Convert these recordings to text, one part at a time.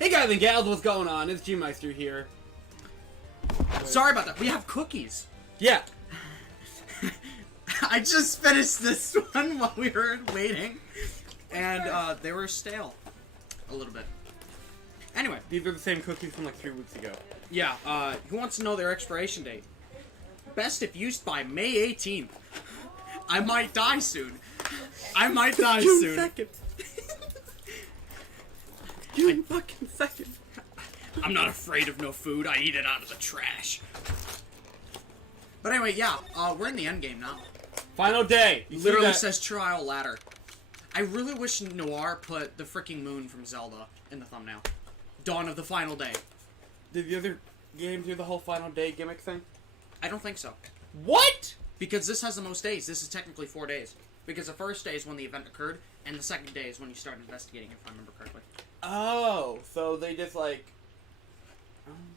Hey guys and gals, what's going on? It's G-Meister here. Sorry about that. We have cookies. Yeah. I just finished this one while we were waiting, and they were stale a little bit. Anyway, These are the same cookies from like 3 weeks ago. yeah, who wants to know their expiration date? Best if used by May 18th. I might die soon. I might die soon. Seconds. June fucking second. I'm not afraid of no food. I eat it out of the trash. But anyway, yeah, we're in the end game now. Final day. You Literally says trial ladder. I really wish Noir put the freaking moon from Zelda in the thumbnail. Dawn of the final day. Did the other games do the whole final day gimmick thing? I don't think so. What? Because this has the most days. This is technically 4 days. Because the first day is when the event occurred, and the second day is when you start investigating, if I remember correctly. Oh, so they just like...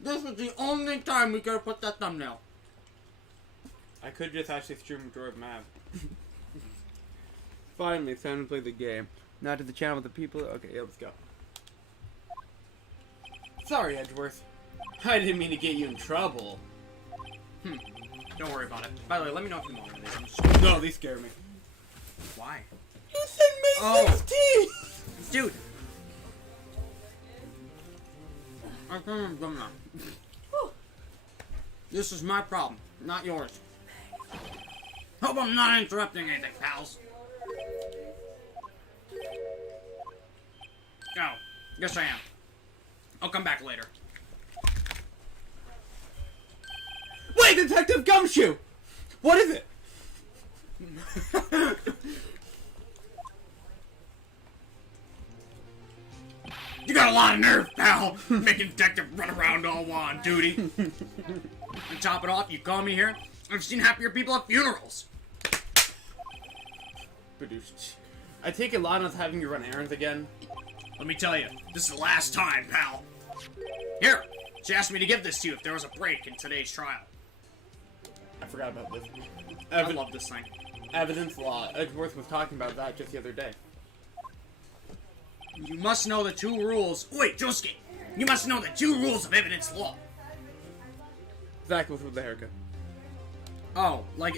This was the only time we could have put that thumbnail. I could just actually stream Droid Map. Finally, it's time to play the game. Not to the channel with the people. Okay, yeah, let's go. Sorry, Edgeworth. I didn't mean to get you in trouble. Don't worry about it. By the way, let me know if you want one of these. No, these scare me. Why? You said May 16th! Dude. I can't remember now. This is my problem, not yours. Hope I'm not interrupting anything, pals. Oh, yes I am. I'll come back later. Wait, Detective Gumshoe! What is it? You got a lot of nerve, pal! Making detective run around all on duty. And top it off, you call me here? I've seen happier people at funerals. I take it Lana's having you run errands again. Let me tell you, this is the last time, pal. Here, she asked me to give this to you if there was a break in today's trial. I forgot about this. I love this thing. Evidence law. Edgeworth was talking about that just the other day. You must know the 2 rules. Wait, Josuke! You must know the 2 rules of evidence law. Zach was with the haircut. Oh, like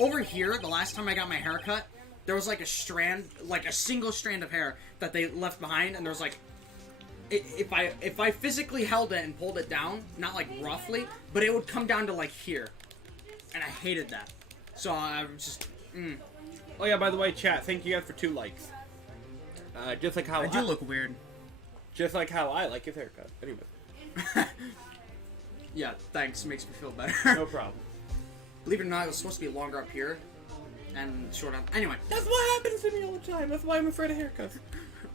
over here, the last time I got my hair cut, there was like a strand, like a single strand of hair that they left behind, and there was like, if I physically held it and pulled it down, not like roughly, but it would come down to like here, and I hated that. So I was just, Oh yeah, by the way, chat, thank you guys for 2 likes. Just like how I do look weird. Just like how I like his haircut. Anyway. Yeah, thanks. Makes me feel better. No problem. Believe it or not, it was supposed to be longer up here and short up. Anyway, That's what happens to me all the time. That's why I'm afraid of haircuts.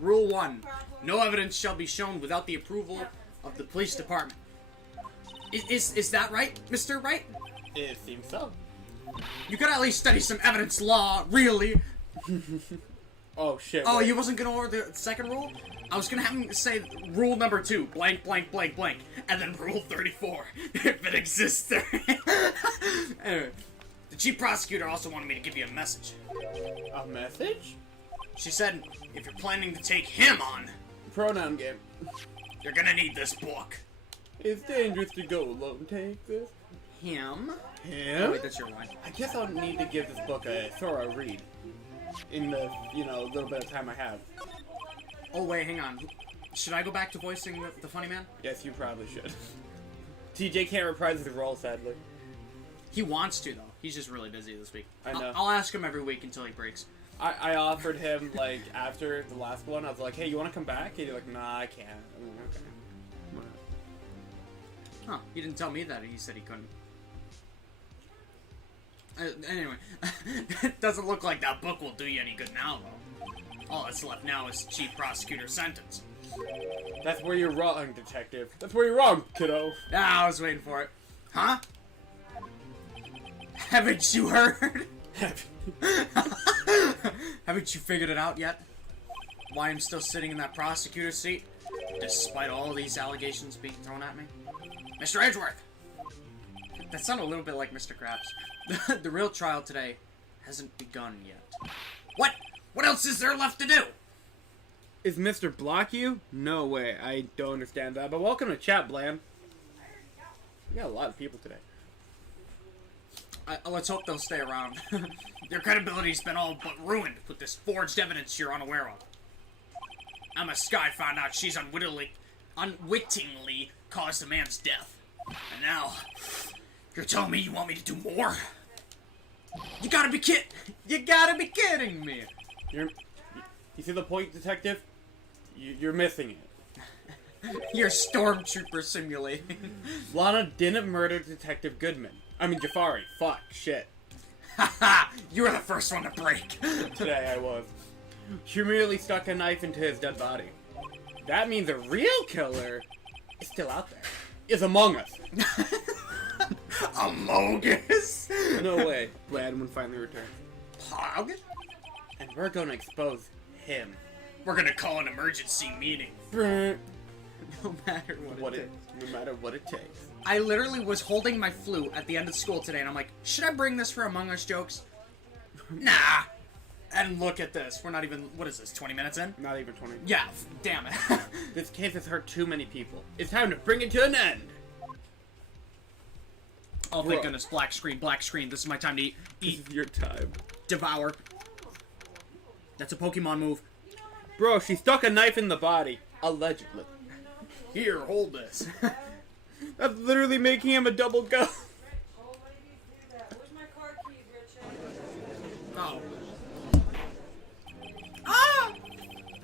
Rule 1. No evidence shall be shown without the approval of the police department. Is that right, Mr. Wright? It seems so. You could at least study some evidence law, really. Oh shit. Oh, wait. you wasn't gonna order the second rule? I was gonna have him say rule number 2, blank, blank, blank, blank, and then rule 34, if it exists there. Anyway, the chief prosecutor also wanted me to give you a message. A message? She said, if you're planning to take him on, Pronoun game. you're gonna need this book. It's dangerous to go alone. Take this. Him? Oh, Him? wait, that's your line. I guess I'll need to give this book a thorough read. In the, little bit of time I have. Oh, wait, hang on. Should I go back to voicing the funny man? Yes, you probably should. TJ can't reprise his role, sadly. He wants to, though. He's just really busy this week. I know. I'll ask him every week until he breaks. I offered him, like, after the last one, I was like, hey, you want to come back? He's like, nah, I can't. I'm like, okay. Huh, he didn't tell me that. He said he couldn't. Anyway, it doesn't look like that book will do you any good now, though. All that's left now is chief prosecutor's sentence. That's where you're wrong, detective. That's where you're wrong, kiddo. Ah, I was waiting for it. Huh? Haven't you heard? Haven't you figured it out yet? Why I'm still sitting in that prosecutor's seat, despite all these allegations being thrown at me? Mr. Edgeworth! That sounded a little bit like Mr. Krabs. The real trial today hasn't begun yet. What? What else is there left to do? Is Mr. Block you? No way. I don't understand that. But welcome to chat, Blam. We got a lot of people today. Let's hope they'll stay around. Their credibility's been all but ruined with this forged evidence you're unaware of. Emma Sky found out she's unwittingly caused a man's death. And now, you're telling me you want me to do more? You gotta be kidding me! You see the point, detective? You're missing it. You're stormtrooper simulating. Lana didn't murder Detective Goodman. I mean, Jafari. Fuck. Shit. Haha! You were the first one to break. Today I was. She merely stuck a knife into his dead body. That means a real killer is still out there. Is among us. Among us? No way. Bladwin finally returned. Pog? And we're gonna expose him. We're gonna call an emergency meeting. No matter what it takes. No matter what it takes. I literally was holding my flute at the end of school today, and I'm like, should I bring this for Among Us jokes? Nah. And look at this. We're not even, what is this, 20 minutes in? Not even 20. Yeah, damn it. This case has hurt too many people. It's time to bring it to an end. Oh, thank goodness. Black screen, black screen. This is my time to eat. This is your time. Devour. That's a Pokemon move. Bro, she stuck a knife in the body. Allegedly. Here, hold this. That's literally making him a double go. Oh. Ah!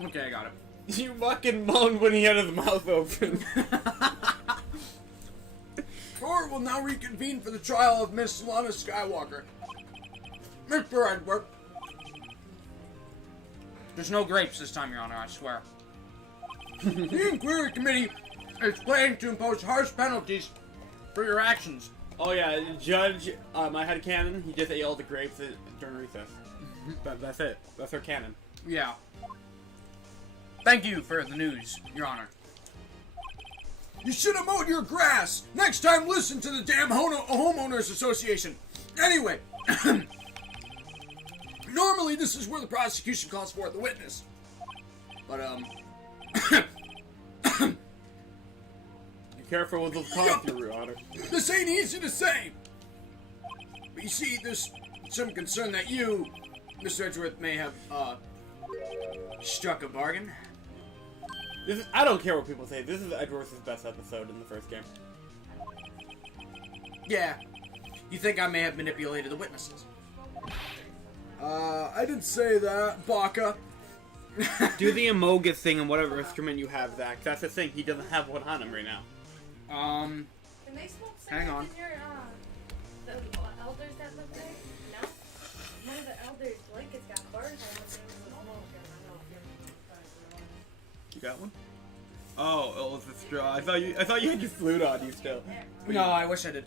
Okay, I got it. You fucking moaned when he had his mouth open. Court will now reconvene for the trial of Miss Lana Skywalker. Mr. Edward. There's no grapes this time, Your Honor, I swear. The Inquiry Committee is planning to impose harsh penalties for your actions. Oh yeah, Judge, my head cannon, he just ate all the grapes during recess. That's it. That's her cannon. Yeah. Thank you for the news, Your Honor. You should have mowed your grass! Next time, listen to the damn Homeowners Association! Anyway, normally this is where the prosecution calls for the witness. But, Be careful with those calls, Your Honor. This ain't easy to say! But you see, there's some concern that you, Mr. Edgeworth, may have, struck a bargain. I don't care what people say. This is Edgeworth's best episode in the first game. Yeah. You think I may have manipulated the witnesses? I didn't say that, Baka. Do the Amogus thing on whatever instrument you have, Zach. That's the thing. He doesn't have one on him right now. Can they smoke hang on. in your, the elders that live there? No? One of the elders' blankets got burned on the You got one? Oh, it was a straw. I thought you had your flute on you still. No, I wish I did.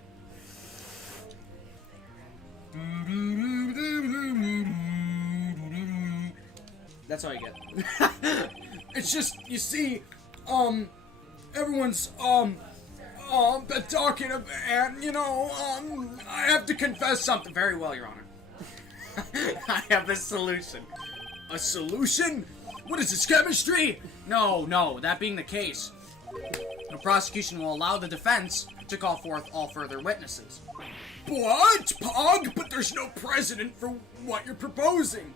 That's all you get. It's just, you see, everyone's, been talking about, and, you know, I have to confess something. Very well, Your Honor. I have a solution. A solution? What is this, chemistry? No, that being the case, the prosecution will allow the defense to call forth all further witnesses. What? Pog? But there's no precedent for what you're proposing.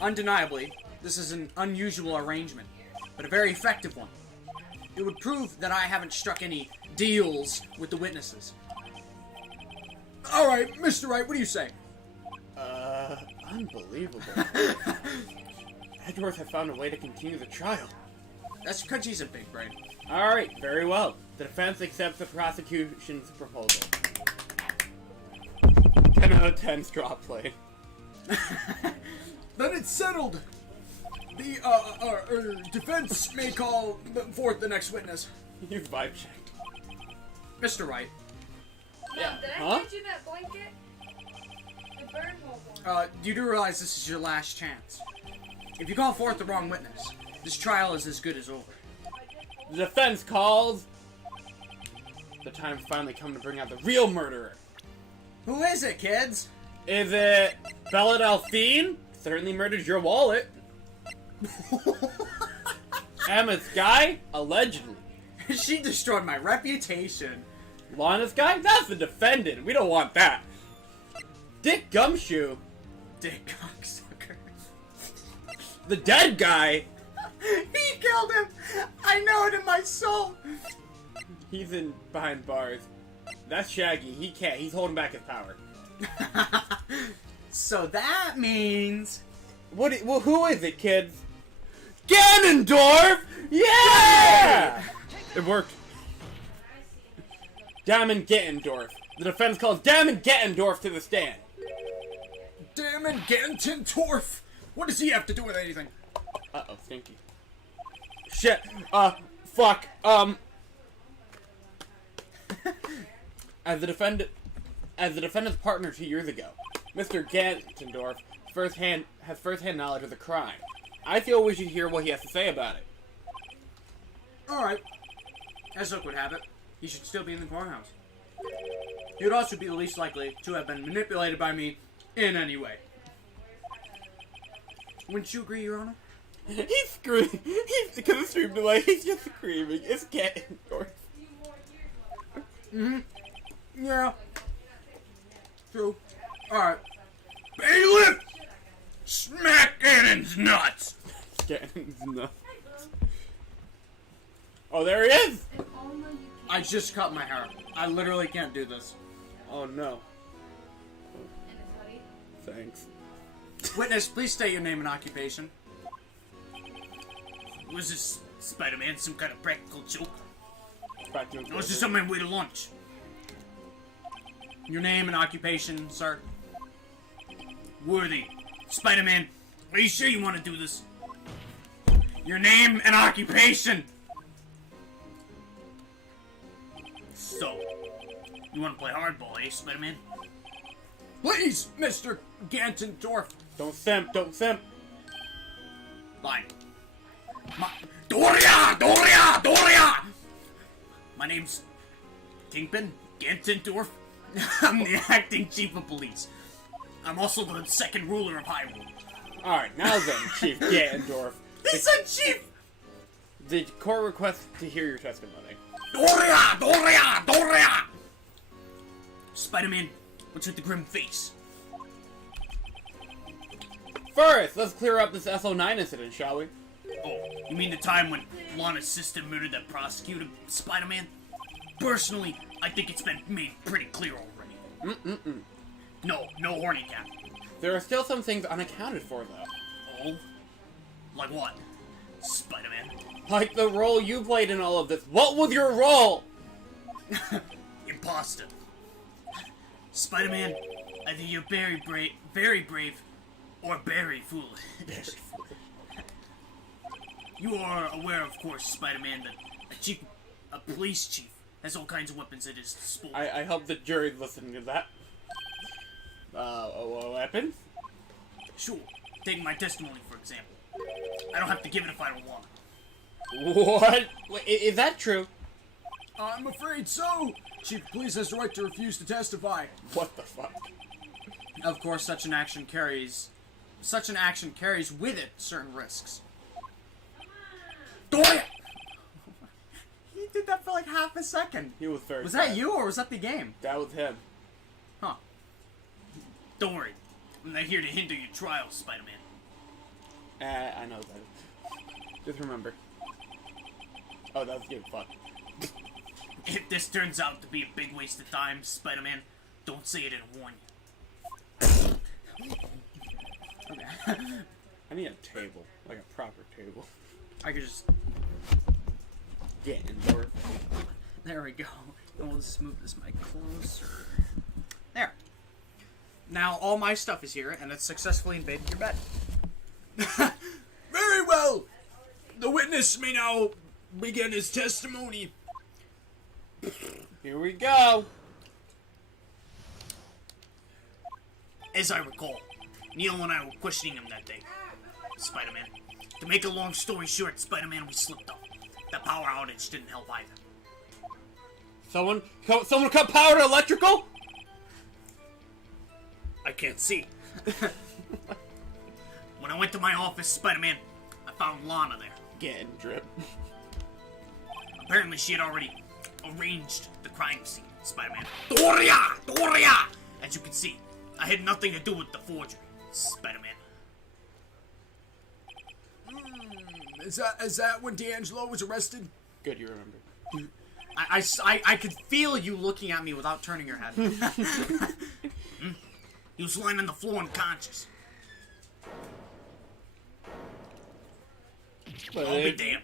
Undeniably, this is an unusual arrangement, but a very effective one. It would prove that I haven't struck any deals with the witnesses. Alright, Mr. Wright, what do you say? Unbelievable. Edgeworth has found a way to continue the trial. That's because he's a big brain. Alright, very well. The defense accepts the prosecution's proposal. 10 out of 10 straw play. Then it's settled. The, defense may call forth the next witness. You vibe checked. Mr. Wright. Yeah. Did I Huh? get you that blanket? The burn hole one. You do realize this is your last chance. If you call forth the wrong witness, this trial is as good as over. The defense calls. The time finally come to bring out the real murderer. Who is it, kids? Is it Bella Delphine? Certainly murdered your wallet. Emma's guy? Allegedly. She destroyed my reputation. Lana's guy? That's the defendant. We don't want that. Dick Gumshoe? Dick cocksucker. The dead guy? He killed him! I know it in my soul! He's in behind bars. That's Shaggy. He can't. He's holding back his power. So that means... Well, who is it, kids? Ganondorf! Yeah! It worked. Damon Ganondorf. The defense calls Damon Ganondorf to the stand. Damon Ganondorf! What does he have to do with anything? Uh-oh, stinky. Shit. Fuck. As the defendant's partner 2 years ago, Mr. Ganondorf has first-hand knowledge of the crime. I feel we should hear what he has to say about it. Alright. As luck would have it, he should still be in the courthouse. He would also be the least likely to have been manipulated by me in any way. Wouldn't you agree, Your Honor? He's screaming. Because of stream delay, he's just screaming. It's Ganondorf. Mm-hmm. Yeah. True. Alright. Bailiff! Smack Ganon's nuts! Ganon's nuts. Oh, there he is! I just cut my hair. I literally can't do this. Oh, no. Thanks. Witness, please state your name and occupation. Was this Spider-Man some kind of practical joke? Or was this on my way to lunch? Your name and occupation, sir. Worthy. Spider-Man, are you sure you want to do this? Your name and occupation! So, you want to play hardball, eh, Spider-Man? Please, Mr. Ganondorf. Don't simp, don't simp. Fine. Doria! My name's Kingpin Ganondorf. I'm the acting chief of police. I'm also the second ruler of Hyrule. Alright, now then, Chief Ganondorf. He said chief! The court requests to hear your testimony. Doria! Spider-Man, what's with the grim face? First, let's clear up this SO9 incident, shall we? Oh, you mean the time when Lana's sister murdered that prosecutor, Spider-Man? Personally, I think it's been made pretty clear already. No horny cap. There are still some things unaccounted for, though. Oh? Like what? Spider-Man? Like the role you played in all of this. What was your role? Imposter. Spider-Man, either you're very brave, or very foolish. You are aware, of course, Spider-Man, that a police chief has all kinds of weapons at his disposal. I hope the jury listened to that. Weapons? Sure. Take my testimony, for example. I don't have to give it if I don't want it. What? Wait, is that true? I'm afraid so. Chief of Police has the right to refuse to testify. What the fuck? Of course, such an action carries with it certain risks. Doria! He did that for like half a second. He was very Was fast. that you or was that the game? That was him. Huh. Don't worry. I'm not here to hinder your trial, Spider-Man. I know that. Just remember. Oh, that was good. Fuck. If this turns out to be a big waste of time, Spider-Man, don't say I didn't warn you. Okay. I need a table. Like a proper table. I could just... Get indoors. There we go. And we'll just move this mic closer. There. Now all my stuff is here, and it's successfully invaded your bed. Very well! The witness may now begin his testimony. Here we go. As I recall, Neil and I were questioning him that day. Spider-Man. To make a long story short, Spider-Man, we slipped up. The power outage didn't help either. Someone cut power to electrical? I can't see. When I went to my office, Spider-Man, I found Lana there. Getting drip. Apparently she had already arranged the crime scene, Spider-Man. Doria! As you can see, I had nothing to do with the forgery, Spider-Man. Is that when D'Angelo was arrested? Good, you remember. I could feel you looking at me without turning your head. He was lying on the floor unconscious. But I'll be damned.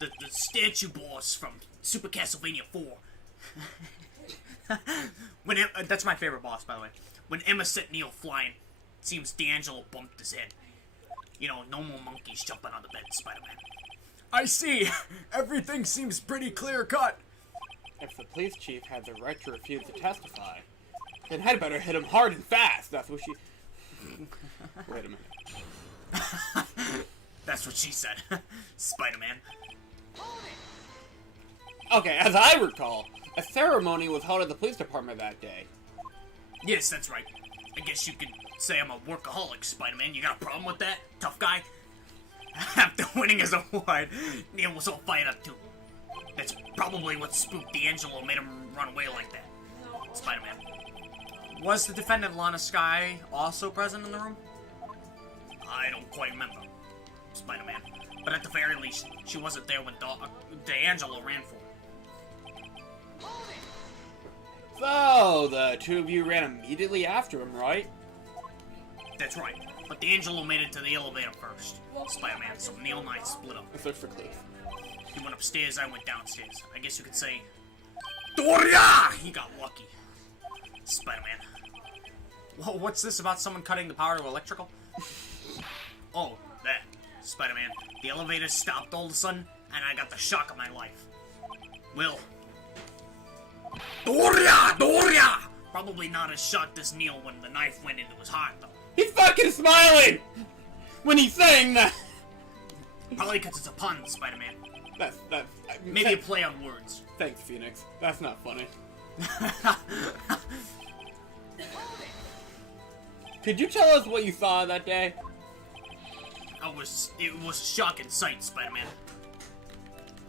The statue boss from Super Castlevania 4. That's my favorite boss, by the way. When Emma set Neil flying, it seems D'Angelo bumped his head. You know, no more monkeys jumping on the bed, Spider-Man. I see. Everything seems pretty clear-cut. if the police chief had the right to refuse to testify, then I'd better hit him hard and fast. That's what she... Wait a minute. That's what she said. Spider-Man. Okay, as I recall, a ceremony was held at the police department that day. Yes, that's right. I guess you could say I'm a workaholic, Spider-Man. You got a problem with that, tough guy? After winning his award, Neil was all fired up too. That's probably what spooked D'Angelo, made him run away like that. Spider-Man. Was the defendant Lana Skye also present in the room? I don't quite remember, Spider-Man. But at the very least, she wasn't there when D'Angelo ran for her. So, the two of you ran immediately after him, right? That's right. But D'Angelo made it to the elevator first, Spider-Man, so Neil and I split up. Let's look for clues. He went upstairs, I went downstairs. I guess you could say... Doria! He got lucky. Spider-Man. Whoa, what's this about someone cutting the power to electrical? Oh, that. Spider-Man. The elevator stopped all of a sudden, and I got the shock of my life. Well... Doria! Doria! Probably not as shocked as Neil when the knife went into his heart, though. He's fucking smiling! When he's saying that! Probably because it's a pun, Spider-Man. That's Maybe a play on words. Thanks, Phoenix. That's not funny. Could you tell us what you saw that day? It was a shocking sight, Spider-Man.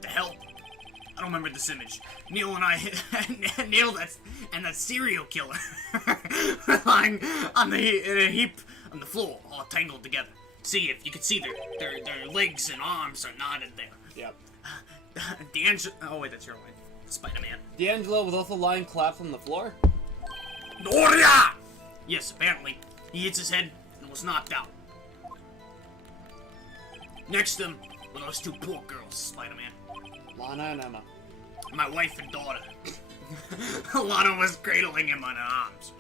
The hell? I don't remember this image. Neil and I, and that serial killer, lying in a heap on the floor, all tangled together. See, if you could see their legs and arms are knotted there. Yep. D'Angelo. Oh wait, that's your line. Spider-Man. D'Angelo was also lying collapsed on the floor? Doria! Yes, apparently. He hits his head and was knocked out. Next to him were those two poor girls, Spider-Man. Lana and Emma. My wife and daughter. Lana was cradling him on her arms.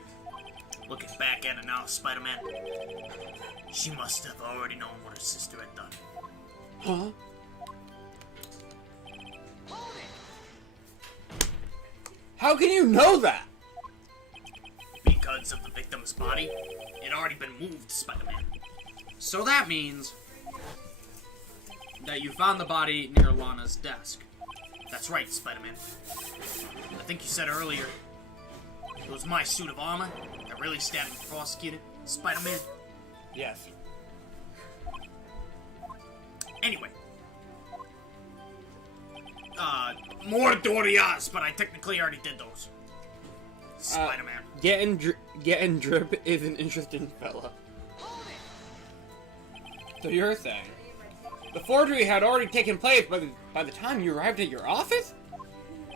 Looking back at it now, Spider-Man, she must have already known what her sister had done. Huh? How can you know that? Because of the victim's body, it had already been moved, Spider-Man. So that means that you found the body near Lana's desk. That's right, Spider-Man. I think you said earlier, it was my suit of armor that really stabbed the prosecutor, Spider-Man. Yes. Anyway. More Dorias, but I technically already did those. Spider-Man. Getting drip is an interesting fella. So you're saying the forgery had already taken place by the time you arrived at your office?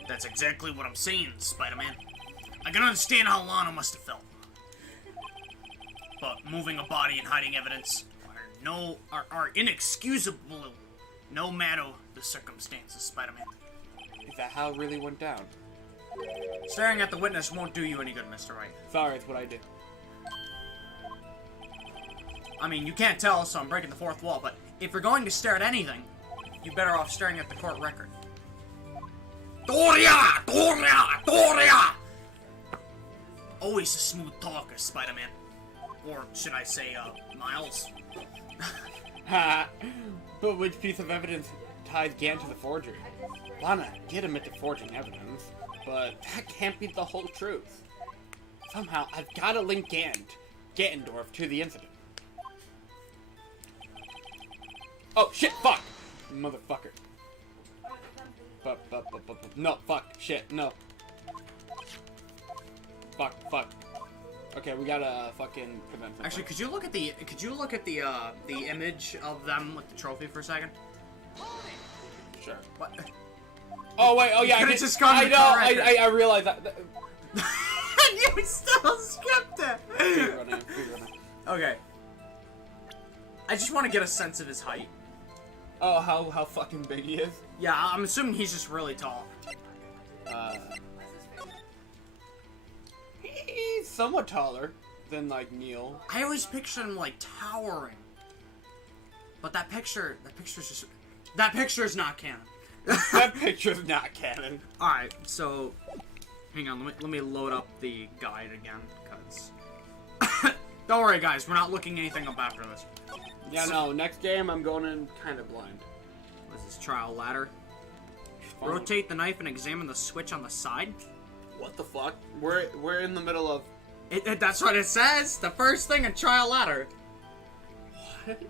That's exactly what I'm saying, Spider-Man. I can understand how Lana must have felt. But moving a body and hiding evidence are inexcusable, no matter the circumstances, Spider-Man. Is that how it really went down? Staring at the witness won't do you any good, Mr. Wright. Sorry, it's what I do. I mean, you can't tell, so I'm breaking the fourth wall, but if you're going to stare at anything, you're better off staring at the court record. Doria! Doria! Doria! Always a smooth talker, Spider-Man. Or should I say, Miles? Ha! But which piece of evidence ties Gant to the forgery? Lana did admit to forging evidence, but that can't be the whole truth. Somehow, I've gotta link Gantendorf to the incident. Oh, shit, fuck! Motherfucker. No, fuck, shit, no. Fuck. Okay, we gotta fucking prevent something. Actually, could you look at the image of them with the trophy for a second? Sure. What? Oh, wait, oh, yeah, I could've did- just gone I to know, the correct. I realized that. You still skipped it! Speedrunning. Okay. I just want to get a sense of his height. Oh, how fucking big he is? Yeah, I'm assuming he's just really tall. He's somewhat taller than, like, Neil. I always pictured him, like, towering. But that picture's not canon. That picture's not canon. Alright, so... Hang on, let me load up the guide again, because... Don't worry, guys, we're not looking anything up after this. Yeah, no, next game I'm going in kind of blind. What is this, trial ladder? Rotate the knife and examine the switch on the side? What the fuck? We're in the middle of... That's what it says! The first thing in trial ladder. What?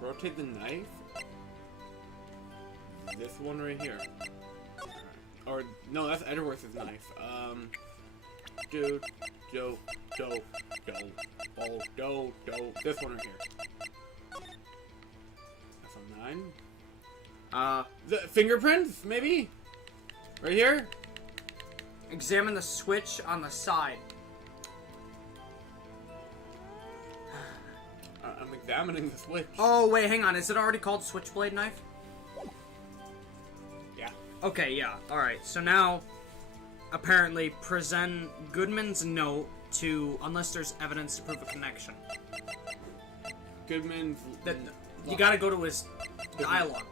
Rotate the knife? This one right here. Or, no, that's Edgeworth's knife. Do. This one right here. That's a 9. The fingerprints, maybe? Right here? Examine the switch on the side. I'm examining the switch. Oh, wait, hang on. Is it already called switchblade knife? Yeah. Okay, yeah. Alright, so now, apparently, present Goodman's note to, unless there's evidence to prove a connection. Goodman's... You gotta go to his dialogue.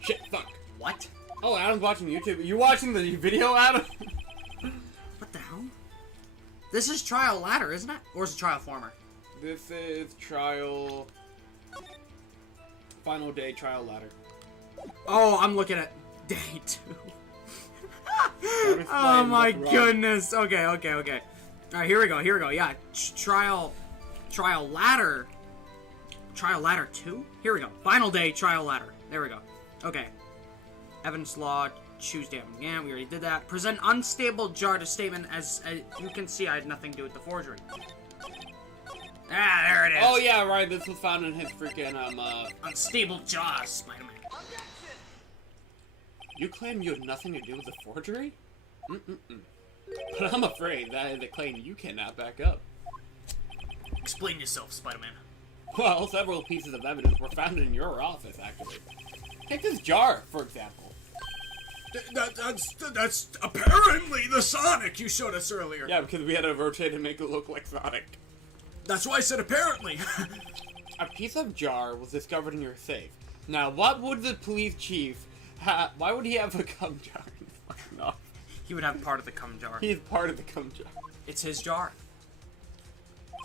Shit, fuck. What? Oh, Adam's watching YouTube. You watching the video, Adam? What the hell? This is trial ladder, isn't it? Or is it trial former? This is trial... Final day trial ladder. Oh, I'm looking at day 2. Oh my goodness. Okay. Alright, here we go. Yeah, trial ladder. Trial ladder 2? Here we go. Final day trial ladder. There we go. Okay. Evidence law, choose damn. Yeah, we already did that. Present unstable jar to statement as you can see I had nothing to do with the forgery. Ah, there it is. Oh yeah, right. This was found in his freaking Unstable jaws, Spider-Man. You claim you had nothing to do with the forgery? But I'm afraid that is a claim you cannot back up. Explain yourself, Spider-Man. Well, several pieces of evidence were found in your office, actually. Take this jar, for example. That's apparently the Sonic you showed us earlier. Yeah, because we had to rotate and make it look like Sonic. That's why I said apparently. A piece of jar was discovered in your safe. Now, what would the police chief have? Why would he have a cum jar in his fucking office? He would have part of the cum jar. He's part of the cum jar. It's his jar.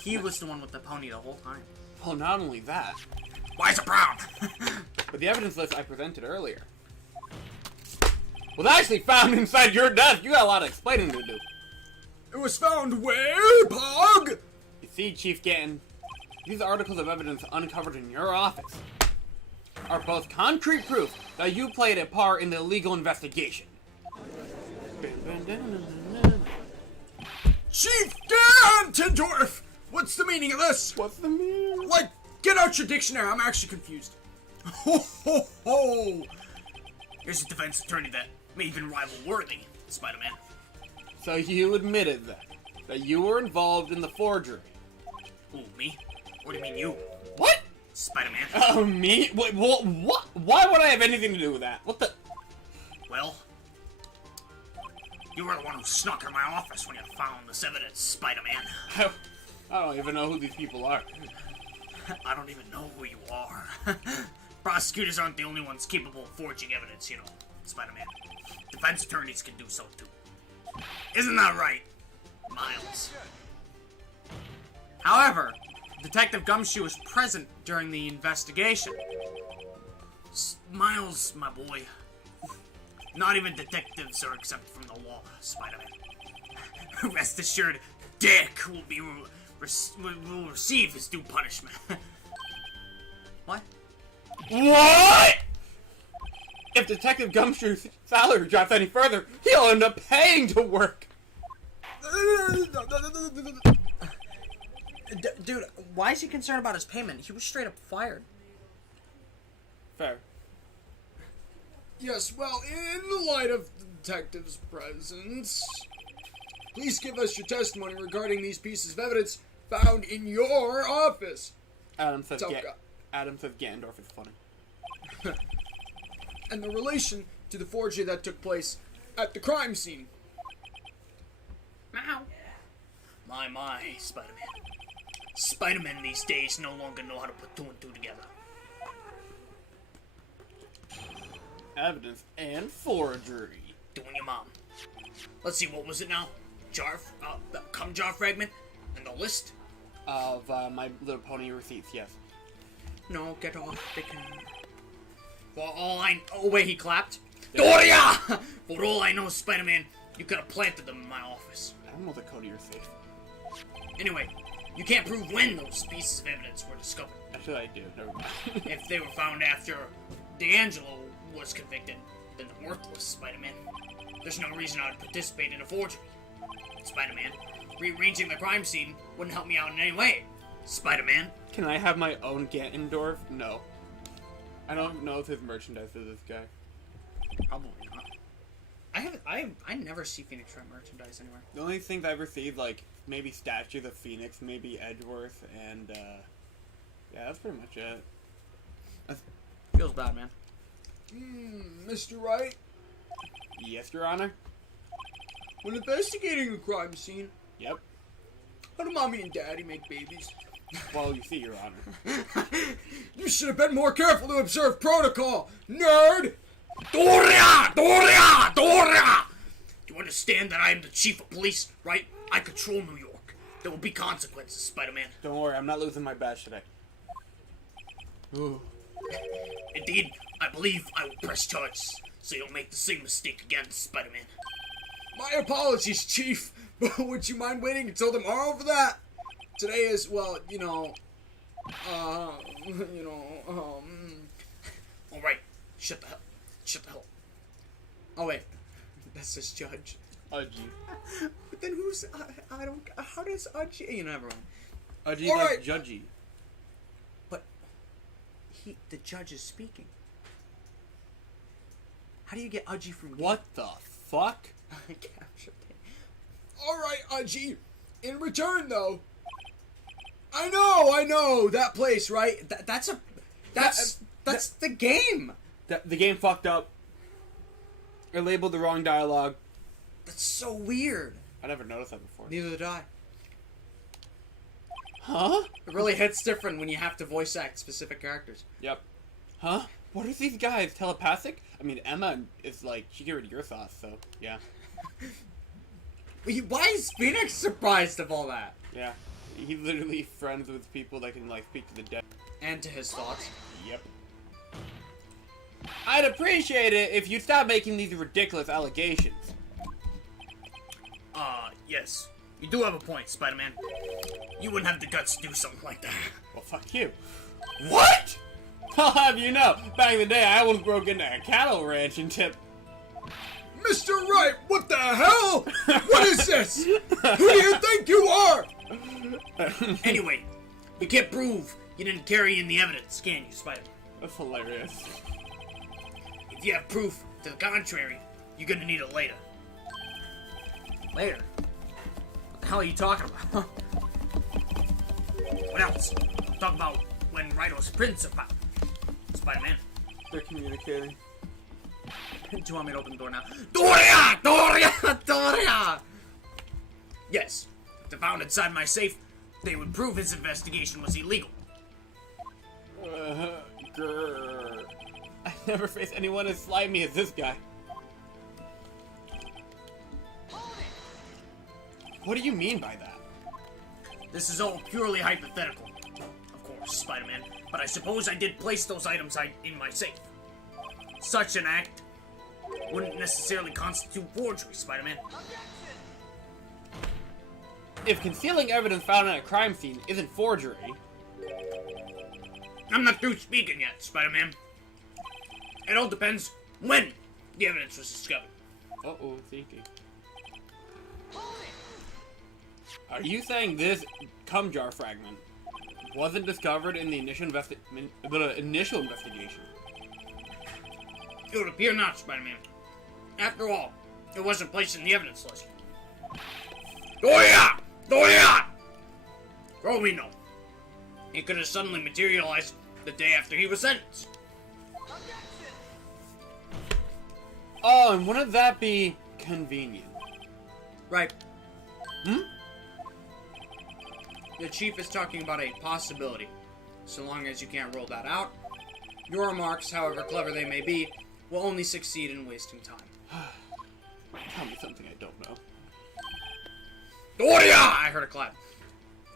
He was the one with the pony the whole time. Well, not only that, Why is it brown? but the evidence list I presented earlier was actually found inside your desk. You got a lot of explaining to do. It was found where, Pog? You see, Chief Ganton, these articles of evidence uncovered in your office are both concrete proof that you played a part in the illegal investigation. Chief Gantendorf! What's the meaning of this? What's the meaning? Like, get out your dictionary. I'm actually confused. Ho ho ho! Here's a defense attorney that may even rival Worthy, Spider-Man. So you admitted that you were involved in the forgery. Ooh, me? What do you mean you? What? Spider-Man. Oh, me? What? Why would I have anything to do with that? What the? Well, you were the one who snuck in my office when you found this evidence, Spider-Man. I don't even know who these people are. I don't even know who you are. Prosecutors aren't the only ones capable of forging evidence, you know, Spider-Man. Defense attorneys can do so too. Isn't that right, Miles? However, Detective Gumshoe was present during the investigation. Miles, my boy. Not even detectives are exempt from the law, Spider-Man. Rest assured, Dick will receive his due punishment. What? What? If Detective Gumshoe's salary drops any further, he'll end up paying to work. Dude, why is he concerned about his payment? He was straight up fired. Fair. Yes, well, in the light of the detective's presence, please give us your testimony regarding these pieces of evidence found in your office. Adam says Tough guy. Ganondorf is funny. And the relation to the forgery that took place at the crime scene. Meow. My, Spider-Man. Spider-Man these days no longer know how to put two and two together. Evidence and forgery. Doing your mom. Let's see, what was it now? The cum jar fragment? And the list? Of My Little Pony receipts, yes. No, get off the camera. For all I... Oh, wait, he clapped? Doria! For all I know, Spider-Man, you could have planted them in my office. I don't know the code of your safe. Anyway, you can't prove when those pieces of evidence were discovered. Actually, I do. Never mind. If they were found after D'Angelo was convicted, then they're worthless, Spider-Man. There's no reason I would participate in a forgery. Spider-Man, rearranging the crime scene wouldn't help me out in any way. Spider-Man. Can I have my own Ganondorf? No. I don't know if there's merchandise for this guy. Probably not. I never see Phoenix Wright merchandise anywhere. The only things I've received, like, maybe statues of Phoenix, maybe Edgeworth, and, yeah, that's pretty much it. Feels bad, man. Mr. Wright, Yes, Your Honor? when investigating a crime scene, Yep. how do mommy and daddy make babies? Well, you see, Your Honor. You should have been more careful to observe protocol, nerd! Doria! Doria! Doria! You understand that I am the chief of police, right? I control New York. There will be consequences, Spider-Man. Don't worry, I'm not losing my badge today. Ooh. Indeed, I believe I will press charges, so you don't make the same mistake again, Spider-Man. My apologies, Chief, but would you mind waiting until tomorrow for that? Today is, well, Alright, shut the hell. Shut the hell. Oh wait, that's his judge. Udgy. But then who's I don't. How does Udgy? You know, everyone. Udgy All like right. judgy. But the judge is speaking. How do you get Udgy from What the fuck? captured? Alright, Aji. In return, though, I know, that place, right? That's the game. The game fucked up. It labeled the wrong dialogue. That's so weird. I never noticed that before. Neither did I. Huh? It really hits different when you have to voice act specific characters. Yep. Huh? What are these guys? Telepathic? I mean, Emma is like, she can read your thoughts, so, yeah. Why is Phoenix surprised of all that? Yeah. He's literally friends with people that can, like, speak to the dead. And to his thoughts. Yep. I'd appreciate it if you'd stop making these ridiculous allegations. Yes. You do have a point, Spider-Man. You wouldn't have the guts to do something like that. Well, fuck you. What? I'll have you know, back in the day, I almost broke into a cattle ranch and tipped. Mr. Wright, what the hell? What is this? Who do you think you are? Anyway, we can't prove you didn't carry in the evidence, can you, Spider-Man? That's hilarious. If you have proof to the contrary, you're gonna need it later. Later. What the hell are you talking about? What else? Talk about when Rhino's prints are found. Spider-Man. They're communicating. Do you want me to open the door now? Doria! Doria! Doria! Yes. If they're found inside my safe, they would prove his investigation was illegal. Grrr. I never faced anyone as slimy as this guy. What do you mean by that? This is all purely hypothetical. Of course, Spider-Man. But I suppose I did place those items in my safe. Such an act wouldn't necessarily constitute forgery, Spider-Man. If concealing evidence found at a crime scene isn't forgery... I'm not through speaking yet, Spider-Man. It all depends when the evidence was discovered. Uh-oh, thinking. Are you saying this cum jar fragment wasn't discovered in the initial investigation? It would appear not, Spider-Man. After all, it wasn't placed in the evidence list. Oh yeah! For all we know, it could have suddenly materialized the day after he was sentenced. Oh, and wouldn't that be convenient? Right. The chief is talking about a possibility. So long as you can't rule that out, your remarks, however clever they may be, will only succeed in wasting time. Tell me something I don't know. Oh yeah! I heard a clap.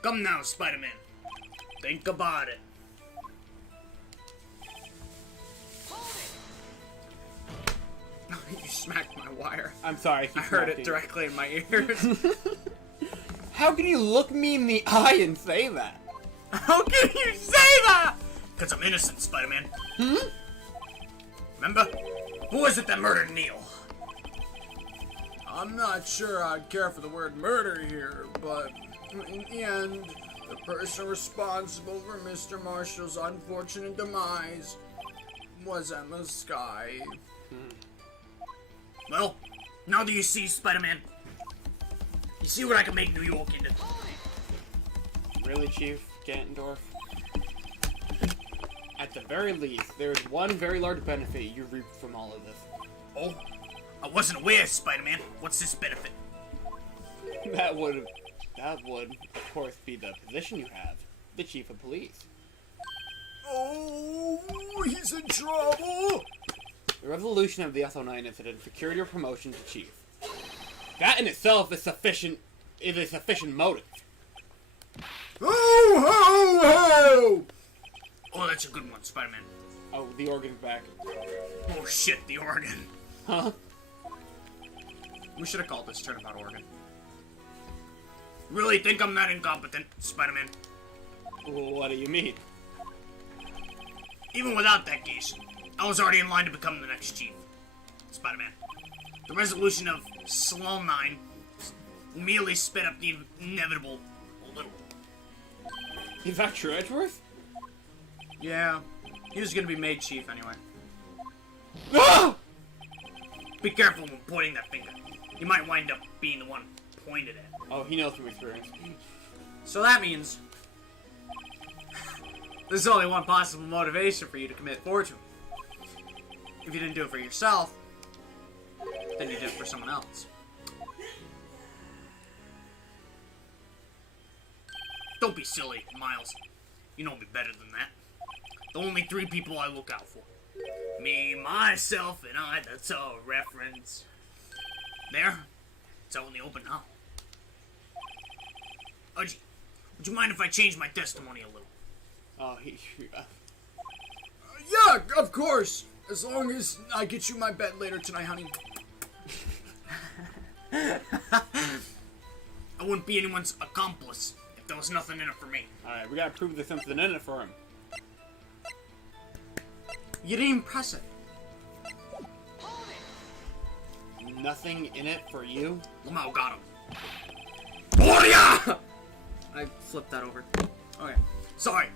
Come now, Spider-Man. Think about it. You smacked my wire. I'm sorry. I heard it directly in my ears. How can you look me in the eye and say that? How can you say that? Because I'm innocent, Spider-Man. Remember? Who was it that murdered Neil? I'm not sure I'd care for the word murder here, but in the end, the person responsible for Mr. Marshall's unfortunate demise was Emma Sky. Well, now that you see, Spider-Man, you see what I can make New York into. Really, Chief Gantendorf? At the very least, there is one very large benefit you reap from all of this. Oh, I wasn't aware, Spider-Man. What's this benefit? That would, of course, be the position you have, the Chief of Police. Oh, he's in trouble! The resolution of the SO9 incident secured your promotion to Chief. That in itself is a sufficient motive. Ho, ho, ho! Oh, that's a good one, Spider-Man. Oh, the organ's back. Oh shit, the organ. Huh? We should have called this Turnabout Organ. Really think I'm that incompetent, Spider-Man? What do you mean? Even without that case, I was already in line to become the next chief. Spider-Man. The resolution of Sloan 9 merely sped up the inevitable a little. Is that true, Edgeworth? Yeah, he was gonna be made chief anyway. Ah! Be careful when pointing that finger. You might wind up being the one pointed at. Oh, he knows from experience. So that means there's only one possible motivation for you to commit forgery. If you didn't do it for yourself, then you did it for someone else. Don't be silly, Miles. You know me better than that. The only three people I look out for. Me, myself, and I. That's a reference. There. It's out in the open now. Udgy, would you mind if I change my testimony a little? Oh, Yeah, of course! As long as I get you my bed later tonight, honey. I wouldn't be anyone's accomplice if there was nothing in it for me. Alright, we gotta prove there's something in it for him. You didn't even press it. Nothing in it for you? Lamau got him. Gloria! I flipped that over. Okay. Sorry,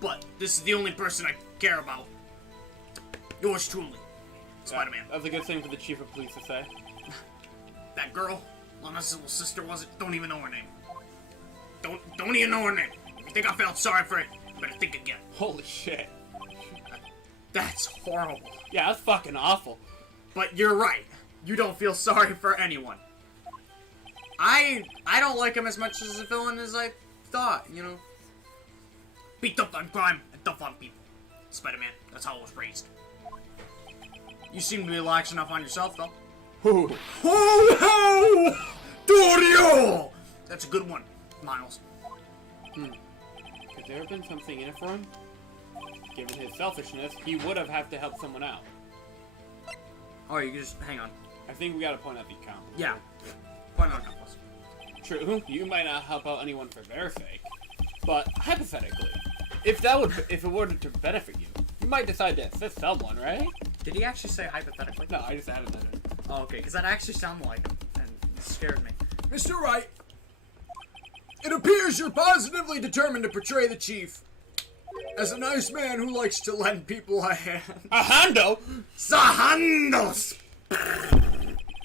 but this is the only person I care about. Yours truly, Spider-Man. That's a good thing for the Chief of Police to say. That girl, Lana's little sister, was it? Don't even know her name. Don't even know her name. If you think I felt sorry for it, you better think again. Holy shit. That's horrible. Yeah, that's fucking awful. But you're right. You don't feel sorry for anyone. I don't like him as much as a villain as I thought, you know. Be tough on crime and tough on people. Spider-Man, that's how I was raised. You seem to be lax enough on yourself, though. Ooh. Ho ho! Dorio! That's a good one, Miles. Could there have been something in it for him? Given his selfishness, he would have had to help someone out. Oh, you can just hang on. I think we gotta point out the account. Yeah. Point out accomplice. True, you might not help out anyone for their sake, but hypothetically, if it were to benefit you, you might decide to assist someone, right? Did he actually say hypothetically? No, I just added that in. Oh, okay, because that actually sounded like him, and it scared me. Mr. Wright, it appears you're positively determined to portray the chief as a nice man who likes to lend people a hand. A hando? Sahandos!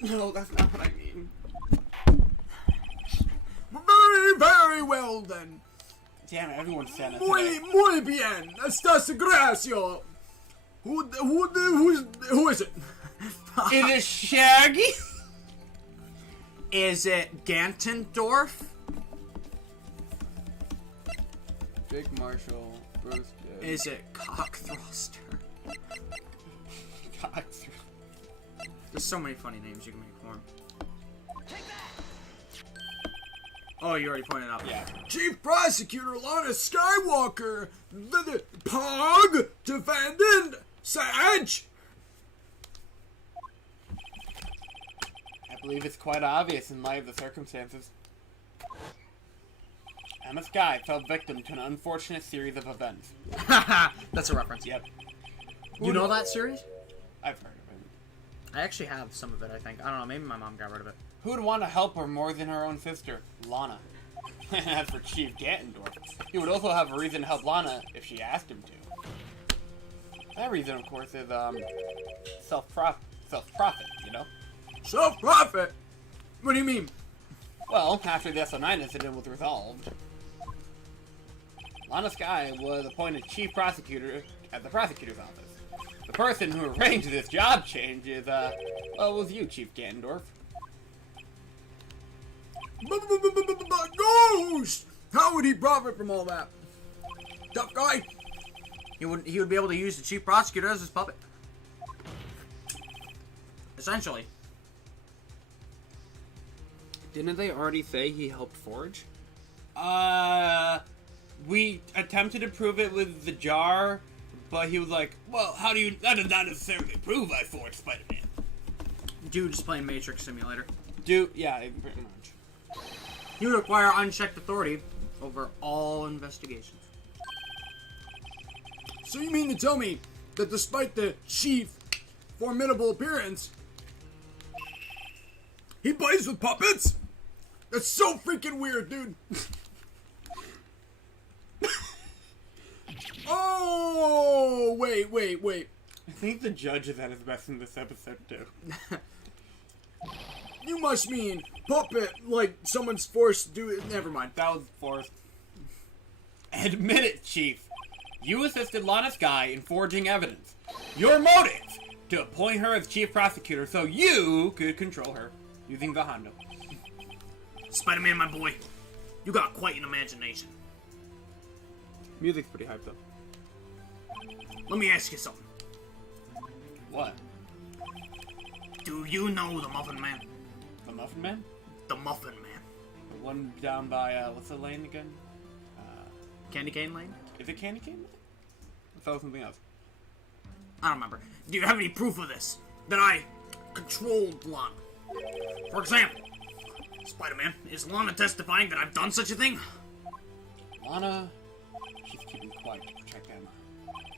No, that's not what I mean. Very, very well then. Damn it, everyone's saying that Muy, today. muy bien. Estás gracio. Who is it? Is it Shaggy? Is it Gantendorf? Big Marshall, Bruce. Is it Cockthruster? There's so many funny names you can make for him. Oh, you already pointed out. Yeah. Chief Prosecutor Lana Skywalker, the Pog, Defendant, Sage. I believe it's quite obvious in light of the circumstances. Emma Sky fell victim to an unfortunate series of events. That's a reference. Yep, You know that series? I've heard of it. I actually have some of it, I think. I don't know, maybe my mom got rid of it. Who would want to help her more than her own sister, Lana? As for Chief Gantendorf, he would also have a reason to help Lana if she asked him to. That reason, of course, is self-profit, you know? Self-profit? What do you mean? Well, after the SO9 incident was resolved, Lana Sky was appointed chief prosecutor at the prosecutor's office. The person who arranged this job change is, was you, Chief Gantendorf. Ghost! How would he profit from all that? Tough guy? He would be able to use the chief prosecutor as his puppet. Essentially. Didn't they already say he helped forge? We attempted to prove it with the jar, but he was like, well, how do you... That does not necessarily prove I forged Spider-Man. Dude just playing Matrix Simulator. Dude, yeah, pretty much. He would acquire unchecked authority over all investigations. So you mean to tell me that despite the chief's formidable appearance, he plays with puppets? That's so freaking weird, dude. Oh, wait. I think the judge is at his best in this episode, too. You must mean puppet, like someone's forced to do it. Never mind. That was forced. Admit it, Chief. You assisted Lana Sky in forging evidence. Your motive, to appoint her as chief prosecutor so you could control her using the Hondo. Spider-Man, my boy, you got quite an imagination. Music's pretty hyped up. Let me ask you something. What? Do you know the Muffin Man? The Muffin Man? The Muffin Man. The one down by, what's the lane again? Candy Cane Lane? Is it Candy Cane? I thought it was something else. I don't remember. Do you have any proof of this? That I controlled Lana? For example, Spider-Man, is Lana testifying that I've done such a thing? Lana, she's keeping quiet to protect Emma.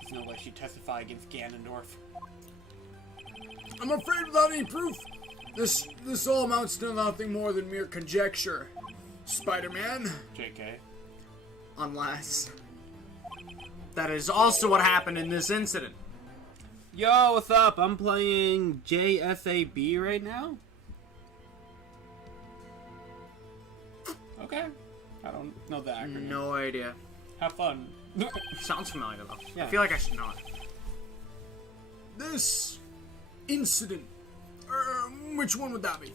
There's no way she'd testify against Ganondorf. I'm afraid without any proof, this all amounts to nothing more than mere conjecture. Spider-Man. JK. Unless that is also what happened in this incident. Yo, what's up? I'm playing JSAB right now. Okay. I don't know the acronym. No idea. Have fun. Sounds familiar though. Yeah. I feel like I should know it. This incident. Which one would that be?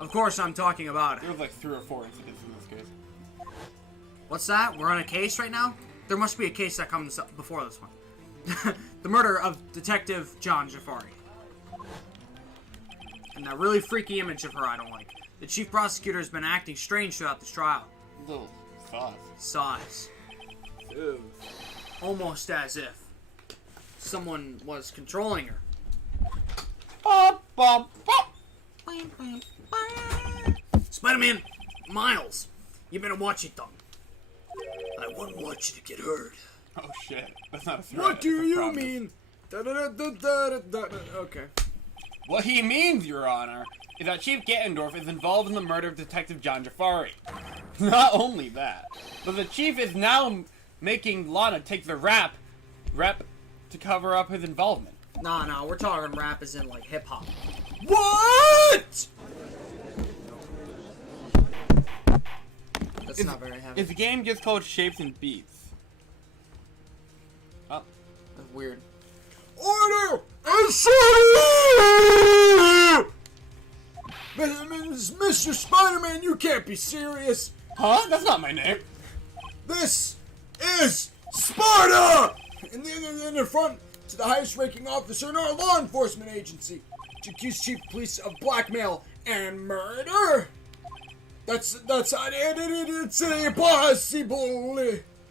Of course, I'm talking about. There was like 3 or 4 incidents in this case. What's that? We're on a case right now? There must be a case that comes up before this one. The murder of Detective John Jafari. And that really freaky image of her I don't like. The chief prosecutor has been acting strange throughout this trial. Little sauce. Size. Ew. Almost as if someone was controlling her. Bop, bop, bop. Spider-Man, Miles, you better watch it, though. I wouldn't want you to get hurt. Oh shit, that's not a threat. What do that's a you promise. mean? Okay. What he means, Your Honor, is that Chief Ganondorf is involved in the murder of Detective John Jafari. Not only that, but the Chief is now making Lana take the rep to cover up his involvement. Nah, we're talking rap as in, like, hip-hop. What? That's not very heavy. Is the game just called Shapes and Beats? Oh. That's weird. Order! Mr. Spider-Man, you can't be serious. Huh? That's not my name. This is Sparta! In the front to the highest ranking officer in our law enforcement agency to accuse chief of police of blackmail and murder. It's impossible.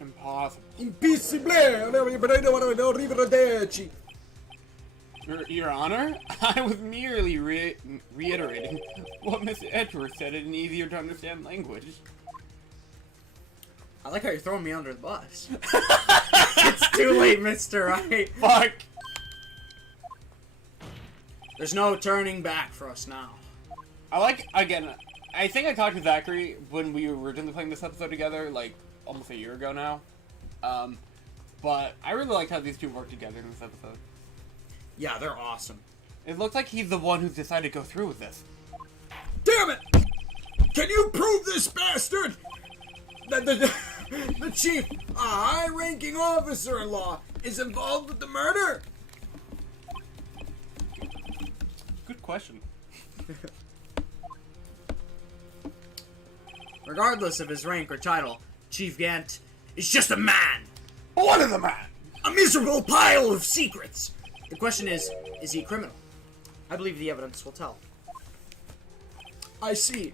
Impossible. Impossible. Your Honor, I was merely reiterating what Mr. Edgeworth said in easier to understand language. I like how you're throwing me under the bus. It's too late, Mr. Wright. Fuck! There's no turning back for us now. Again, I think I talked to Zachary when we were originally playing this episode together, like, almost a year ago now. But I really liked how these two work together in this episode. Yeah, they're awesome. It looks like he's the one who's decided to go through with this. Damn it! Can you prove this bastard? The chief, a high-ranking officer-in-law, is involved with the murder? Good question. Regardless of his rank or title, Chief Gant is just a man. What is a man? A miserable pile of secrets. The question is he a criminal? I believe the evidence will tell. I see.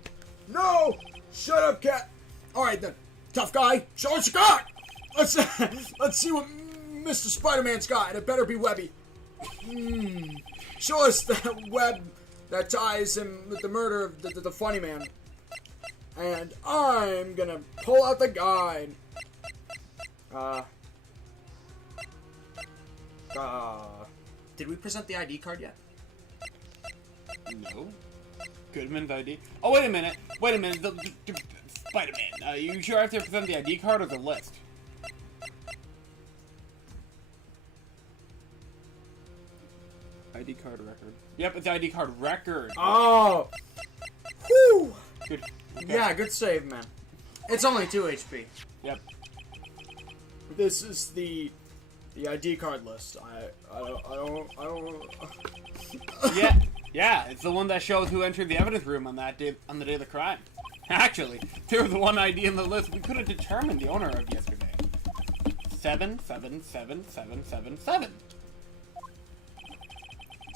No! Shut up, cat! Alright then. Tough guy, show us your got! Let's see what Mr. Spider-Man's got, and it better be webby. Show us that web that ties him with the murder of the funny man. And I'm gonna pull out the guide. Did we present the ID card yet? No. Goodman's ID. Oh, wait a minute. Spider-Man, you sure have to present the ID card or the list? ID card record. Yep, it's ID card record. Oh! Whew! Good. Okay. Yeah, good save, man. It's only 2 HP. Yep. This is the ID card list. I don't. Yeah, it's the one that shows who entered the evidence room on the day of the crime. Actually, there was one ID in the list we could have determined the owner of yesterday. 777777.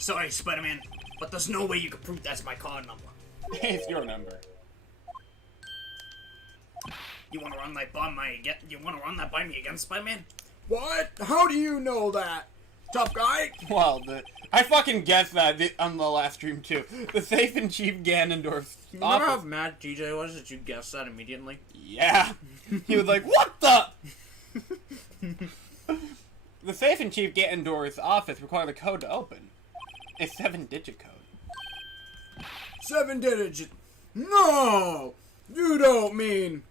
Sorry, Spider-Man, but there's no way you can prove that's my card number. It's your number. You wanna run that by me again, Spider-Man? What? How do you know that? Tough guy? Well, I fucking guessed that on the last stream too. The safe in Chief Ganondorf's Remember how office. mad DJ was that you guessed that immediately? Yeah. He was like, what the? The safe in Chief Ganondorf's office required a code to open. A 7-digit code. 7 digits. No! You don't mean...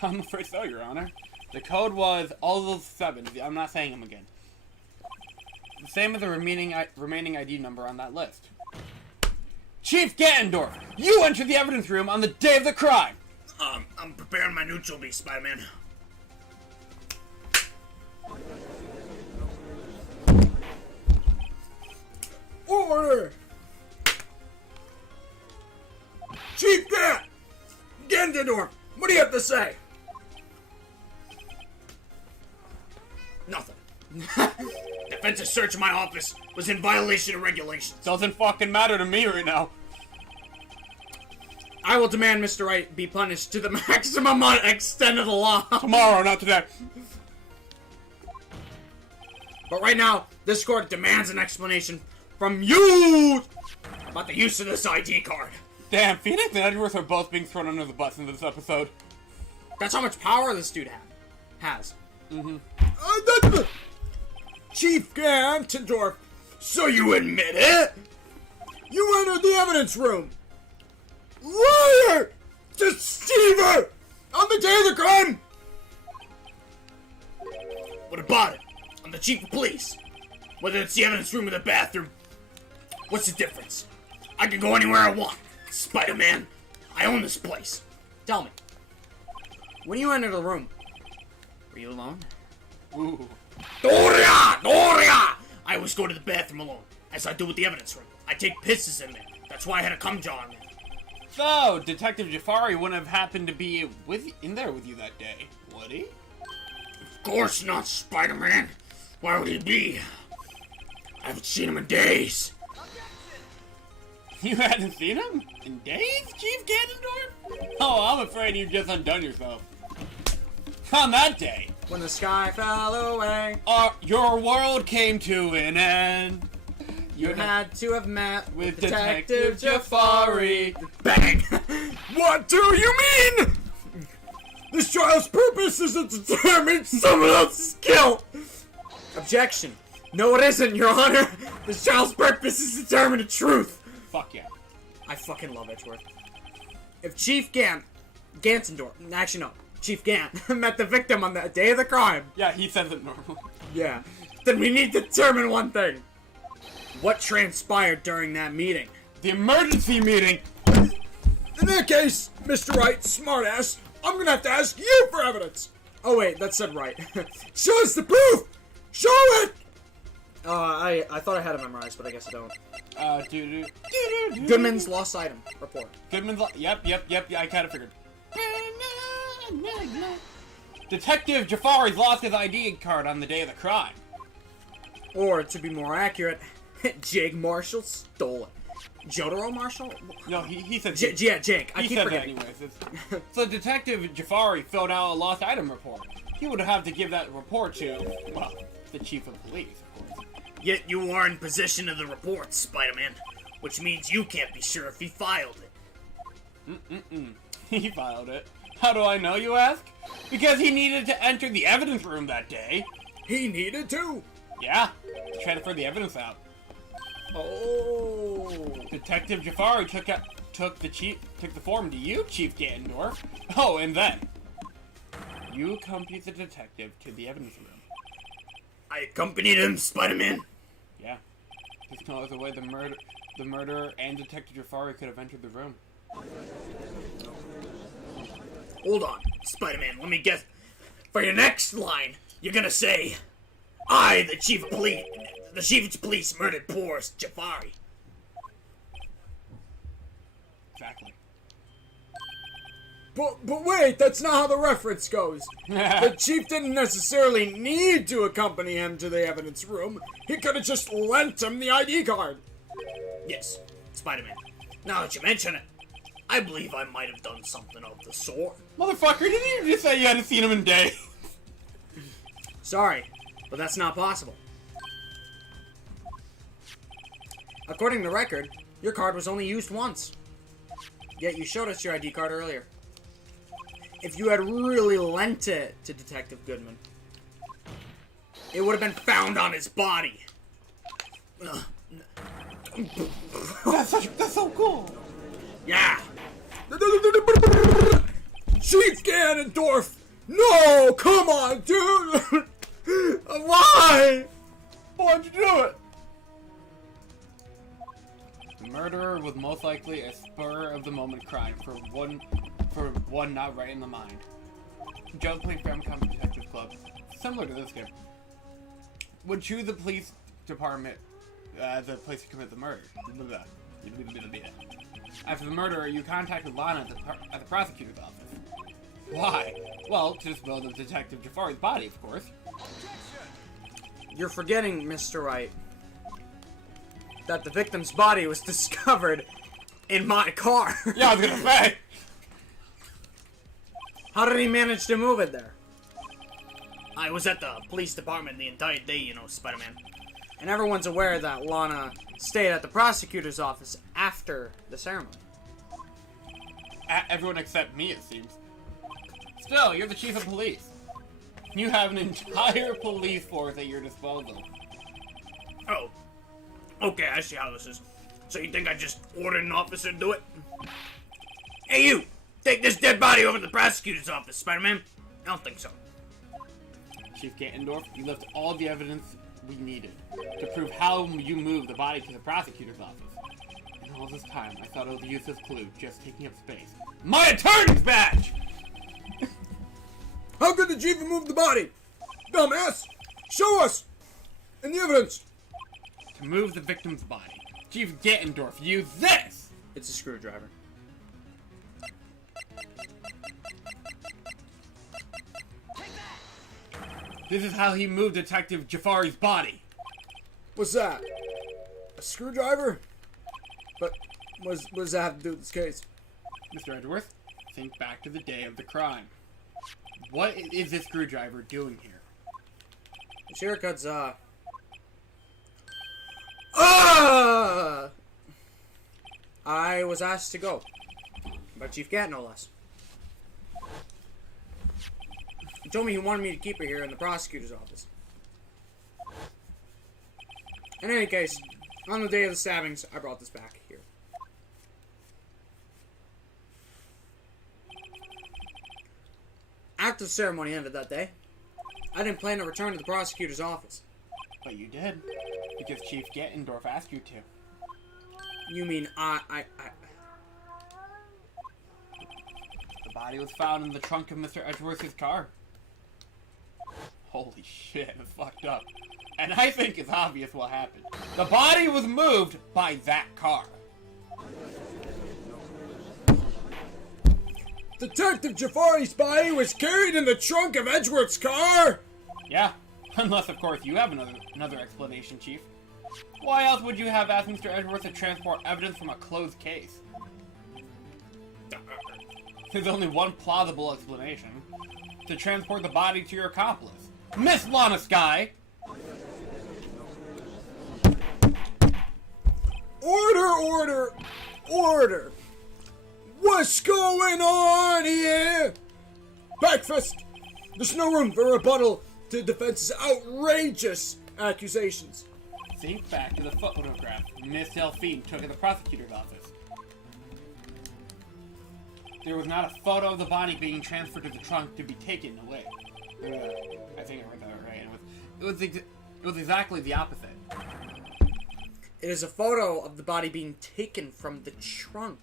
I'm afraid so, Your Honor. The code was all those 7s. I'm not saying them again. The same as the remaining ID number on that list. Chief Ganondorf, you entered the evidence room on the day of the crime. I'm preparing my neutral beast, Spider-Man. Order! Chief Ganondorf, what do you have to say? Nothing. Defensive search of my office was in violation of regulations. Doesn't fucking matter to me right now. I will demand Mr. Wright be punished to the maximum extent of the law. Tomorrow, not today. But right now, this court demands an explanation from you about the use of this ID card. Damn, Phoenix and Edgeworth are both being thrown under the bus in this episode. That's how much power this dude has. Chief Gantendorf, so you admit it? You entered the evidence room. Liar! Deceiver! On the day of the crime! What about it? I'm the chief of police. Whether it's the evidence room or the bathroom, what's the difference? I can go anywhere I want. Spider-Man, I own this place. Tell me, when you entered the room, were you alone? Ooh. Doria! Doria! I always go to the bathroom alone, as I do with the evidence room. I take pisses in there. That's why I had a cum jar in there. So, Detective Jafari wouldn't have happened to be in there with you that day, would he? Of course not, Spider-Man. Why would he be? I haven't seen him in days. You hadn't seen him? In days, Chief Ganondorf? Oh, I'm afraid you've just undone yourself. On that day, When the sky fell away, your world came to an end. you had to have met With with Detective Jafari. Bang! What do you mean? This trial's purpose is to determine someone else's guilt. Objection. No, it isn't, Your Honor. This child's purpose is to determine the truth. Fuck yeah. I fucking love Edgeworth. If Chief Gantendorf, actually no, Chief Gant met the victim on the day of the crime, Yeah, he says it normal. yeah, then we need to determine one thing. What transpired during that meeting? The emergency meeting! In that case, Mr. Wright, smartass, I'm gonna have to ask you for evidence. Oh wait, that said right. Show us the proof. Show it. I thought I had it memorized, but I guess I don't. Goodman's Goodman's lost item report. Yep, I kinda figured. Detective Jafari's lost his ID card on the day of the crime. Or, to be more accurate, Jake Marshall stole it. Jotaro Marshall? No, he said... Yeah, Jake. I he keep said that forgetting. anyways. So Detective Jafari filled out a lost item report. He would have to give that report to, well, the chief of police, of course. Yet you are in possession of the report, Spider-Man. Which means you can't be sure if he filed it. He filed it. How do I know, you ask? Because he needed to enter the evidence room that day. He needed to. Yeah, to transfer the evidence out. Oh. Detective Jafari took the form to you, Chief Ganondorf. Oh, and then you accompanied the detective to the evidence room. I accompanied him, Spider-Man. Yeah, there's no other way the murderer and Detective Jafari could have entered the room. Hold on, Spider-Man, let me guess. For your next line, you're gonna say, I, the chief of police, murdered poor Jafari. Exactly. But wait, that's not how the reference goes. The chief didn't necessarily need to accompany him to the evidence room. He could have just lent him the ID card. Yes, Spider-Man. Now that you mention it, I believe I might have done something of the sort. Motherfucker, didn't you just say you hadn't seen him in days? Sorry, but that's not possible. According to the record, your card was only used once. Yet you showed us your ID card earlier. If you had really lent it to Detective Goodman, it would have been found on his body. That's so cool. Yeah. Chief Ganondorf! No, come on, dude! Why? Why'd you do it? The murderer was most likely a spur-of-the-moment crime for one not right in the mind. Joe playing Family Comedy Detective Club, similar to this game, would choose the police department as a place to commit the murder. After the murder, you contacted Lana at the prosecutor's office. Why? Well, to dispose of Detective Jafari's body, of course. You're forgetting, Mr. Wright, that the victim's body was discovered in my car. Yeah, I was gonna say! How did he manage to move it there? I was at the police department the entire day, you know, Spider-Man. And everyone's aware that Lana stayed at the prosecutor's office after the ceremony. everyone except me, it seems. Still, you're the chief of police. You have an entire police force at your disposal. Oh. Okay, I see how this is. So you think I just ordered an officer to do it? Hey, you! Take this dead body over to the prosecutor's office, Spider-Man. I don't think so. Chief Gantendorf, you left all the evidence we needed to prove how you moved the body to the prosecutor's office. And all this time, I thought it was a useless clue, just taking up space. My attorney's badge! How could the chief have moved the body? Dumbass! Show us! And the evidence! To move the victim's body, Chief Gantendorf used this! It's a screwdriver. This is how he moved Detective Jafari's body. What's that? A screwdriver? But what does that have to do with this case? Mr. Edgeworth, think back to the day of the crime. What is this screwdriver doing here? His haircut's, I was asked to go. By Chief Gat, no less. He told me he wanted me to keep it here in the prosecutor's office. In any case, on the day of the stabbings, I brought this back here. After the ceremony ended that day, I didn't plan to return to the prosecutor's office. But you did, because Chief Gantendorf asked you to. You mean The body was found in the trunk of Mr. Edgeworth's car. Holy shit, it's fucked up. And I think it's obvious what happened. The body was moved by that car. Detective Jafari's body was carried in the trunk of Edgeworth's car? Yeah, unless of course you have another explanation, Chief. Why else would you have asked Mr. Edgeworth to transport evidence from a closed case? There's only one plausible explanation. To transport the body to your accomplice, Miss Lana Sky! Order! Order! What's going on here? Breakfast! There's no room for rebuttal to the defense's outrageous accusations. Think back to the photograph Miss Delphine took at the prosecutor's office. There was not a photo of the body being transferred to the trunk to be taken away. I think I read that right. It was exactly the opposite. It is a photo of the body being taken from the trunk.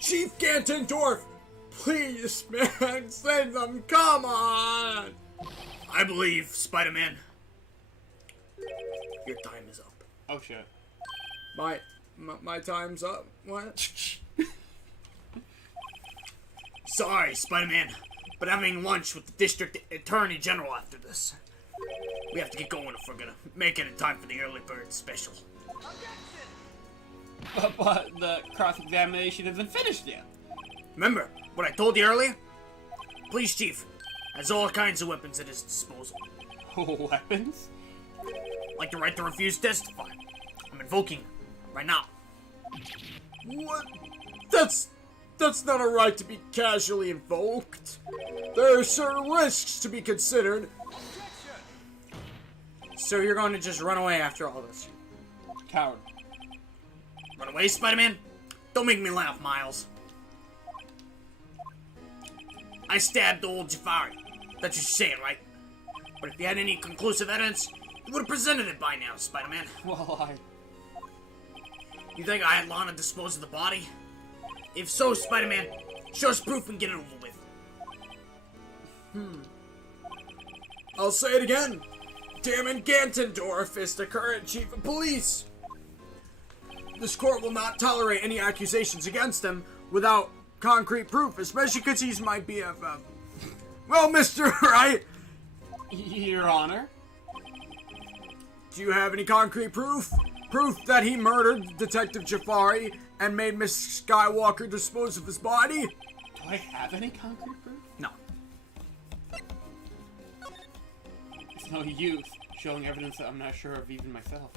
Chief Gantendorf, please, man, say them. Come on. I believe, Spider-Man. Your time is up. Oh shit. My time's up. What? Sorry, Spider-Man, but I'm having lunch with the District Attorney General after this. We have to get going if we're gonna make it in time for the early bird special. But the cross-examination isn't finished yet. Remember what I told you earlier? Police chief has all kinds of weapons at his disposal. Weapons? Like the right to refuse to testify. I'm invoking right now. What? That's not a right to be casually invoked. There are certain risks to be considered. So you're going to just run away after all this? Coward. Run away, Spider-Man? Don't make me laugh, Miles. I stabbed old Jafari. That's what you're saying, right? But if you had any conclusive evidence, you would have presented it by now, Spider-Man. Well, You think I had Lana dispose of the body? If so, Spider-Man, show us proof and get it over with. I'll say it again. Damon Gantendorf is the current chief of police. This court will not tolerate any accusations against him without concrete proof, especially because he's my BFF. Well, Mr. Wright, Your Honor. do you have any concrete proof? Proof that he murdered Detective Jafari and made Miss Skywalker dispose of his body? Do I have any concrete proof? No. It's no use showing evidence that I'm not sure of even myself.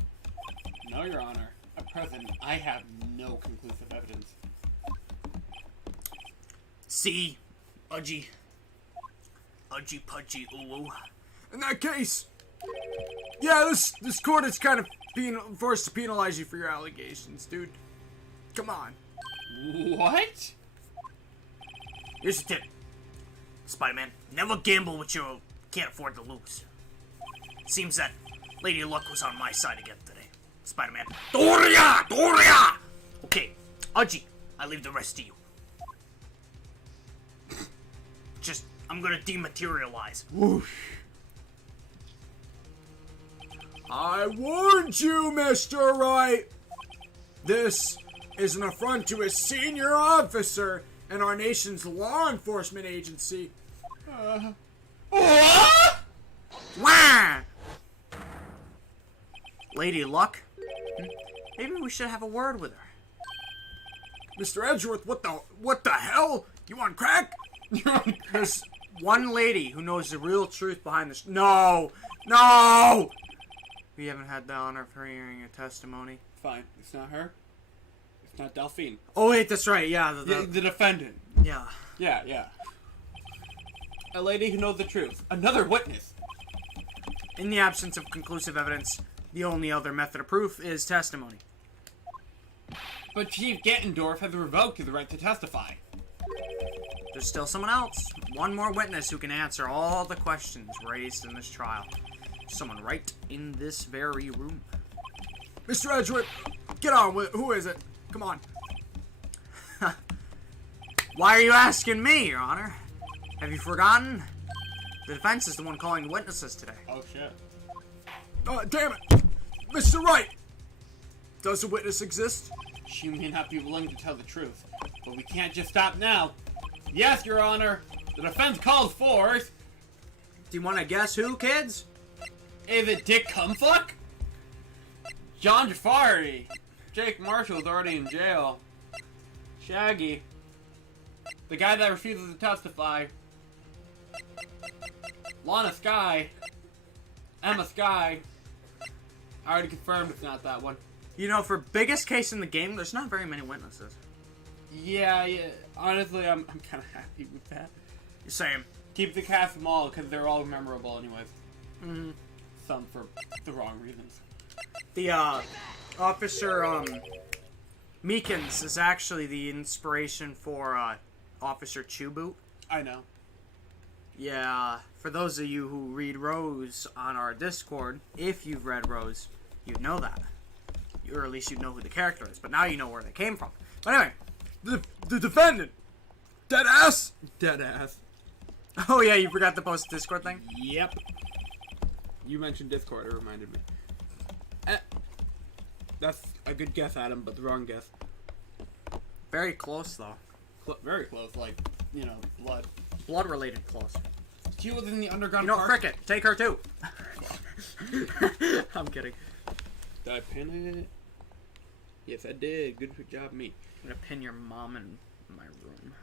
No, Your Honor. At present, I have no conclusive evidence. See, Udgy Pudgy Ooh. In that case, yeah, this court is kind of forced to penalize you for your allegations, dude. Come on. What? Here's a tip. Spider-Man, never gamble what you can't afford to lose. Seems that Lady Luck was on my side again today. Spider-Man. Doria! Okay, Udgy, I leave the rest to you. Just, I'm gonna dematerialize. Whoosh. I warned you, Mr. Wright! This is an affront to a senior officer in our nation's law enforcement agency. What? Wah! Lady Luck? Maybe we should have a word with her. Mr. Edgeworth, what the hell? You on crack? There's one lady who knows the real truth behind this. No! No! We haven't had the honor of hearing a testimony. Fine, it's not her. It's not Delphine. Oh wait, that's right. Yeah, The defendant. yeah. Yeah. A lady who knows the truth. Another witness. In the absence of conclusive evidence, the only other method of proof is testimony. But Chief Gettendorf has revoked his right to testify. There's still someone else. One more witness who can answer all the questions raised in this trial. Someone right in this very room. Mr. Edgeworth, get on with it. Who is it? Come on. Why are you asking me, Your Honor? Have you forgotten? The defense is the one calling the witnesses today. Oh shit. Damn it. Mr. Wright, does a witness exist? She may not be willing to tell the truth, but we can't just stop now. Yes, Your Honor. The defense calls for. Do you want to guess who, kids? Is it Dick Cumfuck? John Jafari. Jake Marshall's already in jail. Shaggy. The guy that refuses to testify. Lana Skye. Emma Skye. I already confirmed it's not that one. You know, for biggest case in the game, there's not very many witnesses. Yeah. Honestly, I'm kind of happy with that. Same. Keep the cast small because they're all memorable anyways. Mm-hmm. Some for the wrong reasons. The, Officer, Meekins is actually the inspiration for, Officer Chewboot. I know. Yeah, for those of you who read Rose on our Discord, if you've read Rose, you'd know that. Or at least you'd know who the character is, but now you know where they came from. But anyway, The defendant. Dead ass? Dead ass. oh yeah, you forgot to post the Discord thing? Yep. You mentioned Discord, it reminded me. That's a good guess, Adam, but the wrong guess. Very close, though. Very close, like, you know, blood. Blood-related close. She was in the underground You know, park. Cricket, take her too. I'm kidding. Did I pin it? Yes, I did. Good job, me. I'm gonna pin your mom in my room.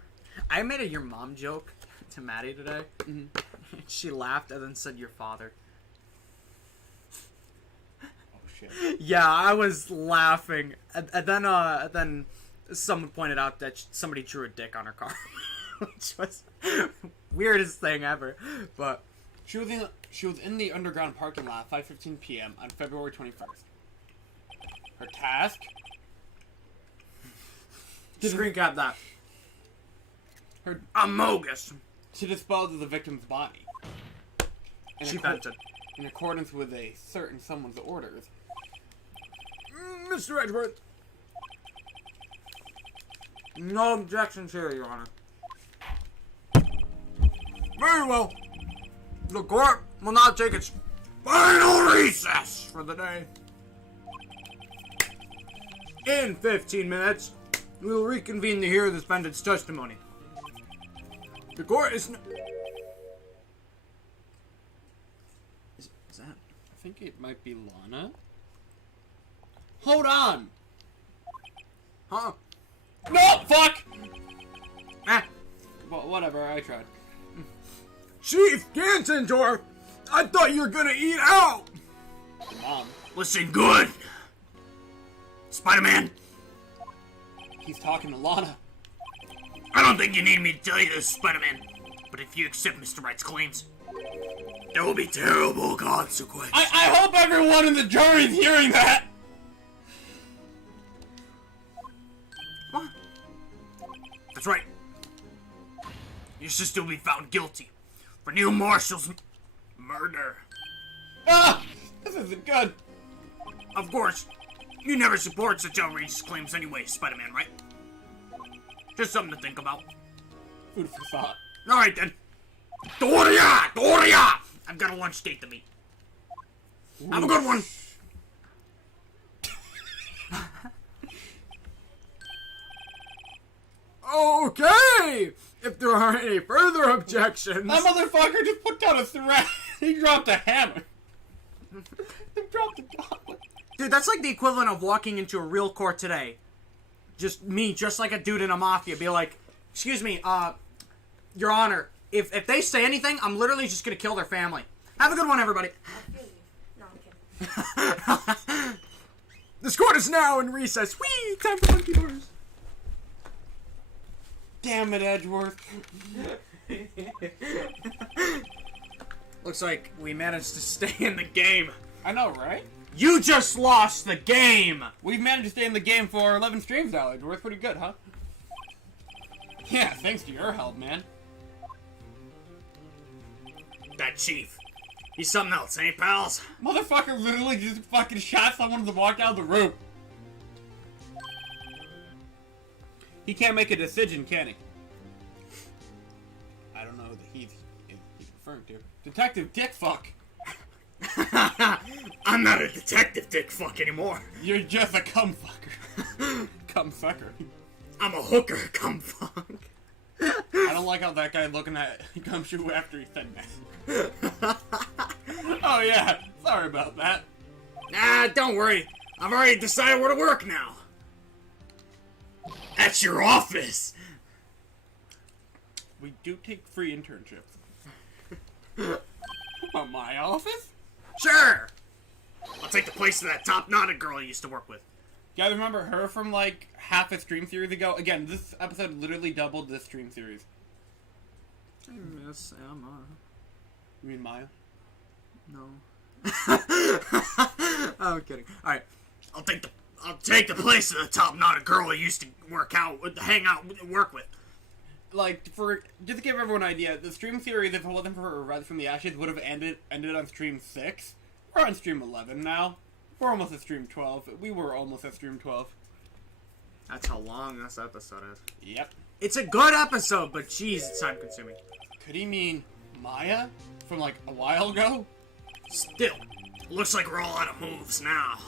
I made a your mom joke to Maddie today. Mhm. She laughed and then said your father. Oh, shit. Yeah, I was laughing. And then someone pointed out that somebody drew a dick on her car. Which was weirdest thing ever. But She was in the underground parking lot at 5:15 p.m. on February 21st. Her task? screen cap that. Her Amogus. to dispose of the victim's body. She vented. In accordance with a certain someone's orders. Mr. Edgeworth. No objections here, Your Honor. Very well. The court will now take its final recess for the day. In 15 minutes, we will reconvene to hear the defendant's testimony. The court is... Is that? I think it might be Lana. Hold on! Huh? No! Fuck! Ah, Well, whatever, I tried. Chief Gantendorf, I thought you were gonna eat out! Mom. listen good. Spider-Man. He's talking to Lana. I don't think you need me to tell you this, Spider-Man. But if you accept Mr. Wright's claims, there will be terrible consequences. I hope everyone in the jury is hearing that! What? That's right. You should still be found guilty for Neil Marshall's murder. Ah! This isn't good. Of course, you never support such outrageous claims anyway, Spider-Man, right? Just something to think about. Food for thought. Alright then. Doria! Doria! I've got a lunch date to meet. Have a good one. Okay! If there aren't any further objections... That motherfucker just put down a threat. He dropped a hammer. He dropped a gauntlet. Dude, that's like the equivalent of walking into a real court today. Just me, just like a dude in a mafia, be like, excuse me, Your Honor, if they say anything, I'm literally just gonna kill their family. Have a good one, everybody. I feel you. No, I'm kidding. This court is now in recess. Whee! Time for monkey doors. Damn it, Edgeworth. Looks like we managed to stay in the game. I know, right? You just lost the game! We've managed to stay in the game for 11 streams now, Edgeworth. Pretty good, huh? Yeah, thanks to your help, man. That chief. He's something else, ain't pals? Motherfucker literally just fucking shot someone to walk out of the room. He can't make a decision, can he? I don't know who he's referring to. Detective Dick Fuck. I'm not a detective dick fuck anymore. You're just a cum fucker. Cum sucker. I'm a hooker, cum fuck. I don't like how that guy looking at Gumshoe after he said that. Oh yeah, sorry about that. Nah, don't worry. I've already decided where to work now. At your office. We do take free internships. At my office? Sure. I'll take the place of that top-knotted girl you used to work with. You guys remember her from like half a stream series ago? Again, this episode literally doubled this stream series. I miss Emma. You mean Maya? No. I'm kidding. Alright. I'll take the place of the top-knotted girl you used to hang out, work with. Like, just to give everyone an idea, the stream series, if it wasn't for her Rise from the Ashes, would have ended on stream 6. We're on stream 11 now. We're almost at stream 12. We were almost at stream 12. That's how long this episode is. Yep. It's a good episode, but jeez, it's time consuming. Could he mean Maya? From like a while ago? Still, looks like we're all out of moves now.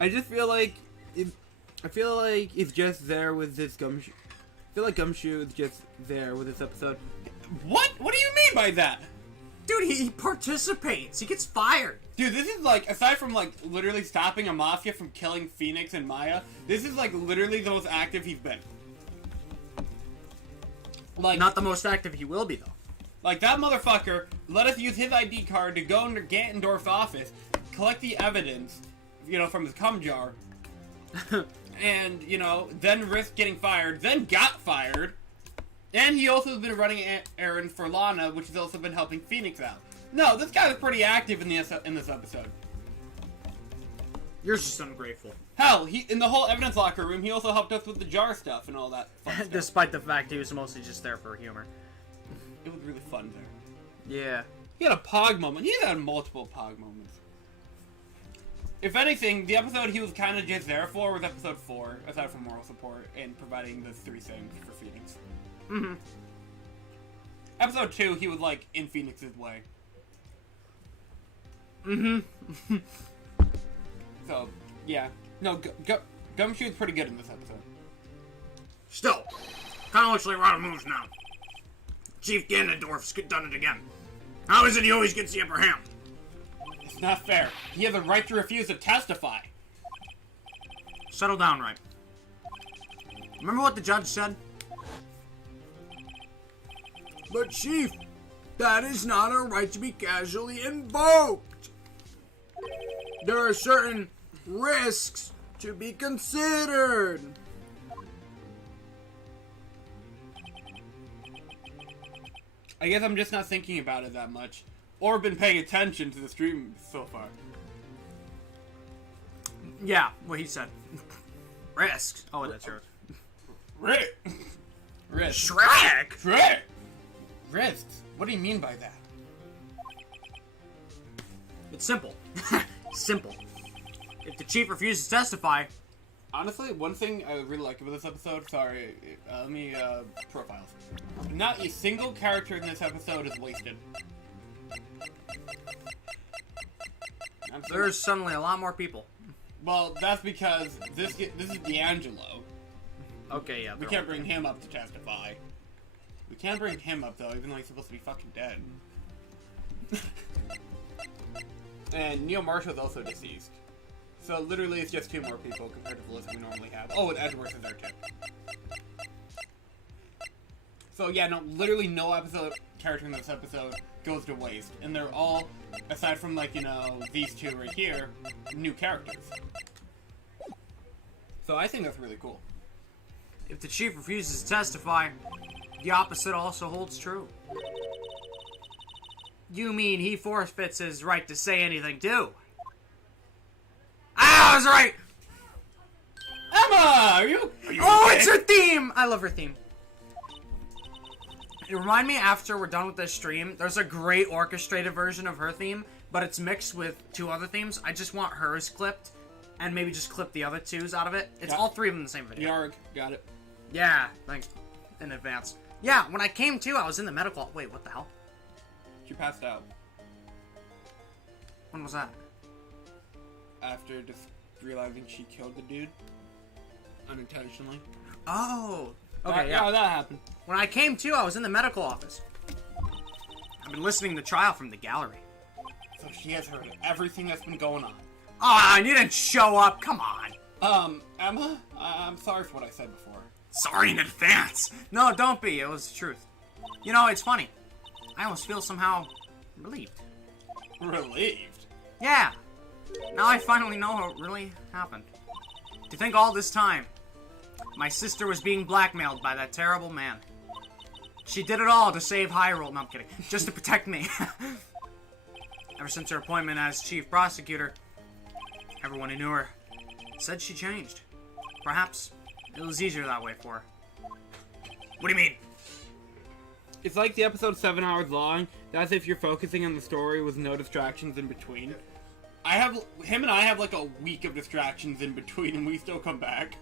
I just feel like it's just there with this Gumshoe. I feel like Gumshoe is just there with this episode. What? What do you mean by that? Dude, he participates. He gets fired. Dude, this is like, aside from like literally stopping a mafia from killing Phoenix and Maya, this is like literally the most active he's been. Like, Not the most active he will be, though. Like, that motherfucker let us use his ID card to go into Gantendorf's office, collect the evidence, from his cum jar, and, then risk getting fired, then got fired, and he also has been running errands for Lana, which has also been helping Phoenix out. No, this guy was pretty active in this episode. You're just ungrateful. Hell, in the whole evidence locker room, he also helped us with the jar stuff and all that fun stuff. Despite the fact he was mostly just there for humor. It was really fun there. Yeah. He had a pog moment. He's had multiple pog moments. If anything, the episode he was kind of just there for was episode 4, aside from moral support and providing the 3 things for Phoenix. Mm-hmm. Episode 2, he was, like, in Phoenix's way. Mm-hmm. So, yeah. No, Gumshoe's pretty good in this episode. Still, kind of looks like we're out of moves now. Chief Ganondorf's done it again. How is it he always gets the upper hand? It's not fair. He has a right to refuse to testify. Settle down, right? Remember what the judge said? But Chief, that is not a right to be casually invoked. There are certain risks to be considered. I guess I'm just not thinking about it that much. Or been paying attention to the stream so far. Yeah, what he said. Risks. Oh, that's yours. Risk. Shrek! Shrek! Risks? What do you mean by that? It's simple. Simple. If the chief refuses to testify... Honestly, one thing I really like about this episode, sorry, let me, profiles. Not a single character in this episode is wasted. There's suddenly a lot more people. Well, that's because this is D'Angelo. Okay, yeah. We can't bring him up to testify. We can't bring him up, though, even though he's supposed to be fucking dead. And Neil Marshall's also deceased. So literally it's just 2 more people compared to the list we normally have. Oh, and Edgeworth is there too. So yeah, no, literally no character in this episode goes to waste. And they're all, aside from like, you know, these 2 right here, new characters. So I think that's really cool. If the chief refuses to testify, the opposite also holds true. You mean he forfeits his right to say anything too? Ah, I was right! Emma! Are you Oh, okay? it's her theme! I love her theme. It remind me after we're done with this stream, there's a great orchestrated version of her theme, but it's mixed with 2 other themes. I just want hers clipped, and maybe just clip the other 2's out of it. It's Yeah. all 3 of them in the same video. Yarg, got it. Yeah, thanks. In advance. Yeah, when I came to, I was in the medical... Wait, what the hell? She passed out When was that? after just realizing she killed the dude unintentionally. Oh! Okay, yeah. that happened. When I came to, I was in the medical office. I've been listening to the trial from the gallery. So she has heard everything that's been going on. Ah, you didn't show up. Come on. Emma, I'm sorry for what I said before. Sorry in advance. No, don't be. It was the truth. You know, it's funny. I almost feel somehow relieved. Relieved? Yeah. Now I finally know what really happened. To think all this time, my sister was being blackmailed by that terrible man. She did it all to save Hyrule. No, I'm kidding. Just to protect me. Ever since her appointment as chief prosecutor, everyone who knew her said she changed. Perhaps it was easier that way for her. What do you mean? It's like the episode's 7 hours long. That's if you're focusing on the story with no distractions in between. Him and I have like a week of distractions in between, and we still come back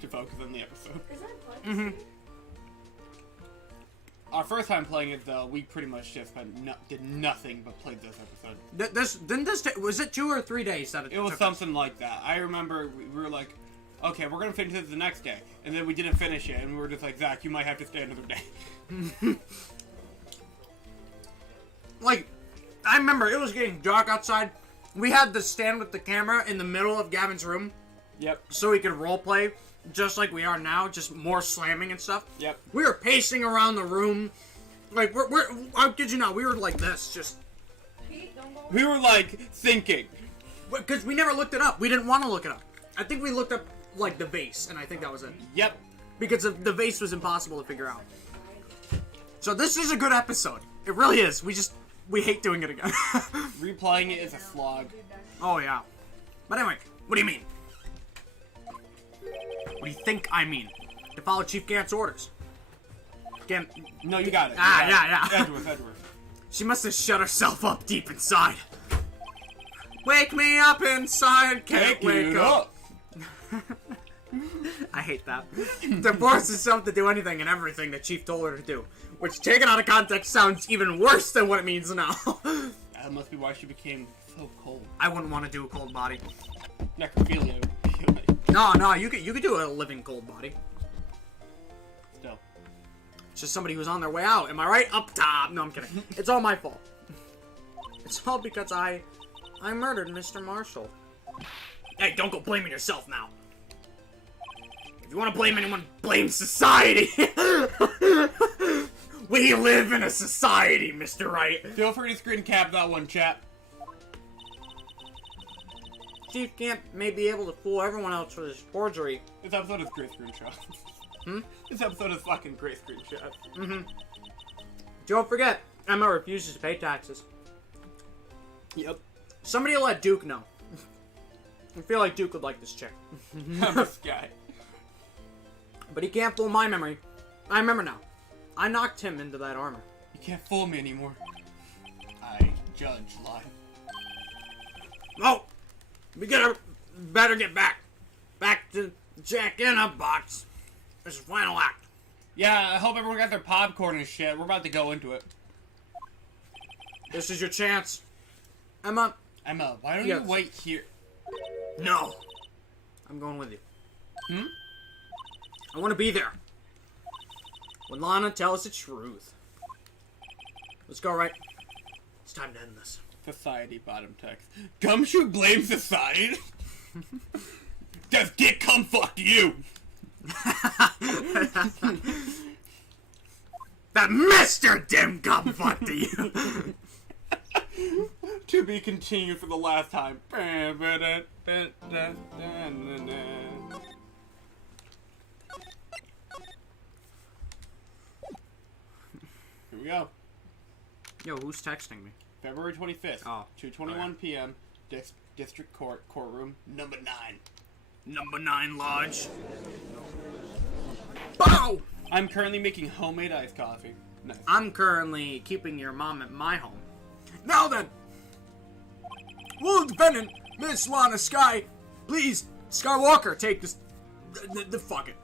to focus on the episode. Is that fun? Our first time playing it, though, we pretty much just did nothing but played this episode. Was it 2 or 3 days that It was took something like that. I remember we were like, okay, we're gonna finish this the next day, and then we didn't finish it, and we were just like, Zach, you might have to stay another day. Like, I remember it was getting dark outside. We had to stand with the camera in the middle of Gavin's room. Yep. So he could roleplay just like we are now, just more slamming and stuff. Yep. We were pacing around the room. Like, I kid you not, we were like this, just... Pete, don't go. We were like thinking. Because we never looked it up. We didn't want to look it up. I think we looked up, like, the vase, and I think that was it. Yep. Because the vase was impossible to figure out. So this is a good episode. It really is. We hate doing it again. Replaying it is a slog. Oh, yeah. But anyway, what do you mean? What do you think I mean? To follow Chief Gant's orders. Gant... No, you got it. Yeah. Edgeworth. She must have shut herself up deep inside. Wake me up inside, can't wake up. I hate that. To force herself to do anything and everything the Chief told her to do. Which, taken out of context, sounds even worse than what it means now. That must be why she became so cold. I wouldn't want to do a cold body. Necrophilia. No, you could do a living cold body. Still. It's just somebody who's on their way out. Am I right? Up top. No, I'm kidding. It's all my fault. It's all because I murdered Mr. Marshall. Hey, don't go blaming yourself now. If you want to blame anyone, blame society. We live in a society, Mr. Wright. Feel free to screen cap that one, chat. Chief Gant may be able to fool everyone else with his forgery. This episode is great screenshot. This episode is fucking great screenshot. Don't forget, Emma refuses to pay taxes. Yep. Somebody let Duke know. I feel like Duke would like this chick. This guy. But he can't fool my memory. I remember now. I knocked him into that armor. You can't fool me anymore. I judge life. Oh! Better get back. Back to Jack in a Box. This is final act. Yeah, I hope everyone got their popcorn and shit. We're about to go into it. This is your chance. Emma, Emma, why don't Yes. you wait here? no. I'm going with you. Hmm? I want to be there. When Lana tells the truth. Let's go, right? It's time to end this. Society bottom text. Gumshoe blames society? Does dick come fuck you? That Mr. Dim come fuck to you. To be continued for the last time. Here we go. Yo, who's texting me? February 25th, Oh, 2:21 p.m. District Court, courtroom number 9. Number 9 Lodge. Bow! I'm currently making homemade iced coffee. Nice. I'm currently keeping your mom at my home. Now then, will the defendant, Miss Lana Sky, please, Skywalker, take this. The fuck it.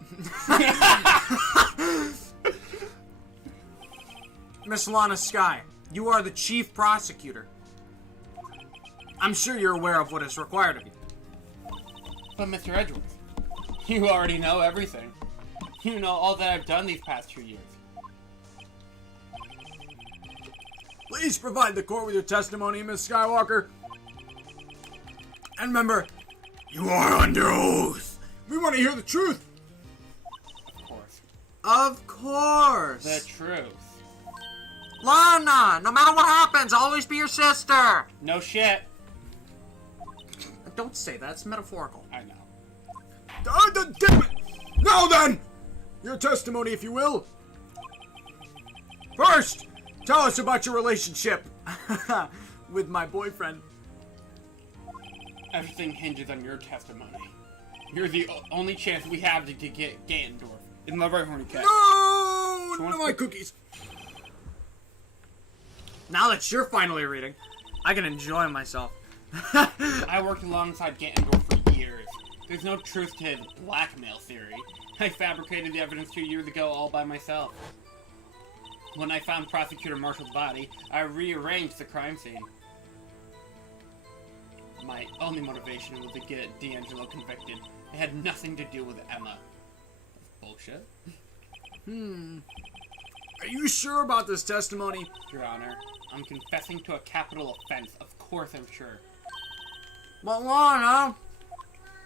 Miss Lana Sky, you are the chief prosecutor. I'm sure you're aware of what is required of you. But Mr. Edgeworth, you already know everything. You know all that I've done these past 2 years. Please provide the court with your testimony, Miss Skywalker. And remember, You are under oath. we want to hear the truth. Of course. Of course. The truth. Lana, no matter what happens, I'll always be your sister. No shit. Don't say that, it's metaphorical. I know. Damn it! Now then, your testimony, if you will. First, tell us about your relationship with my boyfriend. Everything hinges on your testimony. You're the only chance we have to get Ganondorf. Isn't that right, Horny Cat? No, She wants no, my to- cookies. Now that you're finally reading, I can enjoy myself. I worked alongside Ganondorf for years. There's no truth to his blackmail theory. I fabricated the evidence 2 years ago all by myself. When I found Prosecutor Marshall's body, I rearranged the crime scene. My only motivation was to get D'Angelo convicted. It had nothing to do with Emma. Bullshit. Are you sure about this testimony? Your Honor, I'm confessing to a capital offense. Of course I'm sure. But Lana,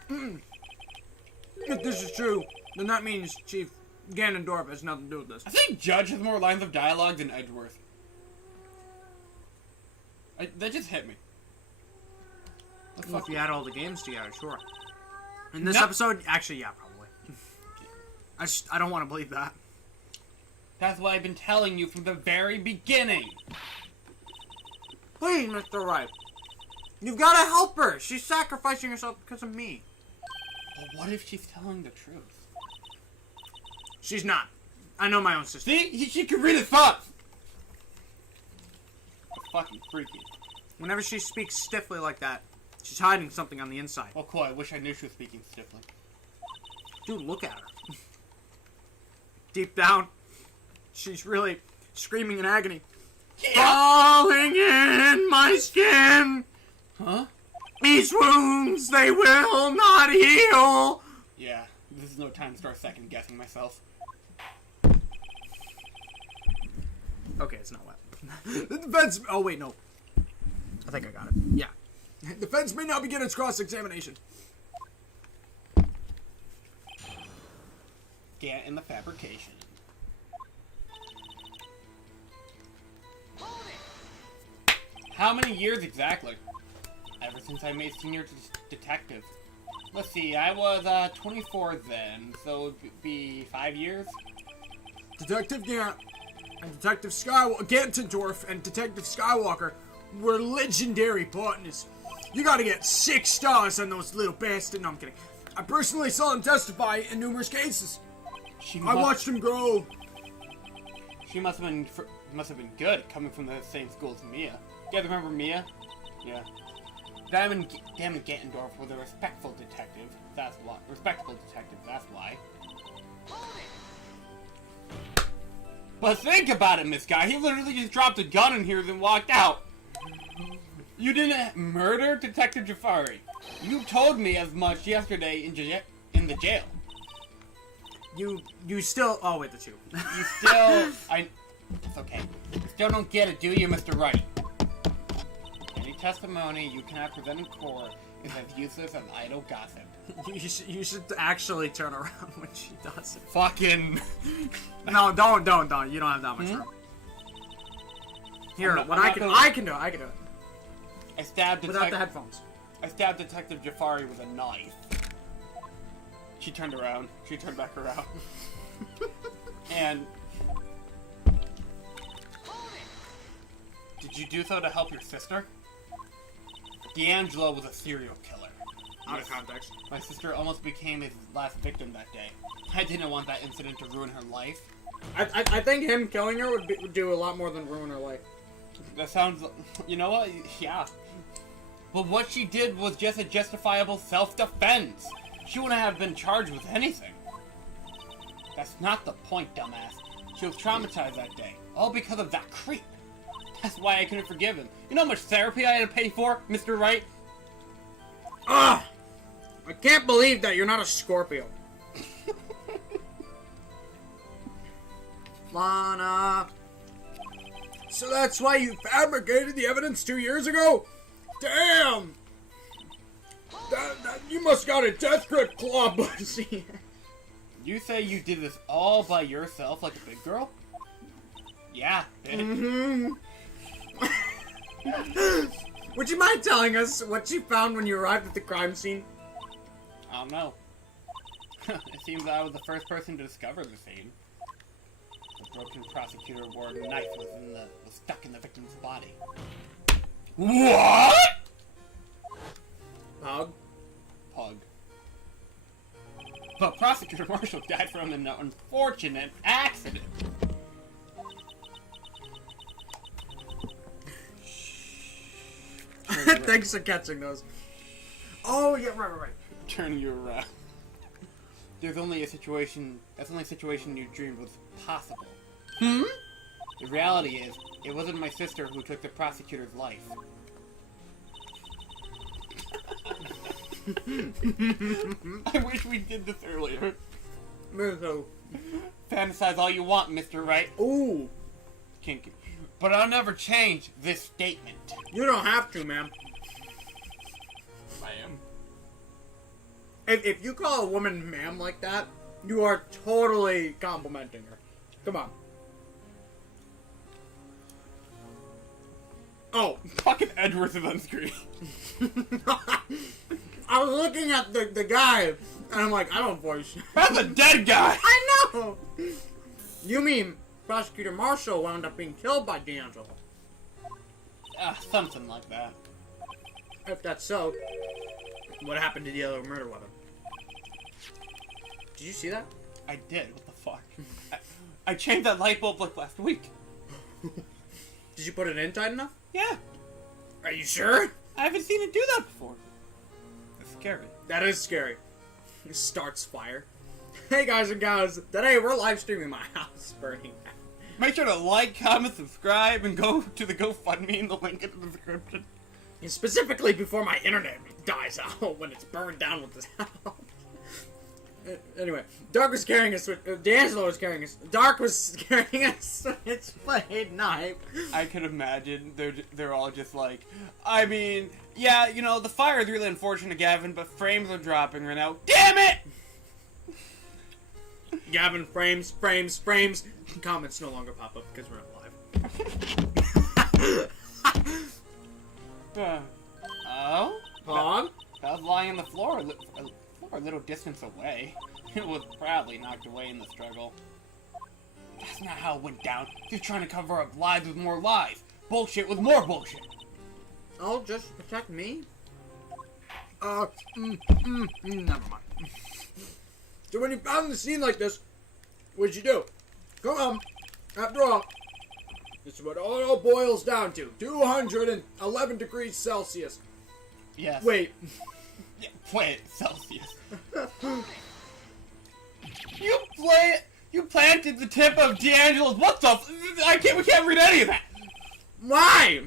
If this is true, then that means Chief Ganondorf has nothing to do with this. I think Judge has more lines of dialogue than Edgeworth. That just hit me. What the well, fuck? if you add all the games together, sure. In this No. episode, actually, yeah, probably. I don't want to believe that. That's what I've been telling you from the very beginning. Please, Mr. Wright. You've got to help her. She's sacrificing herself because of me. But what if she's telling the truth? She's not. I know my own sister. See? She can read his thoughts! That's fucking freaky. Whenever she speaks stiffly like that, she's hiding something on the inside. Well, cool. I wish I knew she was speaking stiffly. Dude, look at her. Deep down, she's really screaming in agony. Falling in my skin. Huh? These wounds, they will not heal. Yeah. This is no time to start second guessing myself. Okay, it's not wet. The defense. Oh wait, no. I think I got it. Yeah. Defense may now begin its cross-examination. Get in the fabrication. How many years exactly? Ever since I made senior detective. Let's see, I was 24 then, so it would be 5 years? Detective Gant, And Detective Gantendorf and Detective Skywalker were legendary partners. You gotta get 6 stars on those little bastards. No, I'm kidding. I personally saw them testify in numerous cases. I watched them grow. She must have been good, coming from the same school as Mia. You guys remember Mia? Yeah. Diamond Gantendorf was a respectful detective. That's why. That's why. But think about it, Miss Guy. He literally just dropped a gun in here and walked out. You didn't murder Detective Jafari. You told me as much yesterday in the jail. You still... Oh, wait, that's you. You still... It's okay. You still don't get it, do you, Mr. Wright? Any testimony you cannot present in court is as useless as idle gossip. You should actually turn around when she does it. Fucking... No, don't. You don't have that much room. Here, I can do it. I stabbed Without the headphones. I stabbed Detective Jafari with a knife. She turned around. She turned back around. And... Did you do so to help your sister? D'Angelo was a serial killer. Out of context. My sister almost became his last victim that day. I didn't want that incident to ruin her life. I think him killing her would do a lot more than ruin her life. That sounds... You know what? Yeah. But what she did was just a justifiable self-defense. She wouldn't have been charged with anything. That's not the point, dumbass. She was traumatized that day. All because of that creep. That's why I couldn't forgive him. You know how much therapy I had to pay for, Mr. Wright? Ugh! I can't believe that you're not a Scorpio. Lana. So that's why you fabricated the evidence 2 years ago? Damn! You must got a death grip claw, buddy. You say you did this all by yourself like a big girl? Yeah, bitch. Would you mind telling us what you found when you arrived at the crime scene? I don't know. It seems I was the first person to discover the scene. The broken prosecutor wore knife was stuck in the victim's body. What? Pug. But Prosecutor Marshall died from an unfortunate accident. Thanks for catching those. Oh, yeah, right. Turn you around. That's the only situation you dreamed was possible. Hmm? The reality is, it wasn't my sister who took the prosecutor's life. I wish we did this earlier. Fantasize all you want, Mr. Wright. Ooh. Kinky. But I'll never change this statement. You don't have to, ma'am. I am. If you call a woman ma'am like that, you are totally complimenting her. Come on. Oh. Fucking Edwards is on screen. I was looking at the guy, and I'm like, I don't voice. That's a dead guy! I know! You mean Prosecutor Marshall wound up being killed by D'Angelo? Something like that. If that's so, what happened to the other murder weapon? Did you see that? I did. What the fuck? I changed that light bulb like last week. Did you put it in tight enough? Yeah. Are you sure? I haven't seen it do that before. It's scary. That is scary. It starts fire. Hey guys and gals, today we're live streaming my house burning. Make sure to like, comment, subscribe, and go to the GoFundMe in the link in the description. And specifically before my internet dies out when it's burned down with this house. Anyway, Dark was carrying a switch. D'Angelo was carrying a. Dark was carrying a switchblade knife. I could imagine they're all just like, I mean, yeah, you know, the fire is really unfortunate, Gavin, but frames are dropping right now. Damn it! Gavin, frames. Comments no longer pop up because we're not live. Oh? Pog? That was lying on the floor a little distance away. It was proudly knocked away in the struggle. That's not how it went down. You're trying to cover up lies with more lies. Bullshit with more bullshit. Oh, just protect me? Never mind. So when you found the scene like this, what'd you do? Come on. After all, this is what it all boils down to. 211 degrees Celsius. Yes. Wait. Yeah, wait, Celsius. You planted the tip of D'Angelo's. What the? We can't read any of that. Why?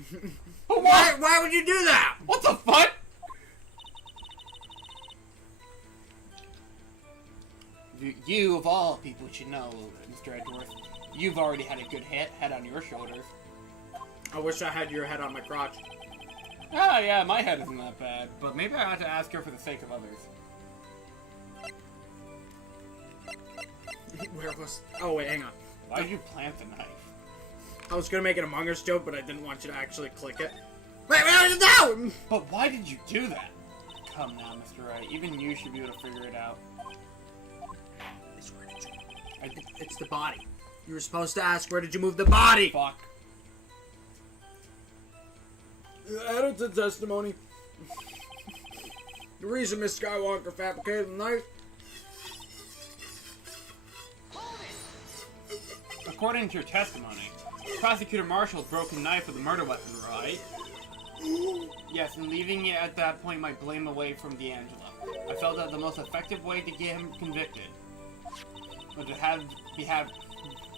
What? Why would you do that? What the fuck? You of all people should know, Mr. Edgeworth. You've already had a good head on your shoulders. I wish I had your head on my crotch. Ah, yeah, my head isn't that bad, but maybe I ought to ask her for the sake of others. Where was... Oh, wait, hang on. Why did you plant the knife? I was gonna make an Among Us joke, but I didn't want you to actually click it. Wait, no! But why did you do that? Come now, Mr. Wright. Even you should be able to figure it out. Where did you... It's the body. You were supposed to ask, where did you move the body? Fuck. Added to testimony. The reason Miss Skywalker fabricated the knife. According to your testimony, Prosecutor Marshall's broken knife with a murder weapon, right? Yes, and leaving it at that point might blame away from D'Angelo. I felt that the most effective way to get him convicted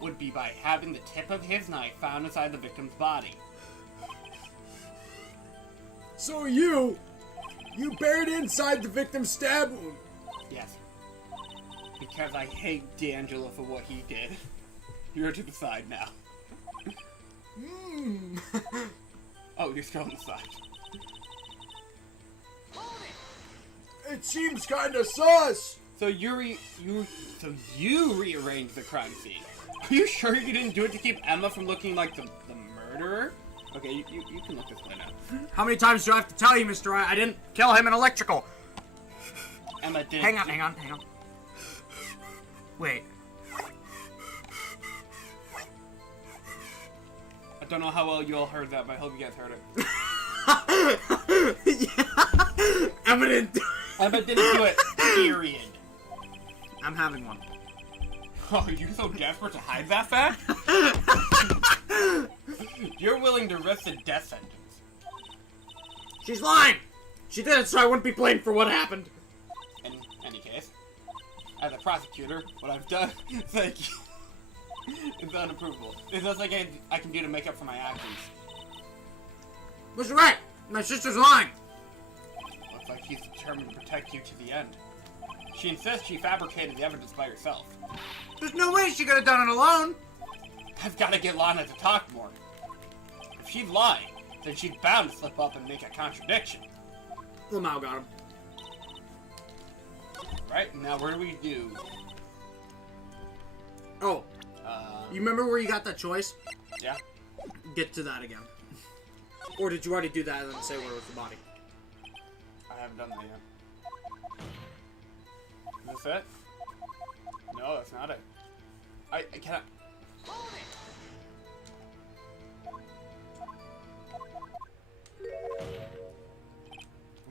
would be by having the tip of his knife found inside the victim's body. So you buried it inside the victim's stab wound. Yes. Because I hate D'Angelo for what he did. You're to the side now. Oh, you're still on the side. It seems kinda sus. So you rearranged the crime scene. Are you sure you didn't do it to keep Emma from looking like the murderer? Okay, you can look this way now. How many times do I have to tell you, Mr. I didn't kill him in electrical? Emma did. Hang on. Wait. I don't know how well you all heard that, but I hope you guys heard it. Yeah. Emma didn't do it. Period. I'm having one. Oh, are you so desperate to hide that fact? You're willing to risk a death sentence. She's lying! She did it so I wouldn't be blamed for what happened. In any case, as a prosecutor, what I've done is like... it's unapprovable. There's nothing I can do to make up for my actions. Mr. Wright, my sister's lying. Looks like she's determined to protect you to the end. She insists she fabricated the evidence by herself. There's no way she could have done it alone. I've got to get Lana to talk more. If she's lying, then she's bound to slip up and make a contradiction. Lamau got him. Right, now what do we do? Oh, you remember where you got that choice? Yeah? Get to that again. Or did you already do that and then say where was the body? I haven't done that yet. Is this it? No, that's not it. I cannot...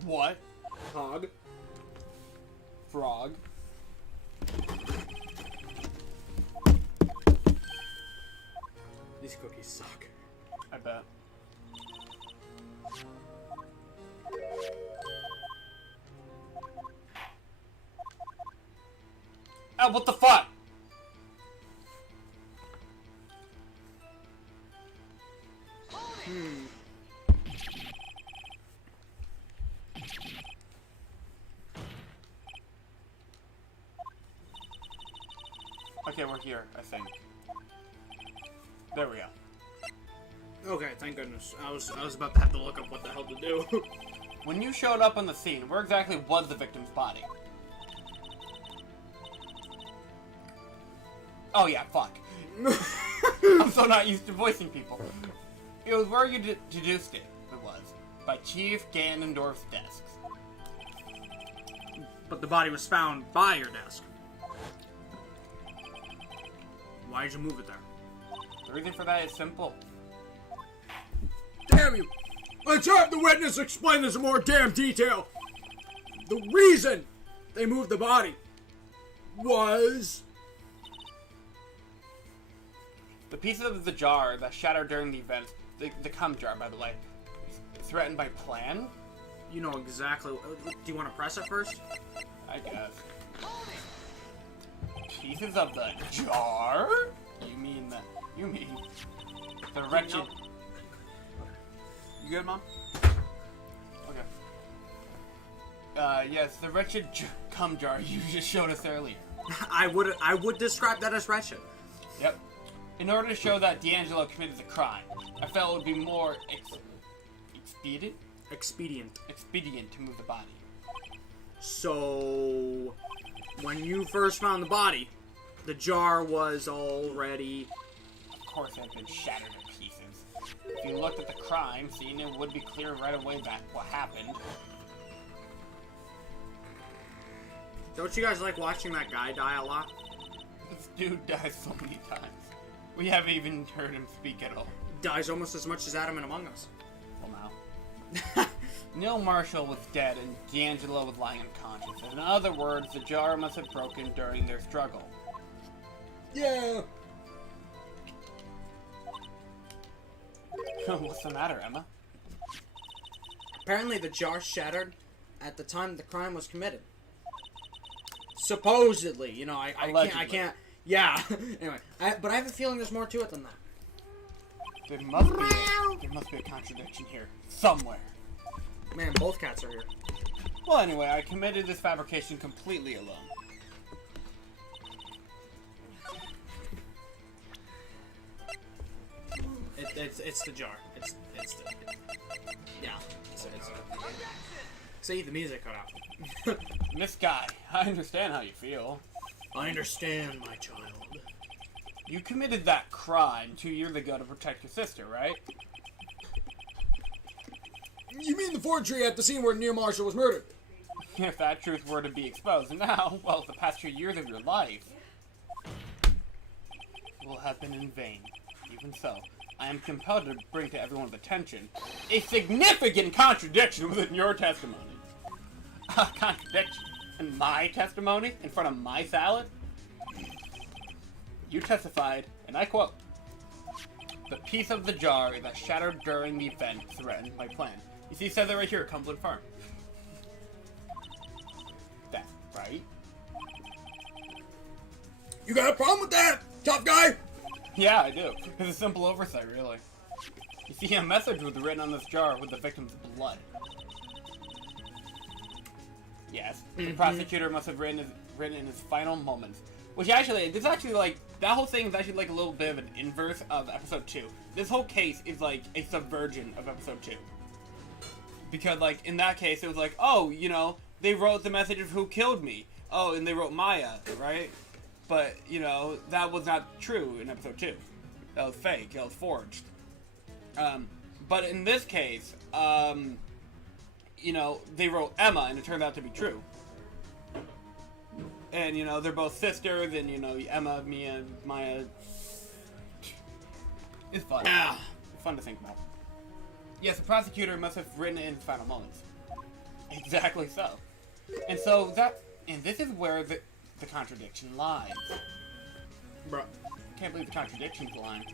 What? Hog. Frog. These cookies suck. I bet. Oh, what the fuck? Okay, we're here, I think. There we go. Okay, thank goodness. I was about to have to look up what the hell to do. When you showed up on the scene, where exactly was the victim's body? Oh yeah, fuck. I'm so not used to voicing people. It was where you deduced it. It was. By Chief Ganondorf's desks. But the body was found by your desk. Why did you move it there? The reason for that is simple. Damn you! Let's have the witness explain this in more damn detail. The reason they moved the body was... The pieces of the jar that shattered during the event, the cum jar, by the way, threatened by plan? You know exactly. Do you want to press it first? I guess. Pieces of the jar? You mean the wretched... You good, Mom? Okay. Yes, the wretched cum jar you just showed us earlier. I would describe that as wretched. Yep. In order to show that D'Angelo committed the crime, I felt it would be more expedient to move the body. So, when you first found the body, the jar was already... Of course, it had been shattered in pieces. If you looked at the crime scene, it would be clear right away that what happened. Don't you guys like watching that guy die a lot? This dude dies so many times. We haven't even heard him speak at all. Dies almost as much as Adam in Among Us. Well, now. Neil Marshall was dead and D'Angelo was lying unconscious. In other words, the jar must have broken during their struggle. Yeah. What's the matter, Emma? Apparently the jar shattered at the time the crime was committed. Supposedly, you know, I can't, yeah. Anyway, but I have a feeling there's more to it than that. There must be a contradiction here. Somewhere. Man, both cats are here. Well, anyway, I committed this fabrication completely alone. It's the jar. Yeah. See, the music cut out. Miss Guy, I understand how you feel. I understand, my child. You committed that crime 2 years ago to protect your sister, right? You mean the forgery at the scene where Neil Marshall was murdered? If that truth were to be exposed now, well, the past 2 years of your life will have been in vain. Even so, I am compelled to bring to everyone's attention a significant contradiction within your testimony. A contradiction in my testimony? In front of my salad? You testified, and I quote, "The piece of the jar that shattered during the event threatened my plan." You see, it says it right here, Cumberland Farm. That's right. You got a problem with that, tough guy? Yeah, I do. It's a simple oversight, really. You see, a message was written on this jar with the victim's blood. Yes, the prosecutor must have written in his final moments. Which actually, this actually like, that whole thing is actually like a little bit of an inverse of episode 2. This whole case is like a subversion of episode 2. Because like, in that case, it was like, oh, you know, they wrote the message of who killed me. Oh, and they wrote Maya, right? But, you know, that was not true in episode 2. That was fake. That was forged. But in this case, you know, they wrote Emma, and it turned out to be true. And, you know, they're both sisters, and, you know, Emma, Mia, Maya. It's fun. Yeah. It's fun to think about. Yes, the prosecutor must have written it in his final moments. Exactly so. And so and this is where the contradiction lies. Bro. Can't believe the contradiction's lying.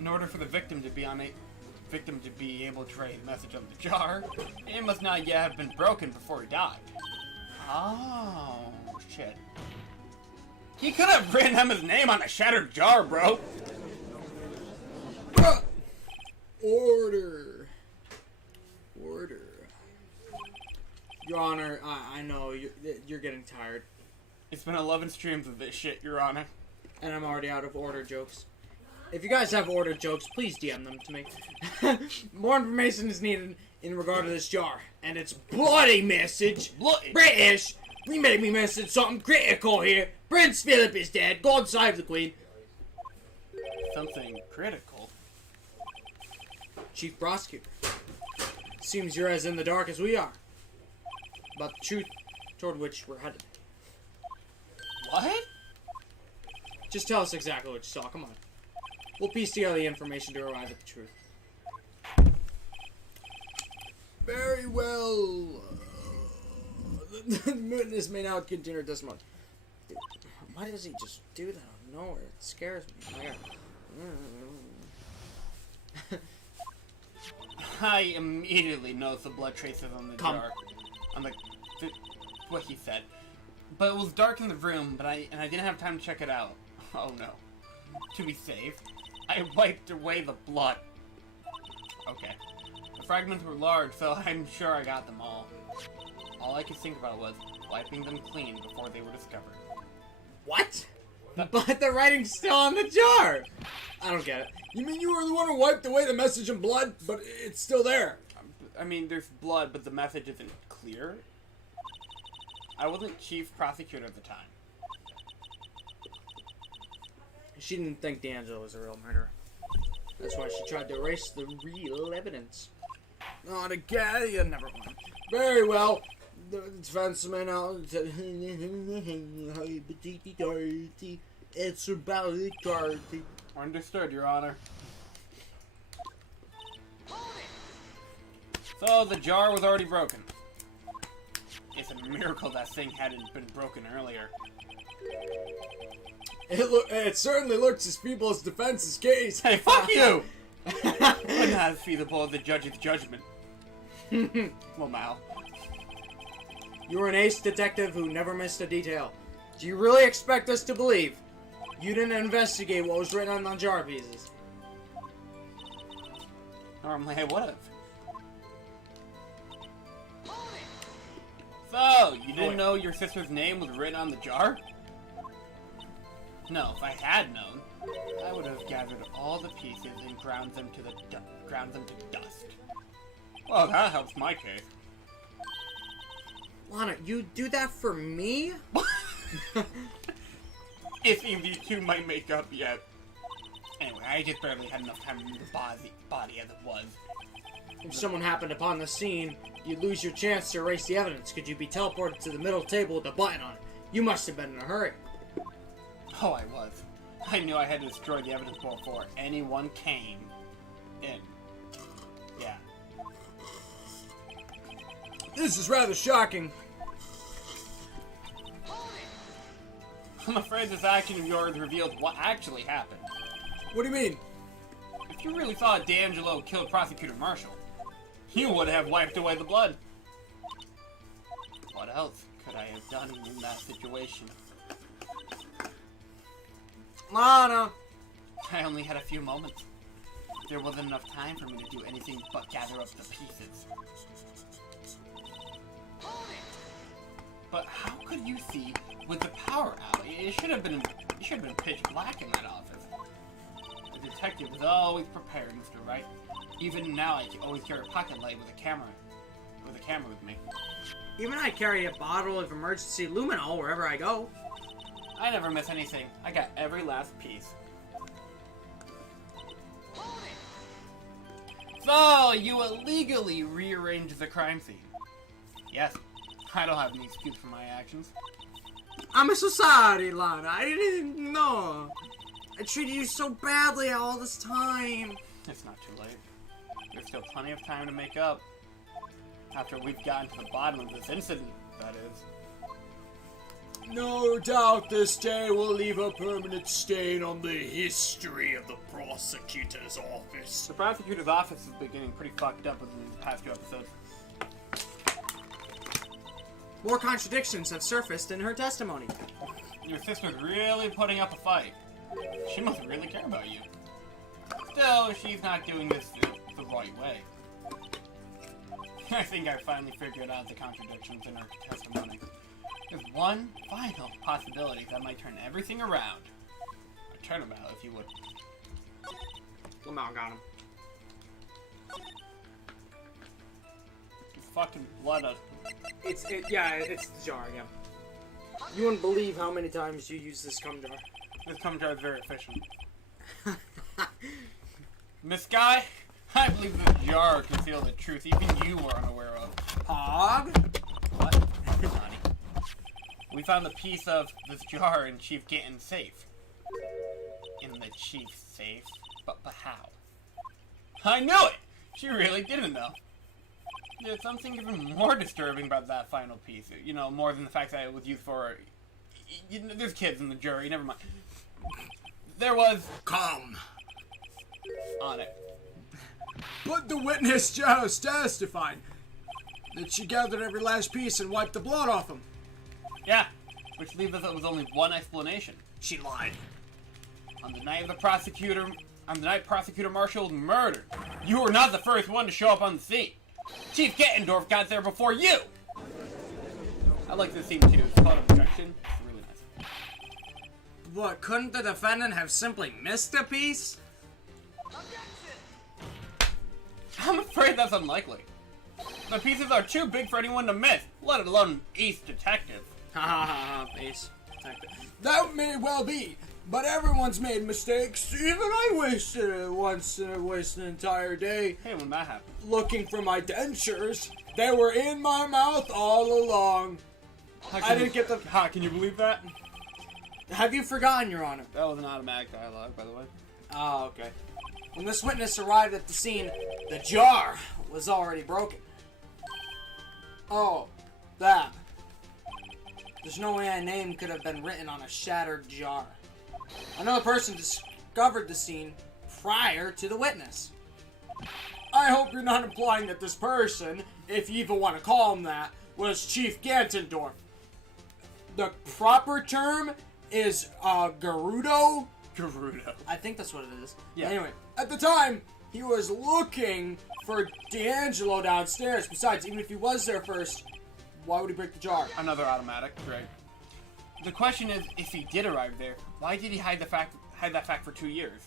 In order for the victim to be able to write a message on the jar, it must not yet have been broken before he died. Oh, shit. He could have written Emma's name on a shattered jar, bro. Order. Your Honor, I know you're getting tired. It's been 11 streams of this shit, Your Honor. And I'm already out of order jokes. If you guys have order jokes, please DM them to me. More information is needed in regard to this jar. And it's bloody message. Bloody. British. We made me message something critical here. Prince Philip is dead. God save the Queen. Something critical. Chief Prosecutor. Seems you're as in the dark as we are. About the truth toward which we're headed. What? Just tell us exactly what you saw. Come on. We'll piece together the information to arrive at the truth. Very well. The witness may now continue her testimony. Dude, why does he just do that out of nowhere? It scares me. I immediately noticed the blood traces on the jar. On what he said. But it was dark in the room, and I didn't have time to check it out. Oh no. To be safe, I wiped away the blood. Okay. The fragments were large, so I'm sure I got them all. All I could think about was wiping them clean before they were discovered. What? But the writing's still on the jar! I don't get it. You mean you were the one who wiped away the message in blood, but it's still there? I mean, there's blood, but the message isn't clear. I wasn't chief prosecutor at the time. She didn't think D'Angelo was a real murderer. That's why she tried to erase the real evidence. Not again. Yeah, never mind. Very well. The defense may now. It's about equality. Understood, Your Honor. So, the jar was already broken. It's a miracle that thing hadn't been broken earlier. It certainly looks as feeble as defense's case. Hey, fuck you! But not as feasible as the judge's judgment. Well, Mal. You were an ace detective who never missed a detail. Do you really expect us to believe you didn't investigate what was written on the jar pieces? Normally I would've. So, you didn't know your sister's name was written on the jar? No, if I had known, I would have gathered all the pieces and ground them to dust. Well, that helps my case. Lana, you do that for me? It seems these two might make up yet. Anyway, I just barely had enough time to move the body as it was. If someone happened upon the scene, you'd lose your chance to erase the evidence. Could you be teleported to the middle table with a button on it? You must have been in a hurry. Oh, I was. I knew I had to destroy the evidence before anyone came in. Yeah. This is rather shocking. I'm afraid this action of yours reveals what actually happened. What do you mean? If you really thought D'Angelo killed Prosecutor Marshall, you would have wiped away the blood. What else could I have done in that situation? Lana! I only had a few moments. There wasn't enough time for me to do anything but gather up the pieces. But how could you see with the power out? It should have been pitch black in that office. The detective is always prepared, Mr. Wright. Even now, I can always carry a pocket light with a camera with me. Even I carry a bottle of emergency luminol wherever I go. I never miss anything. I got every last piece. So, you illegally rearranged the crime scene. Yes, I don't have any excuse for my actions. I'm so sorry, Lana. I didn't know. I treated you so badly all this time. It's not too late. There's still plenty of time to make up. After we've gotten to the bottom of this incident, that is. No doubt this day will leave a permanent stain on the history of the prosecutor's office. The prosecutor's office is beginning pretty fucked up within these past few episodes. More contradictions have surfaced in her testimony. Your sister's really putting up a fight. She must really care about you. Still, she's not doing this the right way. I think I finally figured out the contradictions in her testimony. There's one final possibility that might turn everything around. A turnabout, if you would. Lamau got him. Fucking blood us. It's the jar, yeah. You wouldn't believe how many times you use this cum jar. This cum jar is very efficient. Miss Guy, I believe this jar conceals the truth even you were unaware of. Hog? What? Honey. We found the piece of this jar in Chief Ganton's safe. in the chief's safe. But how? I knew it! She really didn't know. There's something even more disturbing about that final piece. You know, more than the fact that it was used for... there's kids in the jury, never mind. There was... Come. on it. But the witness just testified that she gathered every last piece and wiped the blood off him. Yeah, which leaves us with only one explanation. She lied. On the night Prosecutor Marshall was murdered, you were not the first one to show up on the scene. Chief Gettendorf got there before you! I like this scene too. It's called Objection. It's really nice. What, couldn't the defendant have simply missed a piece? I'm afraid that's unlikely. The pieces are too big for anyone to miss, let alone an ace detective. Ha ha ha ha, ace. Detective. That may well be, but everyone's made mistakes. Even I wasted it once and I wasted an entire day Hey, when that happened. looking for my dentures. They were in my mouth all along. I didn't get the... Ha, can you believe that? Have you forgotten, Your Honor? That was an automatic dialogue, by the way. Oh, okay. When this witness arrived at the scene, the jar was already broken. Oh, that. There's no way a name could have been written on a shattered jar. Another person discovered the scene prior to the witness. I hope you're not implying that this person, if you even want to call him that, was Chief Gantendorf. The proper term is, Gerudo? Gerudo. I think that's what it is. Yeah. Anyway, at the time, he was looking for D'Angelo downstairs. Besides, even if he was there first, why would he break the jar? Another automatic, right. The question is, if he did arrive there, why did he hide that fact for 2 years?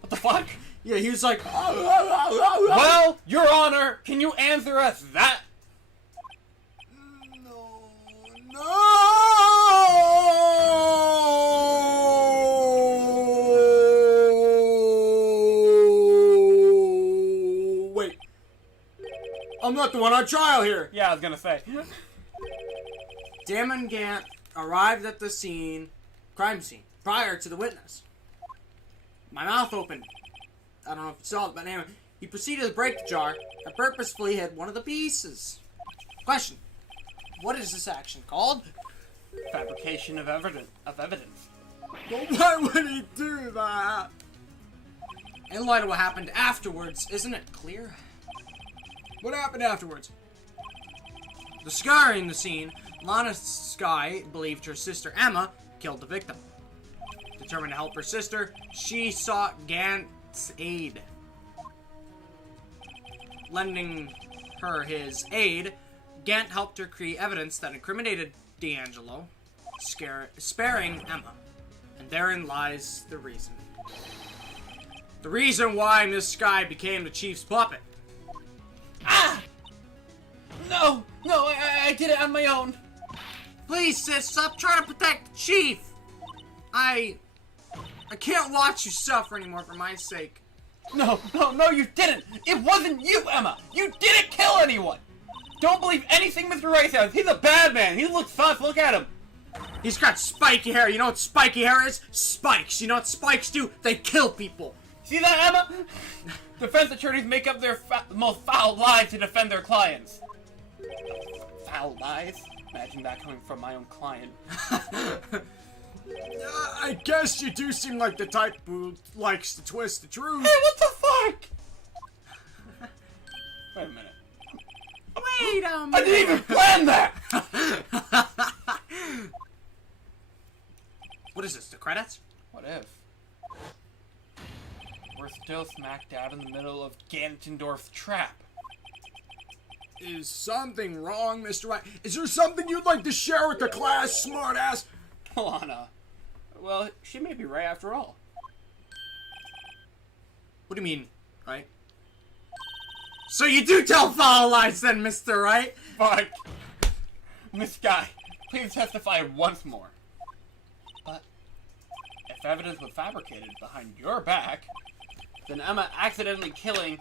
What the fuck? Yeah, he was like, Well, Your Honor, can you answer us that? Wait. I'm not the one on trial here. Yeah, I was gonna say. Damon Gant arrived at the crime scene, prior to the witness. My mouth opened. I don't know if you saw it, but anyway, he proceeded to break the jar and purposefully hid one of the pieces. Question. What is this action called? Fabrication of evidence. But why would he do that? In light of what happened afterwards, isn't it clear? What happened afterwards? Discovering the scene, Lana Skye believed her sister Emma killed the victim. Determined to help her sister, she sought Gant's aid. Lending her his aid, Gant helped her create evidence that incriminated D'Angelo, sparing Emma. And therein lies the reason. The reason why Miss Skye became the chief's puppet. Ah! No, I did it on my own. Please, sis, stop trying to protect the chief. I can't watch you suffer anymore for my sake. No, you didn't. It wasn't you, Emma. You didn't kill anyone. Don't believe anything Mr. Wright says. He's a bad man. He looks sus. Look at him. He's got spiky hair. You know what spiky hair is? Spikes. You know what spikes do? They kill people. See that, Emma? Defense attorneys make up their most foul lies to defend their clients. Foul lies? Imagine that coming from my own client. I guess you do seem like the type who likes to twist the truth. Hey, what the fuck? Wait a minute. Wait a minute. I didn't even plan that! What is this, the credits? What if? We're still smack dab in the middle of Gantendorf's trap. Is something wrong, Mr. Wright? Is there something you'd like to share with the class, smartass? Lana. Well, she may be right after all. What do you mean, right? So you do tell foul lies then, Mr. Wright? Fuck. Miss Guy, please testify once more. But if evidence was fabricated behind your back, then Emma accidental killing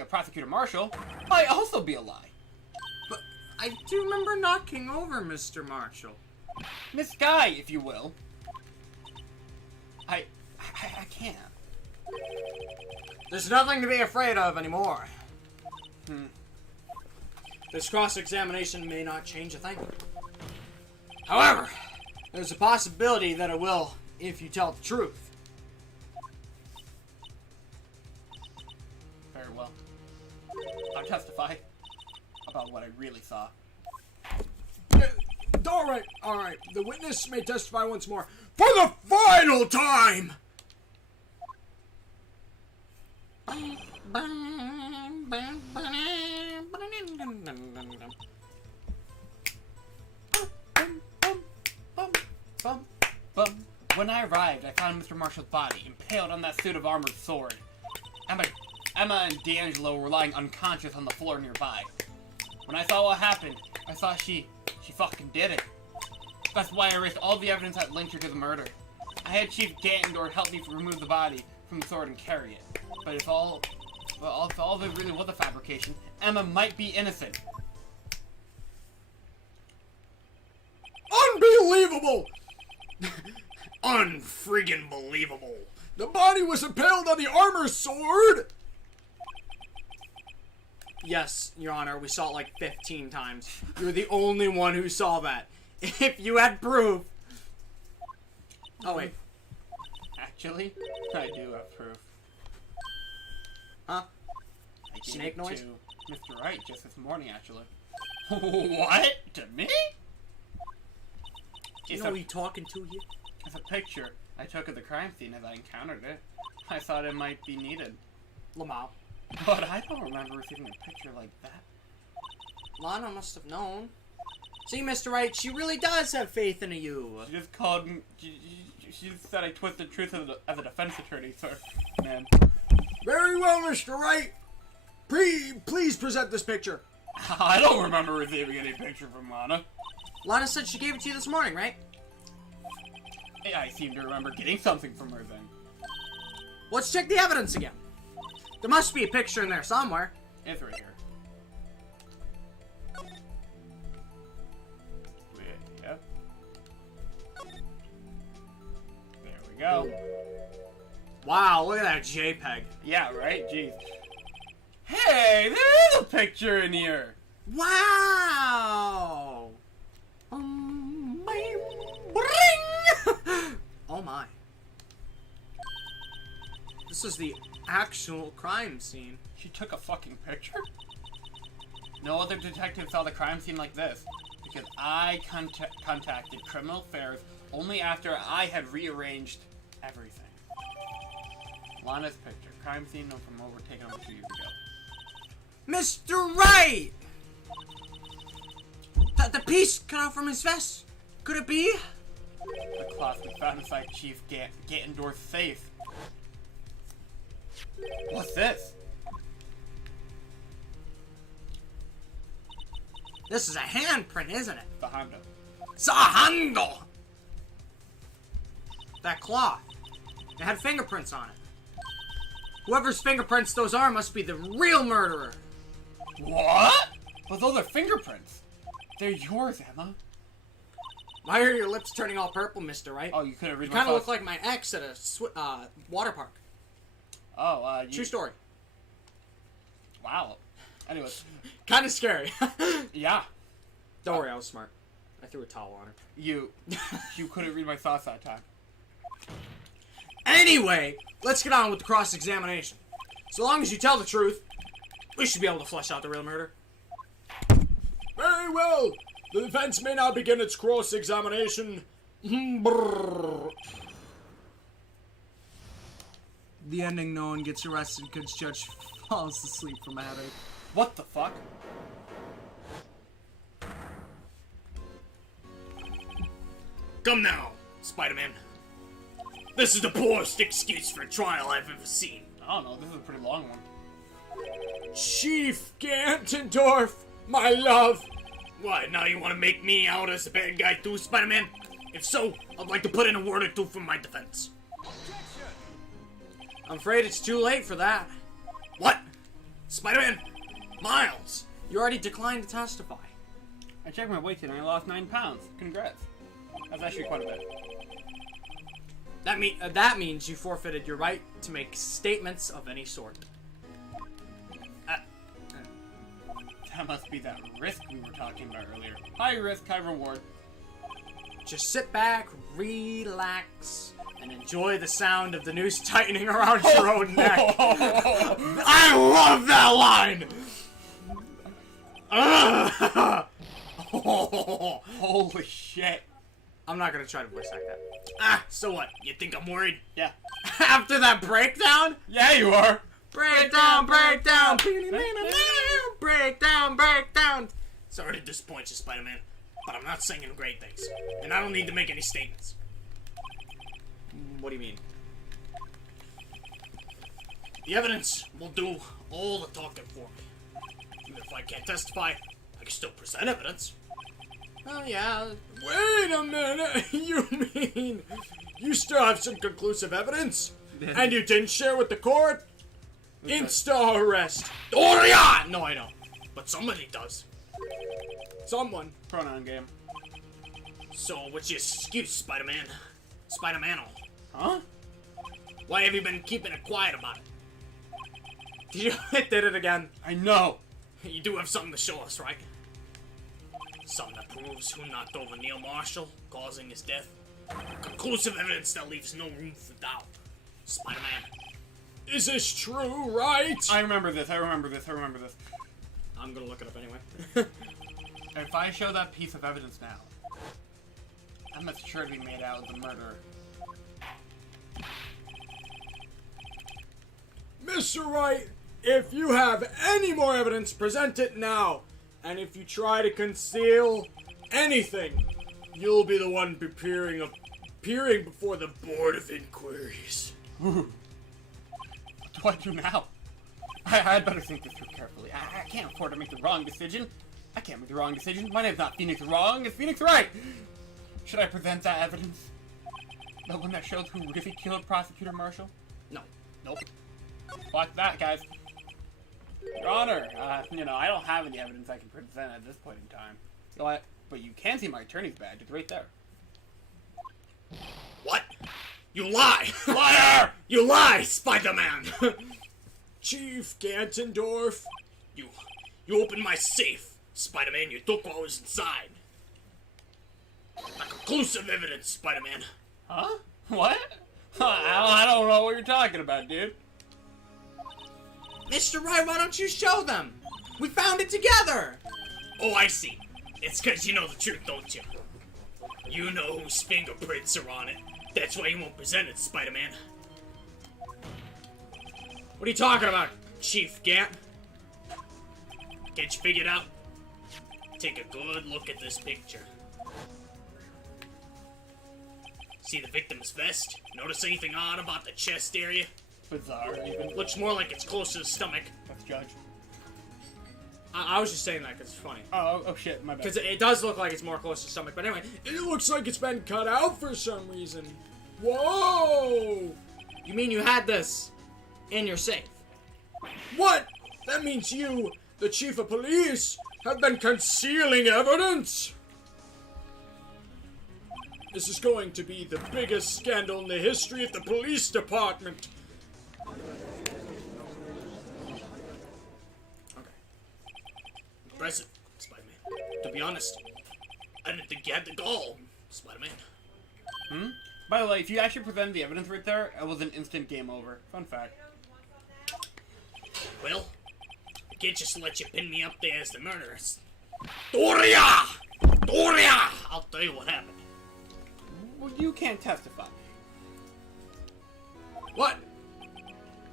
of Prosecutor Marshall might also be a lie. But I do remember knocking over Mr. Marshall. Miss Guy, if you will. I can't. There's nothing to be afraid of anymore. This cross-examination may not change a thing. However, there's a possibility that it will if you tell the truth. Very well. I'll testify about what I really saw. Alright. The witness may testify once more. For the final time! When I arrived, I found Mr. Marshall's body, impaled on that suit of armored sword. Emma and D'Angelo were lying unconscious on the floor nearby. When I saw what happened, I thought she fucking did it. That's why I erased all the evidence that linked her to the murder. I had Chief Gantendorf help me remove the body from the sword and carry it. But if all of it really was a fabrication, Emma might be innocent. Unbelievable! Unfriggin' believable. The body was impaled on the armor sword! Yes, Your Honor, we saw it like 15 times. You're the only one who saw that. If you had proof... Oh, wait. Actually, I do have proof. Huh? I gave Snake it noise? to Mr. Wright just this morning, actually. What? To me? Do you know who you talking to here? It's a picture I took of the crime scene as I encountered it. I thought it might be needed. Lamau. But I don't remember receiving a picture like that. Lana must have known. See, Mr. Wright, she really does have faith in you. She just called me. She just said I twisted truth as a defense attorney, sir. Man. Very well, Mr. Wright. Please present this picture. I don't remember receiving any picture from Lana. Lana said she gave it to you this morning, right? I seem to remember getting something from her then. Let's check the evidence again. There must be a picture in there somewhere. It's right here. Yep. There we go. Wow, look at that JPEG. Yeah, right? Jeez. Hey, there is a picture in here! Wow! Oh my. This is the actual crime scene. She took a fucking picture? No other detective saw the crime scene like this, because I contacted Criminal Affairs only after I had rearranged everything. Lana's picture. Crime scene from overtaken over 2 years ago. Mr. Wright! The piece cut out from his vest. Could it be? The cloth we found inside Chief Gantendorf's safe. What's this? This is a handprint, isn't it? The HANDO. It's a HANDO! That cloth. It had fingerprints on it. Whoever's fingerprints those are must be the real murderer. What? But those are fingerprints. They're yours, Emma. Why are your lips turning all purple, Mr. Wright? Oh, you couldn't read You my kind of thoughts. look like my ex at a water park. Oh, True story. Wow. Anyways. Kind of scary. Yeah. Don't worry, I was smart. I threw a towel on her. You couldn't read my thoughts that time. Anyway, let's get on with the cross-examination. So long as you tell the truth, we should be able to flesh out the real murder. Very well. The defense may now begin its cross-examination. The ending, no one gets arrested because Judge falls asleep from a headache. What the fuck? Come now, Spider-Man. This is the poorest excuse for a trial I've ever seen. I don't know. This is a pretty long one. Chief Gantendorf, my love. What, now you want to make me out as a bad guy too, Spider-Man? If so, I'd like to put in a word or two for my defense. I'm afraid it's too late for that. What? Spider-Man? Miles! You already declined to testify. I checked my weight today and I lost 9 pounds. Congrats. That's actually quite a bit. That means you forfeited your right to make statements of any sort. That must be that risk we were talking about earlier. High risk, high reward. Just sit back, relax, and enjoy the sound of the noose tightening around your own neck. I love that line! Holy shit. I'm not gonna try to voice act that. So what? You think I'm worried? Yeah. After that breakdown? Yeah, you are. Breakdown, breakdown, breakdown, breakdown. Sorry to disappoint you, Spider-Man, but I'm not singing great things, and I don't need to make any statements. What do you mean? The evidence will do all the talking for me. Even if I can't testify, I can still present evidence. Oh yeah. Wait a minute! You mean you still have some conclusive evidence? And you didn't share with the court? Insta arrest! Doria! No, I don't. But somebody does. Someone. Pronoun game. So, what's your excuse, Spider-Man? Spider-Man-o. Huh? Why have you been keeping it quiet about it? Did you did it again? I know. You do have something to show us, right? Something that proves who knocked over Neil Marshall, causing his death. Conclusive evidence that leaves no room for doubt. Spider-Man. Is this true, right? I remember this. I'm gonna look it up anyway. If I show that piece of evidence now, that must sure to be made out as the murderer. Mr. Wright, if you have any more evidence, present it now. And if you try to conceal anything, you'll be the one appearing before the Board of Inquiries. Ooh. What do I do now? I'd better think this through carefully. I can't afford to make the wrong decision. I can't make the wrong decision. My name's not Phoenix Wrong, it's Phoenix Right! Should I present that evidence? The one that shows who really killed Prosecutor Marshall? No. Nope. Fuck that, guys. Your Honor, I don't have any evidence I can present at this point in time. You know what? But you can see my attorney's badge. It's right there. What? You lie! Liar! You lie, Spider-Man! Chief Gantendorf. You opened my safe, Spider-Man. You took what was inside. Not conclusive evidence, Spider-Man. Huh? What? I don't know what you're talking about, dude. Mr. Wright, why don't you show them? We found it together! Oh, I see. It's because you know the truth, don't you? You know whose fingerprints are on it. That's why you won't present it, Spider-Man. What are you talking about, Chief Gant? Can't you figure it out? Take a good look at this picture. See the victim's vest? Notice anything odd about the chest area? Bizarre, even. Looks more like it's close to the stomach. Let's judge. I was just saying that because it's funny. Oh shit, my bad. Because it does look like it's more close to the stomach, but anyway. It looks like it's been cut out for some reason. Whoa! You mean you had this in your safe? What? That means you, the chief of police, have been concealing evidence? This is going to be the biggest scandal in the history of the police department. Impressive, Spider-Man. To be honest, I didn't think you had the gall, Spider-Man. By the way, if you actually presented the evidence right there, it was an instant game over. Fun fact. Well, I can't just let you pin me up there as the murderer. Doria! Doria! I'll tell you what happened. Well, you can't testify. What?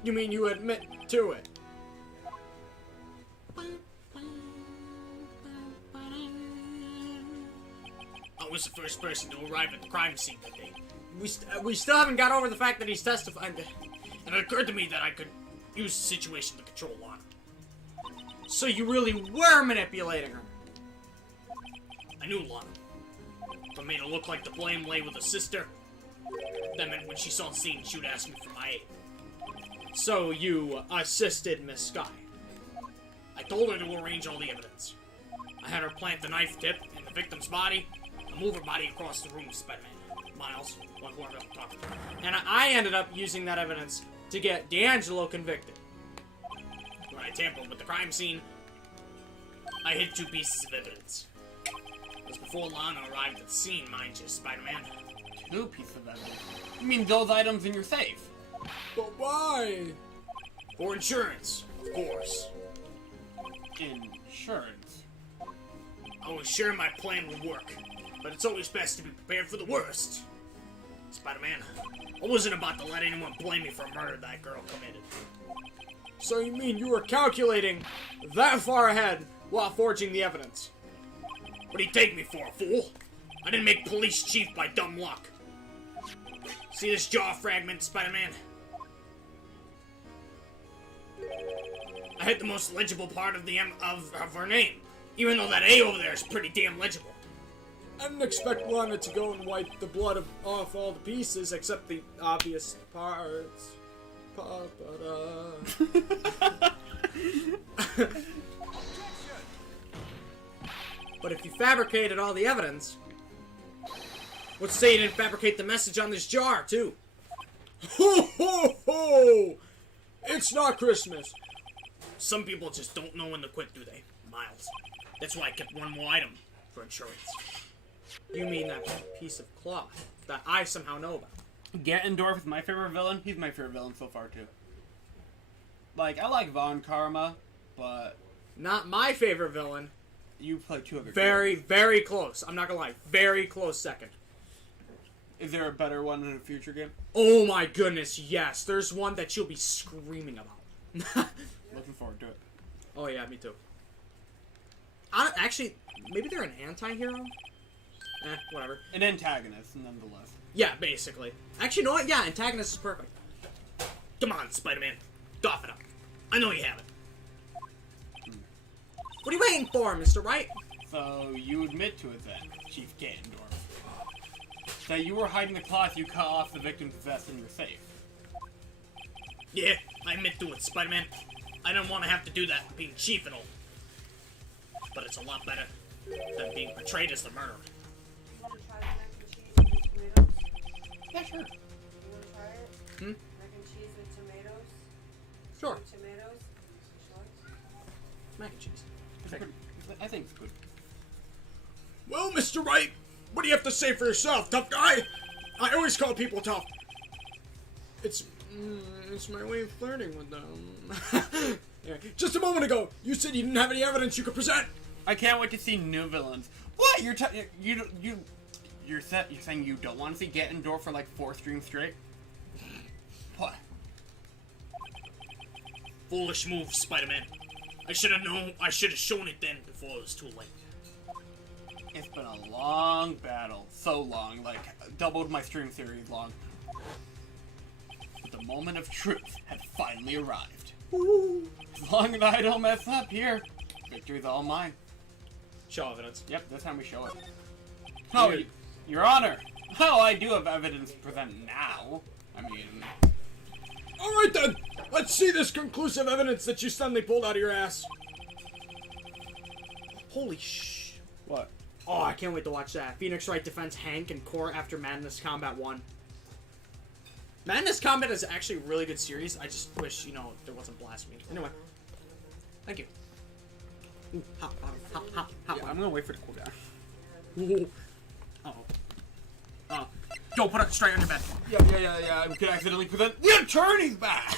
You mean you admit to it? I was the first person to arrive at the crime scene that day. We still haven't got over the fact that he's testifying. And it occurred to me that I could use the situation to control Lana. So you really were manipulating her. I knew Lana. If I made it look like the blame lay with her sister, that meant when she saw the scene, she would ask me for my aid. So you assisted Miss Sky. I told her to arrange all the evidence. I had her plant the knife tip in the victim's body and move her body across the room, Spider-Man. Miles, like whoever I'm talking to. And I ended up using that evidence to get D'Angelo convicted. When I tampered with the crime scene, I hid 2 pieces of evidence. It was before Lana arrived at the scene, mind you, Spider-Man. 2 pieces of evidence? You mean those items in your safe? But why? For insurance, of course. Insurance? I was sure my plan would work, but it's always best to be prepared for the worst. Spider-Man, I wasn't about to let anyone blame me for a murder that girl committed. So you mean you were calculating that far ahead while forging the evidence? What do you take me for, a fool? I didn't make police chief by dumb luck. See this jaw fragment, Spider-Man? I hit the most legible part of the M of her name, even though that A over there is pretty damn legible. I didn't expect Lana to go and wipe the blood off all the pieces except the obvious parts. Pa-ba-da. But if you fabricated all the evidence, let's say you didn't fabricate the message on this jar, too. Ho ho ho! It's not Christmas. Some people just don't know when to quit, do they, Miles? That's why I kept one more item for insurance. You mean that piece of cloth that I somehow know about? Ganondorf is my favorite villain. He's my favorite villain so far, too. Like, I like Von Karma, but Not my favorite villain. you play 2 other Very, games. very close. I'm not gonna lie. Very close second. Is there a better one in a future game? Oh my goodness, yes. There's one that you'll be screaming about. Looking forward to it. Oh yeah, me too. Actually, maybe they're an anti-hero? Whatever. An antagonist, nonetheless. Yeah, basically. Actually, you know what? Yeah, antagonist is perfect. Come on, Spider-Man. Doff it up. I know you have it. What are you waiting for, Mr. Wright? So, you admit to it then, Chief Ganondorf. That you were hiding the cloth you cut off the victim's vest in your safe. Yeah, I admit to it, Spider-Man. I didn't want to have to do that being chief and all. But it's a lot better than being portrayed as the murderer. You want to try the mac and cheese with tomatoes? Yeah, sure. You want to try it? Hmm? Mac and cheese with tomatoes? Sure. Tomatoes? Sure. Mac and cheese. I think it's good. Well, Mr. Wright, what do you have to say for yourself, tough guy? I always call people tough. It's my way of flirting with them. Yeah, just a moment ago, you said you didn't have any evidence you could present. I can't wait to see new villains. What? You're saying you don't want to see Ganondorf for like 4 streams straight? What? Foolish move, Spider-Man. I should have known. I should have shown it then before it was too late. It's been a long battle. So long, like doubled my stream series long. But the moment of truth had finally arrived. As long as I don't mess up here, victory's all mine. Show evidence. Yep, this time we show it. Oh, Your Honor! Oh, I do have evidence to present now. I mean... Alright then, let's see this conclusive evidence that you suddenly pulled out of your ass. Holy sh... What? Oh, I can't wait to watch that. Phoenix Wright defends Hank and Core after Madness Combat 1. Madness Combat is actually a really good series. I just wish, there wasn't blasphemy. Anyway. Thank you. Ooh, hop, hop, hop, hop. Yeah, I'm gonna wait for it to cool down. Ooh. Uh-oh. Don't put it straight on your bed. Yeah, I could accidentally present the attorney's back!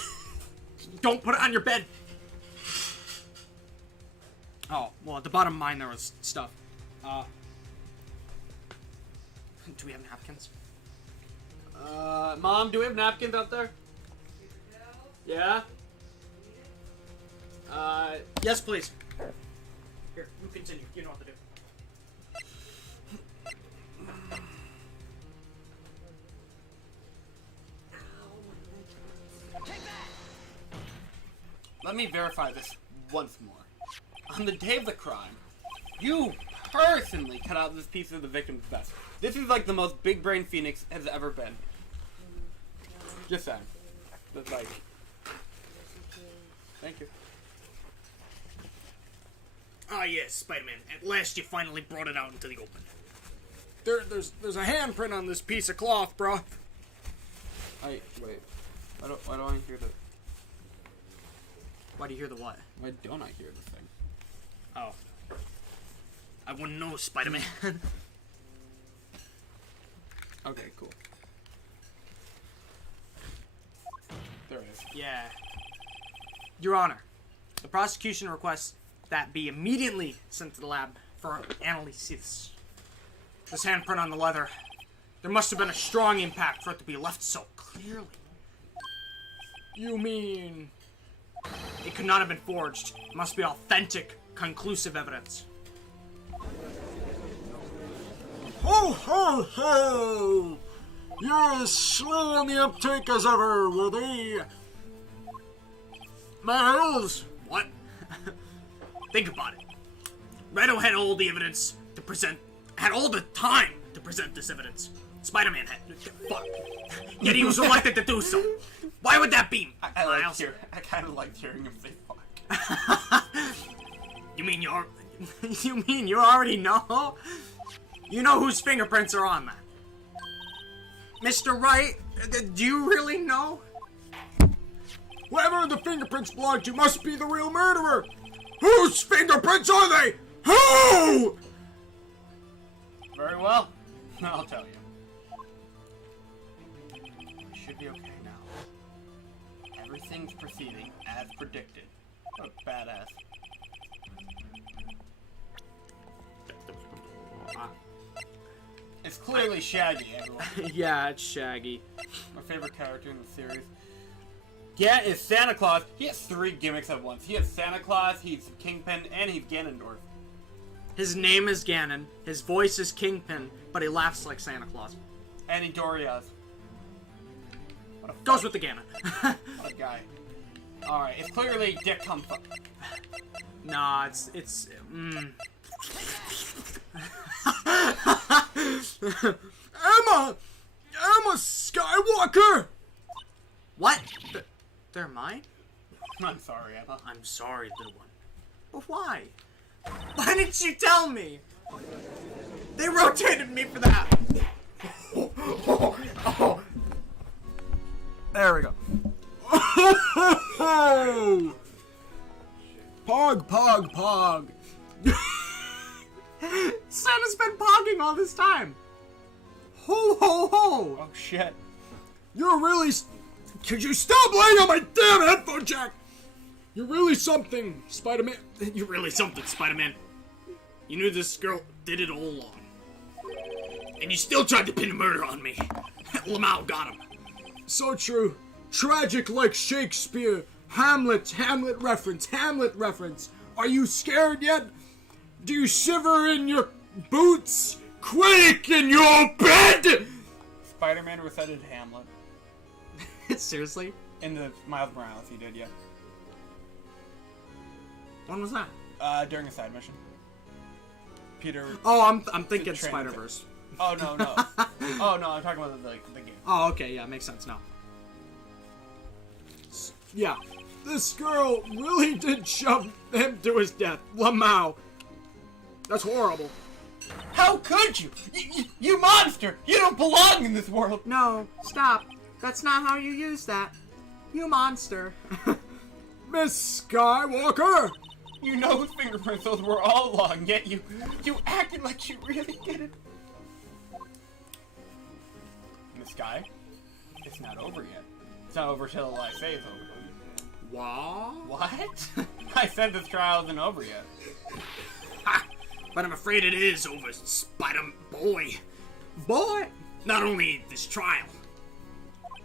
Don't put it on your bed. Oh, well, at the bottom of mine there was stuff. Do we have napkins? Mom, do we have napkins out there? Yeah? Yes, please. Here, you continue. You know what to do. Let me verify this once more. On the day of the crime, you personally cut out this piece of the victim's vest. This is like the most big brain Phoenix has ever been. Just saying. But like... Thank you. Ah, yes, Spider-Man. At last you finally brought it out into the open. There's a handprint on this piece of cloth, bro. Wait. Why don't I hear the... Why do you hear the what? Why don't I hear the thing? Oh. I wouldn't know, Spider-Man. Okay, cool. There it is. Yeah. Your Honor, the prosecution requests that be immediately sent to the lab for analysis. This handprint on the leather, there must have been a strong impact for it to be left so clearly. You mean... It could not have been forged. It must be authentic, conclusive evidence. Ho, ho, ho! You're as slow on the uptake as ever, Woody. Miles? What? Think about it. Redo had all the evidence to present, had all the time to present this evidence. Spider-Man had. Fuck. Yet he was elected to do so. Why would that be? I kind of liked hearing him say fuck. You mean you're... You mean you already know? You know whose fingerprints are on that. Mr. Wright, do you really know? Whoever the fingerprints belong to must be the real murderer! Whose fingerprints are they? Who? Very well. I'll tell you. We should be okay now. Everything's proceeding as predicted. What a badass. It's clearly Shaggy, everyone. Yeah, it's Shaggy. My favorite character in the series. Gant is Santa Claus. He has 3 gimmicks at once. He has Santa Claus, he's Kingpin, and he's Ganondorf. His name is Ganon, his voice is Kingpin, but he laughs like Santa Claus. And he Dorias. Goes with the Ganon. What a guy. Alright, it's clearly Dick Comfort. Nah, Emma Skywalker! What? They're mine? I'm sorry, Emma. I'm sorry, little one. But why? Why didn't you tell me? They rotated me for that. There we go. Pog. Santa's been pogging all this time. Ho, ho, ho. Oh shit. You're really... Could you stop laying on my damn headphone jack? You're really something, Spider-Man. You're really something, Spider-Man. You knew this girl did it all along. And you still tried to pin a murder on me. Lamau got him. So true. Tragic like Shakespeare. Hamlet reference. Are you scared yet? Do you shiver in your boots? Quake in your bed? Spider-Man recited Hamlet. Seriously? In the Miles Morales, he did, yeah. When was that? During a side mission. Peter... Oh, I'm thinking Train Spider-Verse. Oh, no. Oh, no, I'm talking about the game. Oh, okay, yeah, makes sense now. Yeah. This girl really did shove him to his death. Lamau. That's horrible. How could you? You monster! You don't belong in this world! No, stop. That's not how you use that. You monster. Miss Skywalker! You know whose fingerprints those were all along, yet you acted like you really did it. Miss Sky, it's not over yet. It's not over till I say it's over. What? I said this trial isn't over yet. Ha! But I'm afraid it is over, Spider-Boy. Boy! Not only this trial,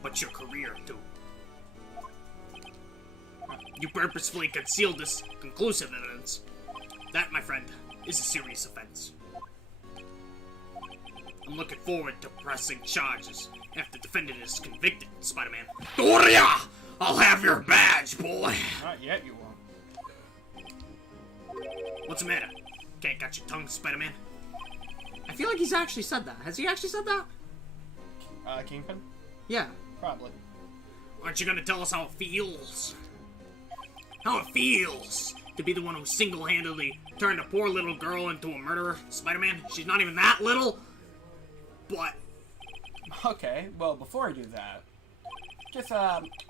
but your career, too. You purposefully concealed this conclusive evidence. That, my friend, is a serious offense. I'm looking forward to pressing charges after the defendant is convicted, Spider-Man. Doria! I'll have your badge, boy! Not yet, you won't. What's the matter? Can't got your tongue, Spider-Man? I feel like he's actually said that. Has he actually said that? Kingpin? Yeah. Probably. Aren't you gonna tell us how it feels? How it feels to be the one who single-handedly turned a poor little girl into a murderer, Spider-Man? She's not even that little! but Okay, well, before I do that, just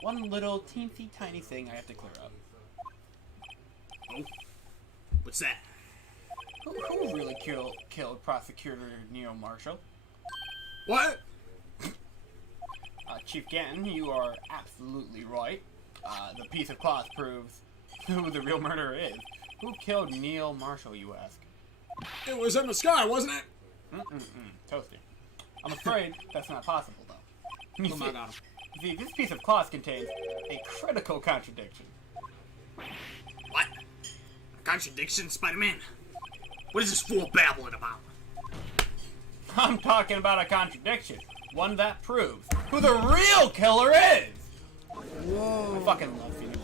one little teensy tiny thing I have to clear up. oh, what's that? Who really killed Prosecutor Neil Marshall? What? Chief Ganton, you are absolutely right. The piece of cloth proves who the real murderer is. Who killed Neil Marshall, you ask? It was in the sky, wasn't it? Toasty. I'm afraid that's not possible, though. You Oh my god. see, this piece of cloth contains a critical contradiction. What? A contradiction, Spider-Man? What is this fool babbling about? I'm talking about a contradiction. One that proves who the real killer is! Whoa. I fucking love Phoenix.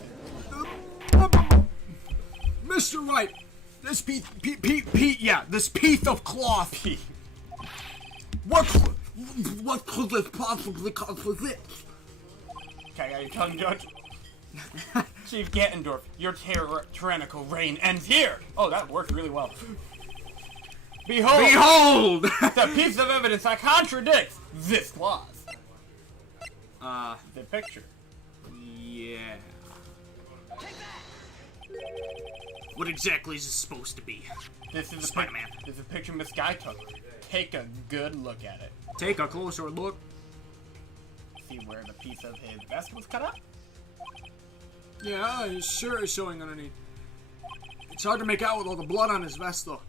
Mr. Wright, this piece of cloth. What could this possibly contradict? Okay, are you tongue judge? Chief Gattendorf, your tyrannical reign ends here! Oh, that worked really well. Behold! The piece of evidence that contradicts this clause. The picture. Yeah. What exactly is this supposed to be? This is a Spider-Man. This is a picture Miss Guy took. Take a good look at it. Take a closer look. See where the piece of his vest was cut up? Yeah, his shirt is showing underneath. It's hard to make out with all the blood on his vest, though.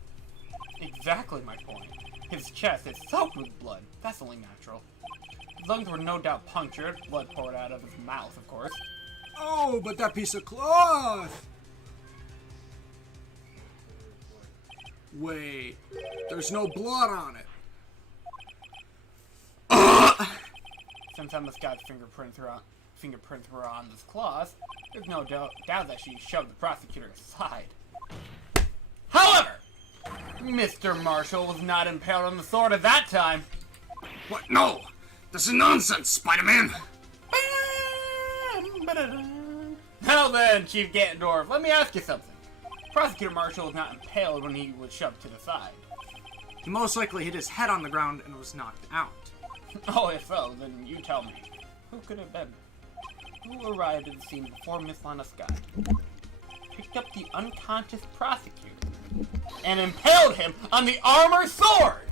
Exactly my point. His chest is soaked with blood. That's only natural. His lungs were no doubt punctured, blood poured out of his mouth, of course. Oh, but that piece of cloth! Wait, there's no blood on it. Sometime Miss Guy's fingerprints were on this cloth. There's no doubt that she shoved the prosecutor aside. However, Mr. Marshall was not impaled on the sword at that time. What? No! This is nonsense, Spider-Man! Now then, Chief Gattendorf, let me ask you something. Prosecutor Marshall was not impaled when he was shoved to the side. He most likely hit his head on the ground and was knocked out. Oh, if so, then you tell me. Who could have been? Who arrived at the scene before Miss Lana Scott? Picked up the unconscious prosecutor and impaled him on the armored sword!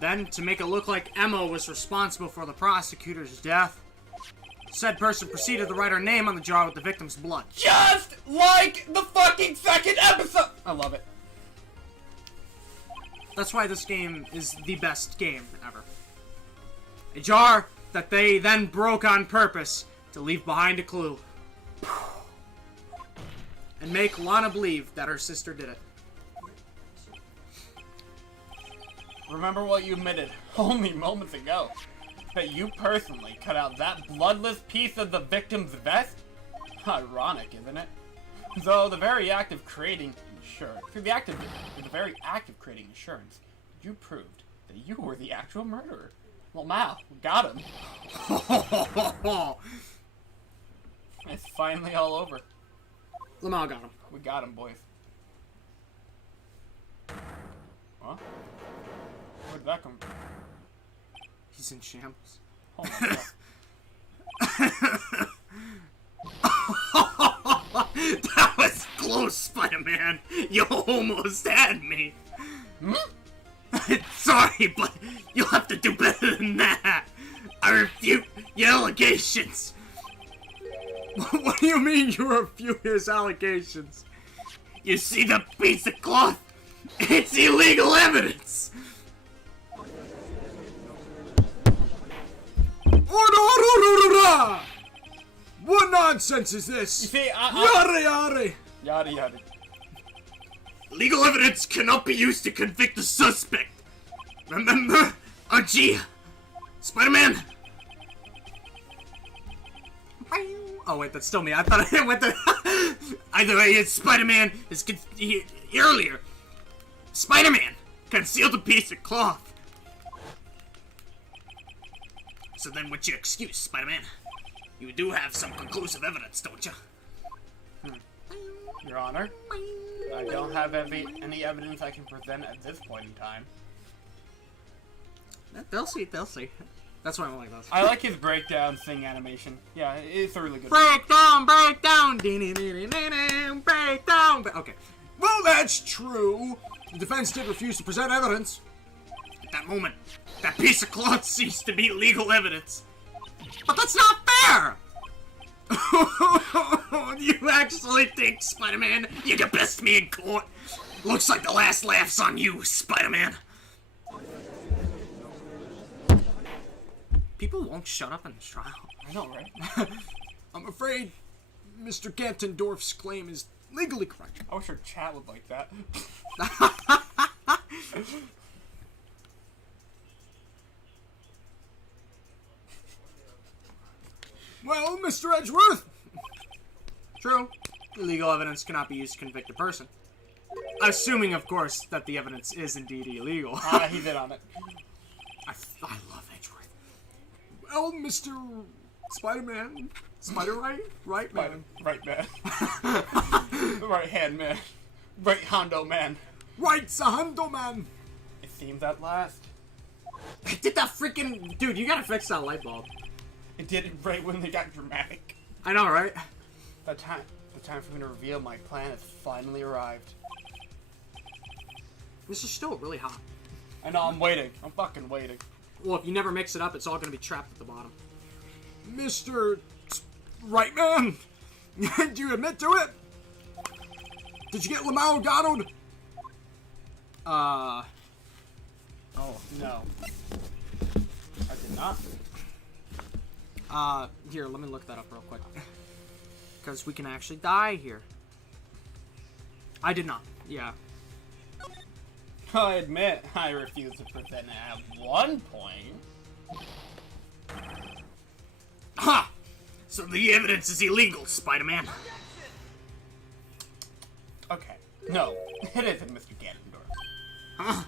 Then, to make it look like Emma was responsible for the prosecutor's death, said person proceeded to write her name on the jar with the victim's blood. Just like the fucking second episode! I love it. That's why this game is the best game ever. A jar that they then broke on purpose to leave behind a clue. And make Lana believe that her sister did it. Remember what you admitted only moments ago. That you personally cut out that bloodless piece of the victim's vest? Ironic, isn't it? Though the very act of creating insurance, you proved that you were the actual murderer. Well, now, we got him. It's finally all over. Lamau got him. We got him, boys. Huh? Where'd that come from? He's in shambles. Oh my god. That was close, Spider-Man. You almost had me. Sorry, but you'll have to do better than that. I refute your allegations. What do you mean you refute his allegations? You see the piece of cloth? It's illegal evidence. What nonsense is this? You see, Yada yada! Yada yada. Legal evidence cannot be used to convict a suspect. Remember? Archie. Spider-Man. Oh wait, that's still me. I thought I went to... Either way, it's Spider-Man is earlier. Spider-Man concealed a piece of cloth. So then what's your excuse, Spider-Man? You do have some conclusive evidence, don't you? Your Honor, I don't have any evidence I can present at this point in time. They'll see. That's why I like those. I like his breakdown thing animation. Yeah, it's a really good Breakdown. Breakdown. Okay. Well, that's true. The defense did refuse to present evidence. At that moment, that piece of cloth ceased to be legal evidence. But that's not fair! You actually think, Spider-Man, you can best me in court? Looks like the last laugh's on you, Spider-Man. People won't shut up in this trial. I know, right? I'm afraid Mr. Gantendorf's claim is legally correct. I wish our chat would like that. Well, Mr. Edgeworth, True. Illegal evidence cannot be used to convict a person. Assuming, of course, that the evidence is indeed illegal. He did on it. I love Edgeworth. well, Mr. Spider-Man, Spider-Right, right man, Right man. Right hand man. Right Hondo man. right's a HANDO man. It seems at last. Did that freaking... Dude, you gotta fix that light bulb. It did it right when they got dramatic. I know, right? The time for me to reveal my plan has finally arrived. This is still really hot. I know, I'm waiting. I'm fucking waiting. Well, if you never mix it up, it's all gonna be trapped at the bottom. Mr. Right man, do you admit to it? Did you get Lamau Donald? Oh, no. I did not. Here, let me look that up real quick. Because we can actually die here. I did not. Yeah. I admit, I refused to present it at one point. Ha! So the evidence is illegal, Spider-Man. Okay. No, it isn't, Mr. Ganondorf. Huh?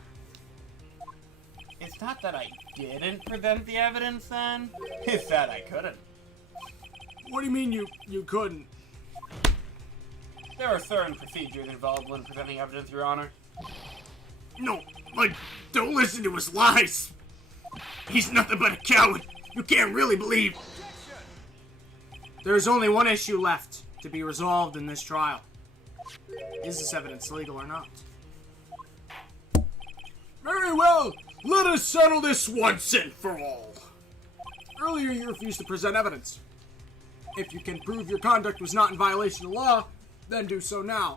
It's not that I didn't present the evidence then. It's that I couldn't. What do you mean you couldn't? There are certain procedures involved when presenting evidence, Your Honor. No, like, don't listen to his lies. He's nothing but a coward. You can't really believe. There's only one issue left to be resolved in this trial. Is this evidence legal or not? Very well, let us settle this Once and for all. Earlier you refused to present evidence. If you can prove your conduct was not in violation of law, then do so now.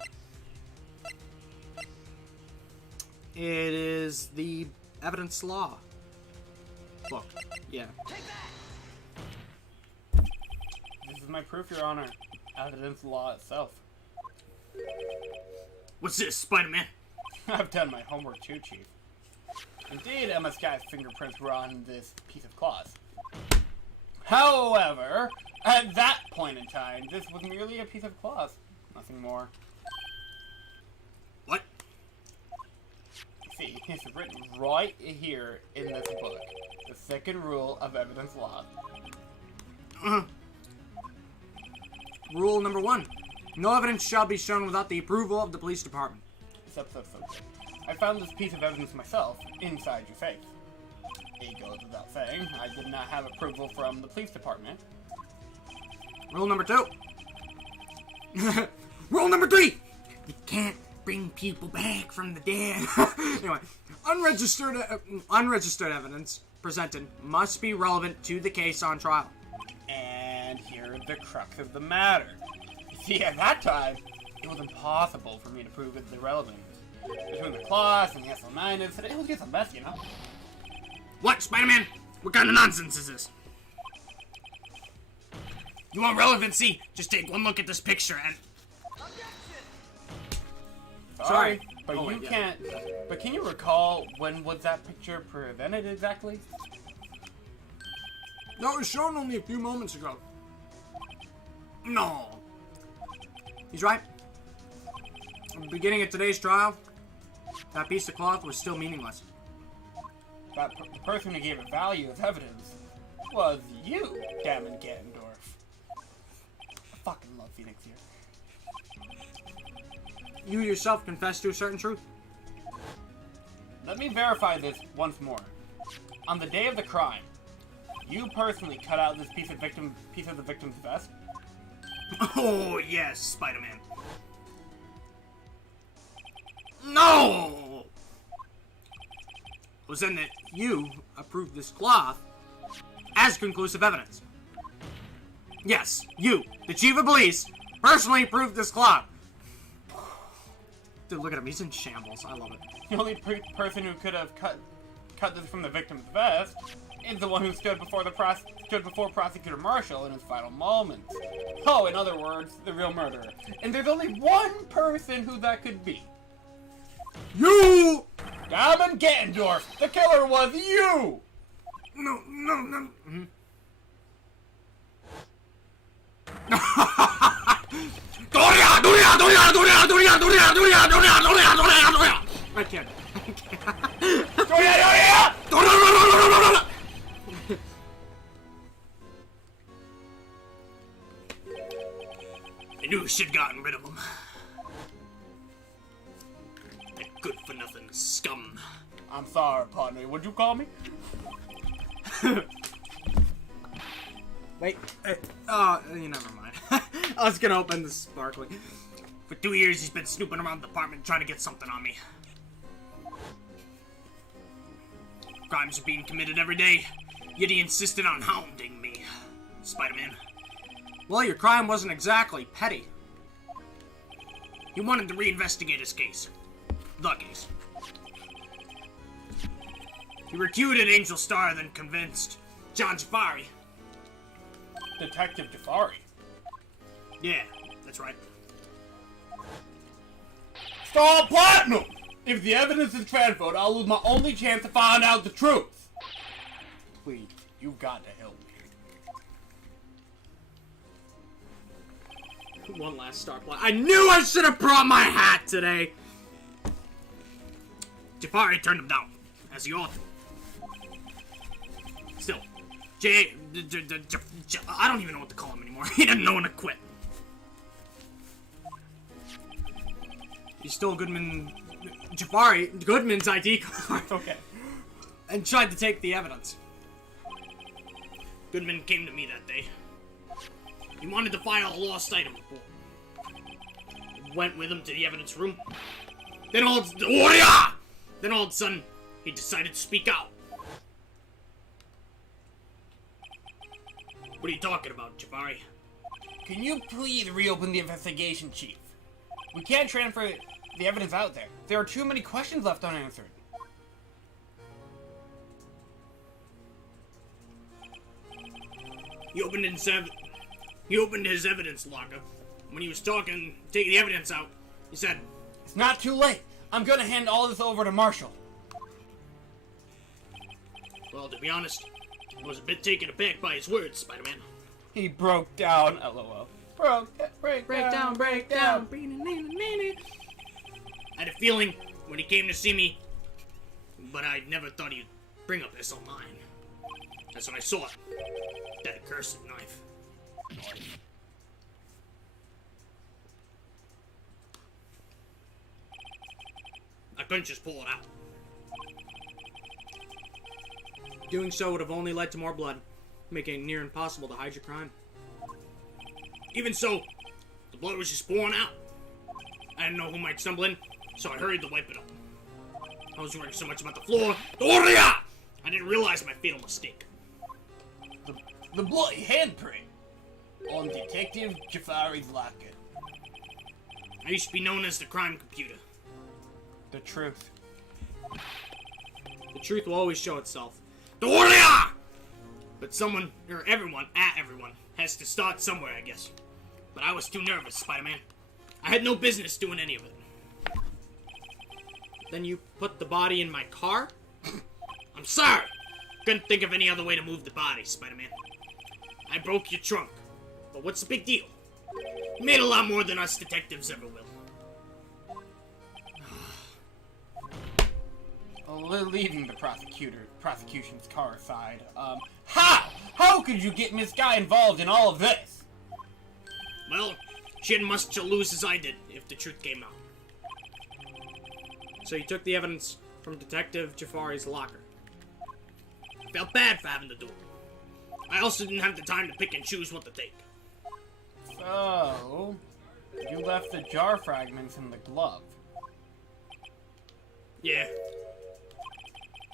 It is the evidence law book. Yeah. This is my proof, Your Honor. Evidence law itself. What's this, Spider-Man? I've done my homework too, Chief. Indeed, Emma Sky's fingerprints were on this piece of cloth. However, at that point in time, this was merely a piece of cloth. Nothing more. What? See, it's written right here in this book. The second rule of evidence law. Rule number 1. No evidence shall be shown without the approval of the police department. Subject. I found this piece of evidence myself inside your safe. It goes without saying, I did not have approval from the police department. Rule number 2. Rule number 3. You can't bring people back from the dead. Anyway, unregistered evidence presented must be relevant to the case on trial. And here is the crux of the matter. See, at that time, it was impossible for me to prove its irrelevance. Between the class and the SL9, it was just a mess, you know? What, Spider-Man? What kind of nonsense is this? You want relevancy? Just take one look at this picture and... Sorry, but Oh, you wait, yeah. can't... But can you recall when was that picture presented exactly? That was shown only a few moments ago. No. He's right. At the beginning of today's trial, that piece of cloth was still meaningless. The person who gave it value as evidence was you, damn it, Ganondorf. I fucking love Phoenix here. You yourself confessed to a certain truth. Let me verify this once more. On the day of the crime, you personally cut out this piece of the victim's vest? Oh, yes, Spider-Man. No! Was then that you approved this cloth as conclusive evidence. Yes, you, the chief of police, personally approved this cloth. Dude, look at him. He's in shambles. I love it. The only person who could have cut this from the victim's vest is the one who stood before Prosecutor Marshall in his final moments. Oh, in other words, the real murderer. And there's only one person who that could be. You! Diamond Ganondorf! The killer was you! No. I can't. I knew we should have gotten rid of him. That good-for-nothing scum. I'm sorry, partner. What'd you call me? Wait. Never mind. I was gonna open the sparkling. For 2 years, he's been snooping around the department trying to get something on me. Crimes are being committed every day, yet he insisted on hounding me. Spider-Man. Well, your crime wasn't exactly petty. He wanted to reinvestigate his case. The case. He recruited Angel Star, then convinced John Jafari. Detective Jafari. Yeah, that's right. Star Platinum! If the evidence is transferred, I'll lose my only chance to find out the truth. Please, you've got to help me. One last star plot. I knew I should have brought my hat today! Jafari turned him down, as he ought to. Still, I don't even know what to call him anymore. He didn't know when to quit. He stole Goodman's ID card. Okay. And tried to take the evidence. Goodman came to me that day. He wanted to file a lost item report. Went with him to the evidence room. Then all of a sudden, he decided to speak out. What are you talking about, Jafari? Can you please reopen the investigation, Chief? We can't transfer the evidence out there. There are too many questions left unanswered. He opened his evidence locker. When he was taking the evidence out, he said, It's not too late. I'm gonna hand all this over to Marshall. well, to be honest, I was a bit taken aback by his words, Spider-Man. He broke down. LOL. Break down. I had a feeling when he came to see me, but I never thought he'd bring up this online. That's when I saw it. That accursed knife. I couldn't just pull it out. Doing so would have only led to more blood, making it near impossible to hide your crime. Even so, the blood was just pouring out. I didn't know who might stumble in, so I hurried to wipe it up. I was worrying so much about the floor. I didn't realize my fatal mistake. The bloody handprint on Detective Jafari's locker. I used to be known as the crime computer. The truth. The truth will always show itself. But someone, or everyone, has to start somewhere, I guess. But I was too nervous, Spider-Man. I had no business doing any of it. Then you put the body in my car? I'm sorry. Couldn't think of any other way to move the body, Spider-Man. I broke your trunk. But what's the big deal? You made a lot more than us detectives ever will. Leaving the prosecution's car aside, how? How could you get Miss Guy involved in all of this? Well, She had much to lose as I did if the truth came out. So you took the evidence from Detective Jafari's locker. Felt bad for having to do it. I also didn't have the time to pick and choose what to take. So, you left the jar fragments in the glove. Yeah.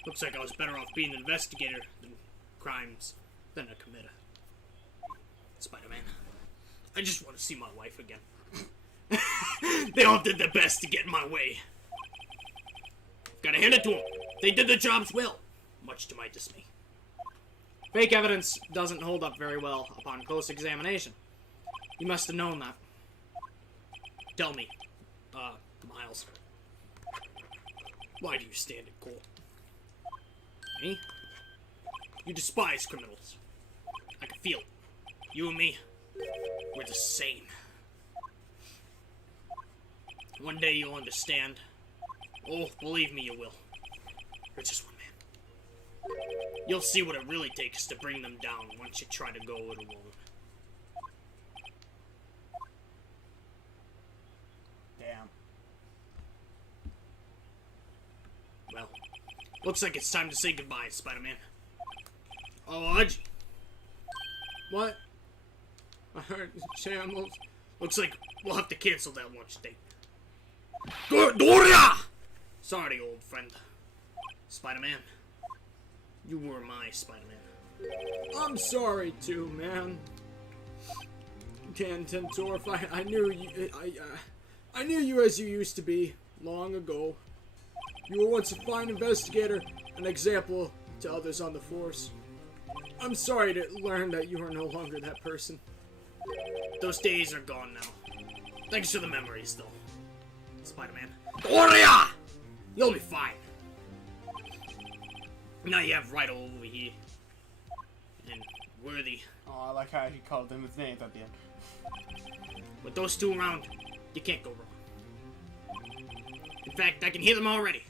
Looks like I was better off being an investigator than crimes than a committer. Spider-Man, I just want to see my wife again. They all did their best to get in my way. Gotta hand it to them. They did their jobs well, much to my dismay. Fake evidence doesn't hold up very well upon close examination. You must have known that. Tell me, Miles, why do you stand in court? Me? You despise criminals. I can feel it. You and me, we're the same. One day you'll understand. Oh, believe me, you will. You're just one man. You'll see what it really takes to bring them down once you try to go it alone. Damn. Well, looks like it's time to say goodbye, Spider-Man. Oh, Archie. What? I heard the shambles. Looks like we'll have to cancel that lunch date. Doria! Sorry, old friend. Spider-Man. You were my Spider-Man. I'm sorry too, man. Tentendorf, I knew you. I knew you as you used to be long ago. You were once a fine investigator, an example to others on the force. I'm sorry to learn that you are no longer that person. Those days are gone now. Thanks for the memories, though. Spider-Man. Doria! You'll be fine. Now you have Right over here. And Worthy. Oh, I like how he called them his names at the end. With those two around, you can't go wrong. In fact, I can hear them already.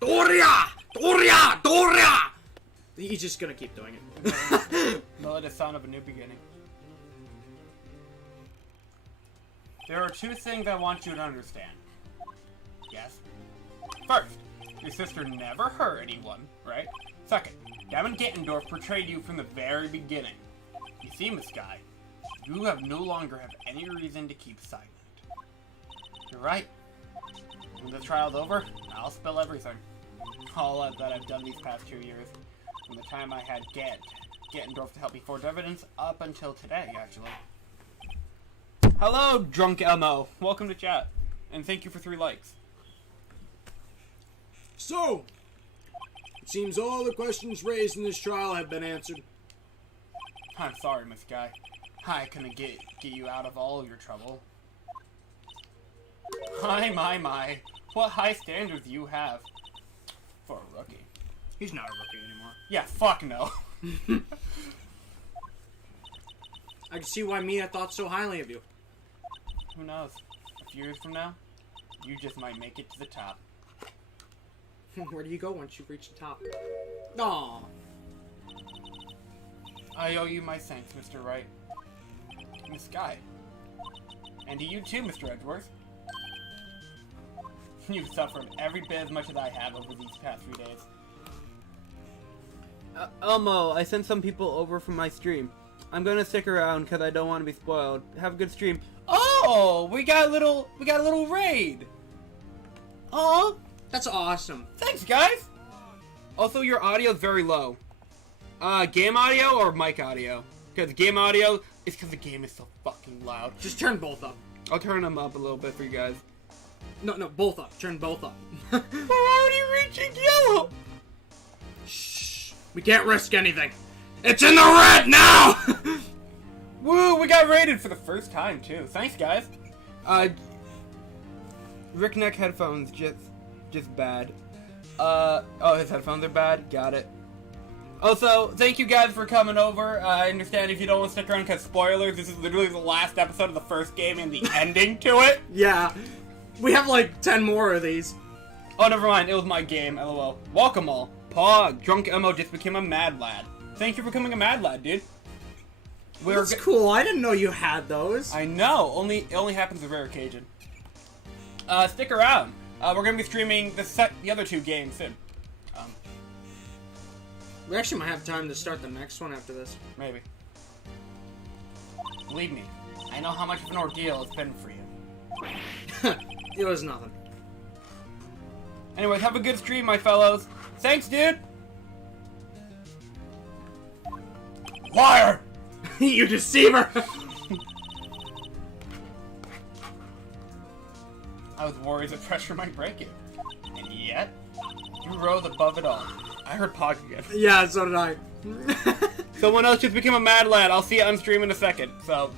Doria! Doria! Doria! He's just gonna keep doing it. Melody, sound of a new beginning. There are two things I want you to understand. Yes. First, your sister never hurt anyone, right? Second, Gavin Gittendorf portrayed you from the very beginning. You see, Miss Guy, you no longer have any reason to keep silent. You're right. When the trial's over, I'll spill everything. All that I've done these past 2 years. From the time I had Gittendorf to help me forge evidence up until today, actually. Hello, Drunk Elmo. Welcome to chat. And thank you for 3 likes. So, it seems all the questions raised in this trial have been answered. I'm sorry, Miss Guy. I couldn't get you out of all your trouble. My. What high standards you have for a rookie. He's not a rookie anymore. Yeah, fuck no. I can see why Mia thought so highly of you. Who knows? A few years from now, you just might make it to the top. Where do you go once you reach the top? Aww. I owe you my thanks, Mr. Wright. Miss Guy. And to you too, Mr. Edgeworth. You've suffered every bit as much as I have over these past 3 days. Elmo, I sent some people over from my stream. I'm gonna stick around because I don't want to be spoiled. Have a good stream. Oh, we got a little raid. Oh, That's awesome. thanks, guys. Also, your audio is very low. Game audio or mic audio? Because game audio is because the game is so fucking loud. Just turn both up. I'll turn them up a little bit for you guys. No, both up. Turn both up. We're already reaching yellow. Shh. We can't risk anything. It's in the red now! Woo, we got rated for the first time, too. Thanks, guys. Rick Neck headphones, just bad. His headphones are bad. Got it. Also, thank you guys for coming over. I understand if you don't want to stick around because spoilers, this is literally the last episode of the first game and the ending to it. Yeah. We have like 10 more of these. Oh, never mind. It was my game. LOL. Welcome all. Pog. Drunk Emo just became a mad lad. Thank you for becoming a mad lad, dude. That's cool. I didn't know you had those. I know. It only happens on rare occasion. Stick around. We're gonna be streaming the other 2 games soon. We actually might have time to start the next one after this. Maybe. Believe me, I know how much of an ordeal it's been for you. It was nothing. Anyways, have a good stream, my fellows. Thanks, dude. Liar! You deceiver! I was worried the pressure might break you. And yet, you rose above it all. I heard Pog again. Yeah, so did I. Someone else just became a mad lad. I'll see you on stream in a second, so...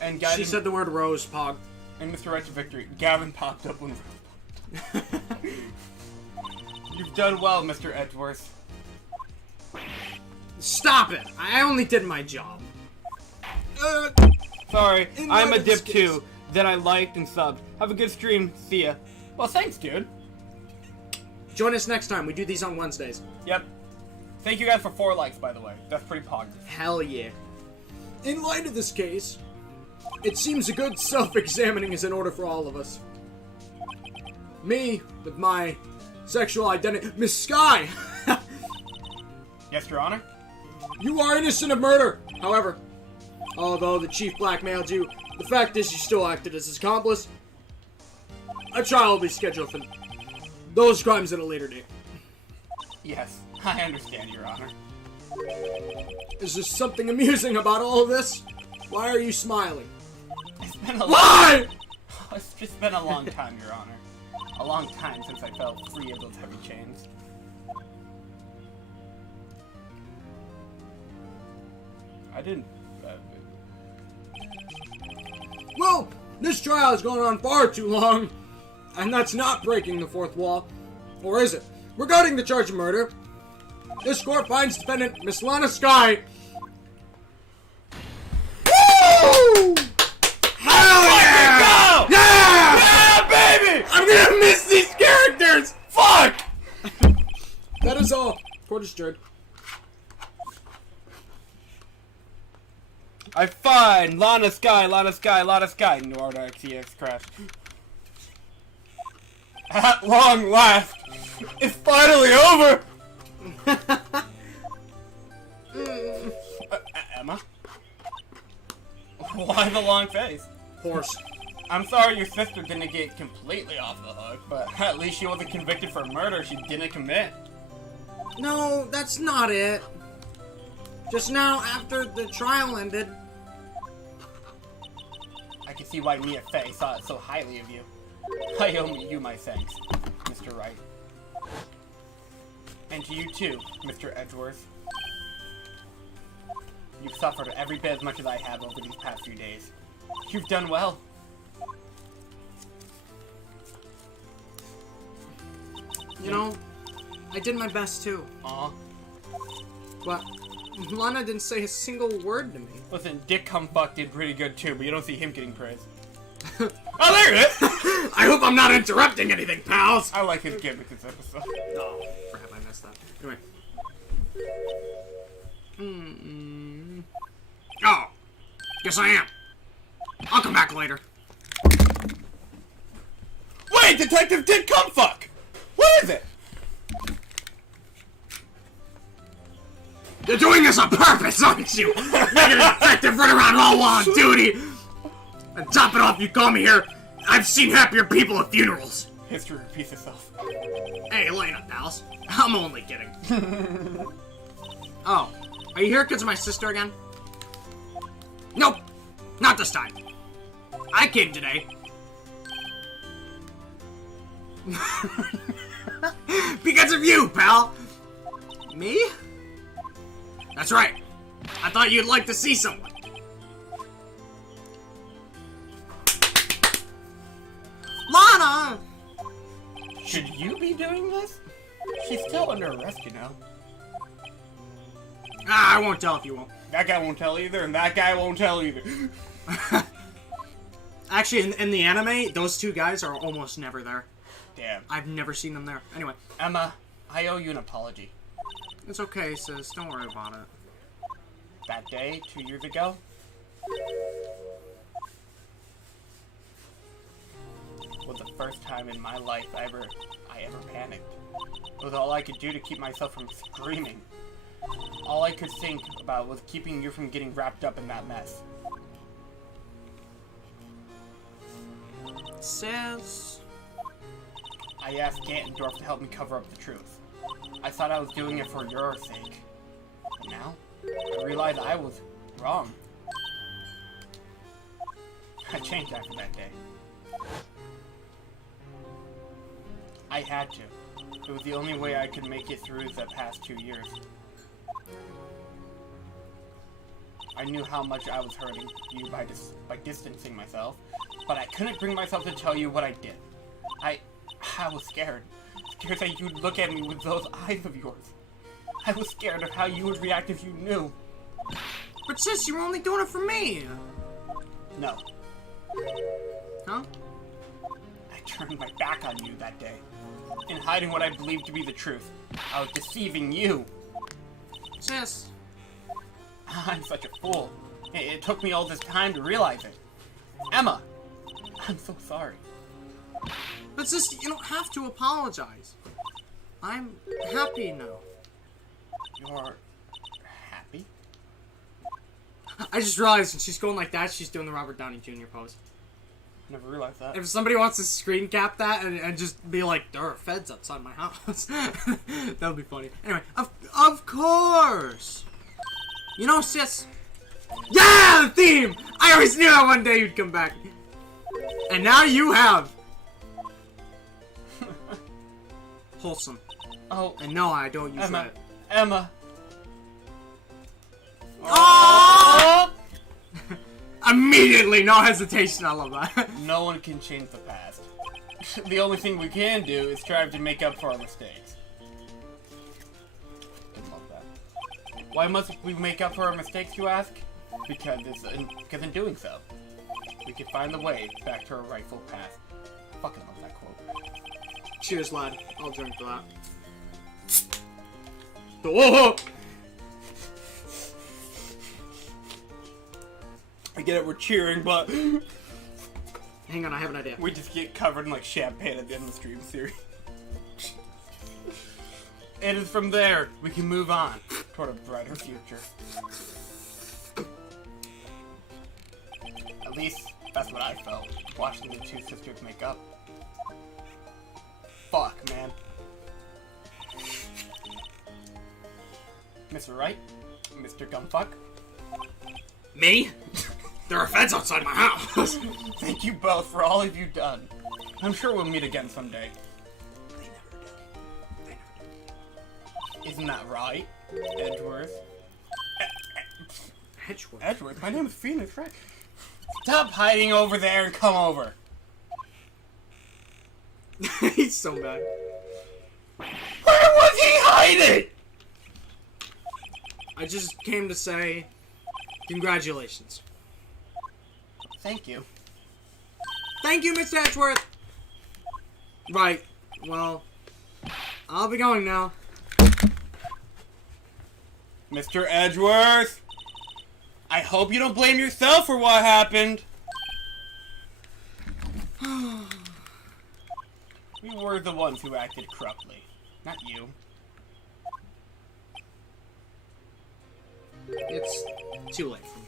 And Gavin... She said the word rose, Pog. And Mr. Right to Victory. Gavin popped up when Rose popped up. You've done well, Mr. Edgeworth. Stop it! I only did my job. Sorry, In I'm a light of dip this too. That I liked and subbed. Have a good stream. See ya. Well, thanks, dude. Join us next time. We do these on Wednesdays. Yep. Thank you guys for 4 likes, by the way. That's pretty positive. Hell yeah. In light of this case, it seems a good self-examining is in order for all of us. Me, with my sexual identity... Miss Sky! Yes, Your Honor? You are innocent of murder! However, although the chief blackmailed you, the fact is you still acted as his accomplice. A trial will be scheduled for those crimes at a later date. Yes, I understand, Your Honor. Is there something amusing about all of this? Why are you smiling? It's been a Why?! It's just been a long time, Your Honor. A long time since I felt free of those heavy chains. I didn't... Well, this trial has gone on far too long. And that's not breaking the fourth wall. Or is it? Regarding the charge of murder, this court finds defendant Miss Lana Sky... Woo! Hell yeah! Go! Yeah! Yeah, baby! I'm gonna miss these characters! Fuck! That is all. Court is adjourned. I find Lana Sky, Lana Sky, Lana Sky. Nord XEX crash. At long last, it's finally over! Emma? Why the long face? Horse. I'm sorry your sister didn't get completely off the hook, but at least she wasn't convicted for murder she didn't commit. No, that's not it. Just now, after the trial ended... I can see why Mia Fey thought so highly of you. I owe you my thanks, Mr. Wright. And to you too, Mr. Edgeworth. You've suffered every bit as much as I have over these past few days. You've done well. You know, I did my best too. Aw. But Lana didn't say a single word to me. Listen, Dick Cumfuck did pretty good too, but you don't see him getting praise. Oh, there it is! I hope I'm not interrupting anything, pals! I like his gimmick this episode. Oh, crap, I messed up. Anyway. Oh, guess I am. I'll come back later. Wait, Detective Dick Cumfuck! What is it? You're doing this on purpose, aren't you? Making a detective run around all while on duty! And top it off, you call me here. I've seen happier people at funerals. History repeats itself. Hey, lighten up, pals. I'm only kidding. Oh, are you here because of my sister again? Nope, not this time. I came today. Because of you, pal. Me? That's right. I thought you'd like to see someone. Lana! Should you be doing this? She's still under arrest, you know. Ah, I won't tell if you won't. That guy won't tell either, and that guy won't tell either. Actually, in the anime, those two guys are almost never there. Damn. I've never seen them there. Anyway. Emma, I owe you an apology. It's okay, sis. Don't worry about it. That day, 2 years ago, was the first time in my life I ever panicked. It was all I could do to keep myself from screaming. All I could think about was keeping you from getting wrapped up in that mess. Sis. I asked Gantendorf to help me cover up the truth. I thought I was doing it for your sake. But now, I realize I was wrong. I changed after that day. I had to. It was the only way I could make it through the past 2 years. I knew how much I was hurting you by distancing myself, but I couldn't bring myself to tell you what I did. I was scared. Scared that you'd look at me with those eyes of yours. I was scared of how you would react if you knew. But sis, you were only doing it for me. No. Huh? I turned my back on you that day. In hiding what I believed to be the truth. I was deceiving you. Sis. I'm such a fool. It took me all this time to realize it. Emma! I'm so sorry. But sis, you don't have to apologize. I'm happy now. You're happy? I just realized when she's going like that, she's doing the Robert Downey Jr. pose. Never realized that. If somebody wants to screen cap that and just be like, there are feds outside my house, that would be funny. Anyway, of course! You know, sis. Yeah, the theme! I always knew that one day you'd come back. And now you have. Wholesome. Oh, And no, I don't use Emma. that. Emma. Oh! Immediately, no hesitation. I love that. No one can change the past. The only thing we can do is strive to make up for our mistakes. Didn't love that. Why must we make up for our mistakes, you ask? Because in doing so, we can find the way back to our rightful path. I fucking love that quote. Cheers, lad. I'll drink for that. Whoa! I get it, we're cheering, but Hang on, I have an idea. we just get covered in like champagne at the end of the stream series. It is from there we can move on toward a brighter future. At least that's what I felt watching the two sisters make up. Fuck, man. Mr. Wright? Mr. Gumfuck? Me? There are feds outside my house. Thank you both for all you've done. I'm sure we'll meet again someday. They never do. Isn't that right, Edgeworth? Hedgewood. Edgeworth? My name is Phoenix Wright. Stop hiding over there and come over. He's so bad. Where was he hiding? I just came to say congratulations. Thank you. Thank you, Mr. Edgeworth. Right. Well, I'll be going now. Mr. Edgeworth! I hope you don't blame yourself for what happened. We were the ones who acted corruptly, not you. It's too late for me.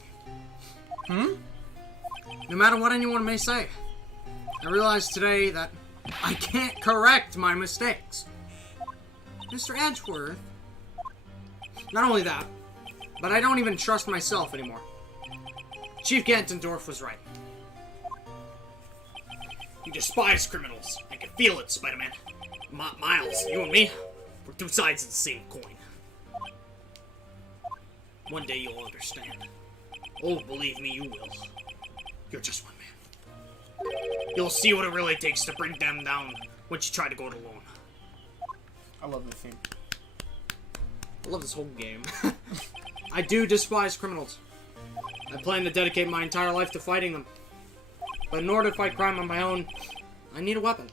Hmm? No matter what anyone may say, I realize today that I can't correct my mistakes. Mr. Edgeworth. Not only that, but I don't even trust myself anymore. Chief Gantendorf was right. You despise criminals. I can feel it, Spider-Man. Miles, you and me, we're two sides of the same coin. One day you'll understand. Oh, believe me, you will. You're just one man. You'll see what it really takes to bring them down once you try to go it alone. I love this scene. I love this whole game. I do despise criminals. I plan to dedicate my entire life to fighting them. But in order to fight crime on my own, I need a weapon.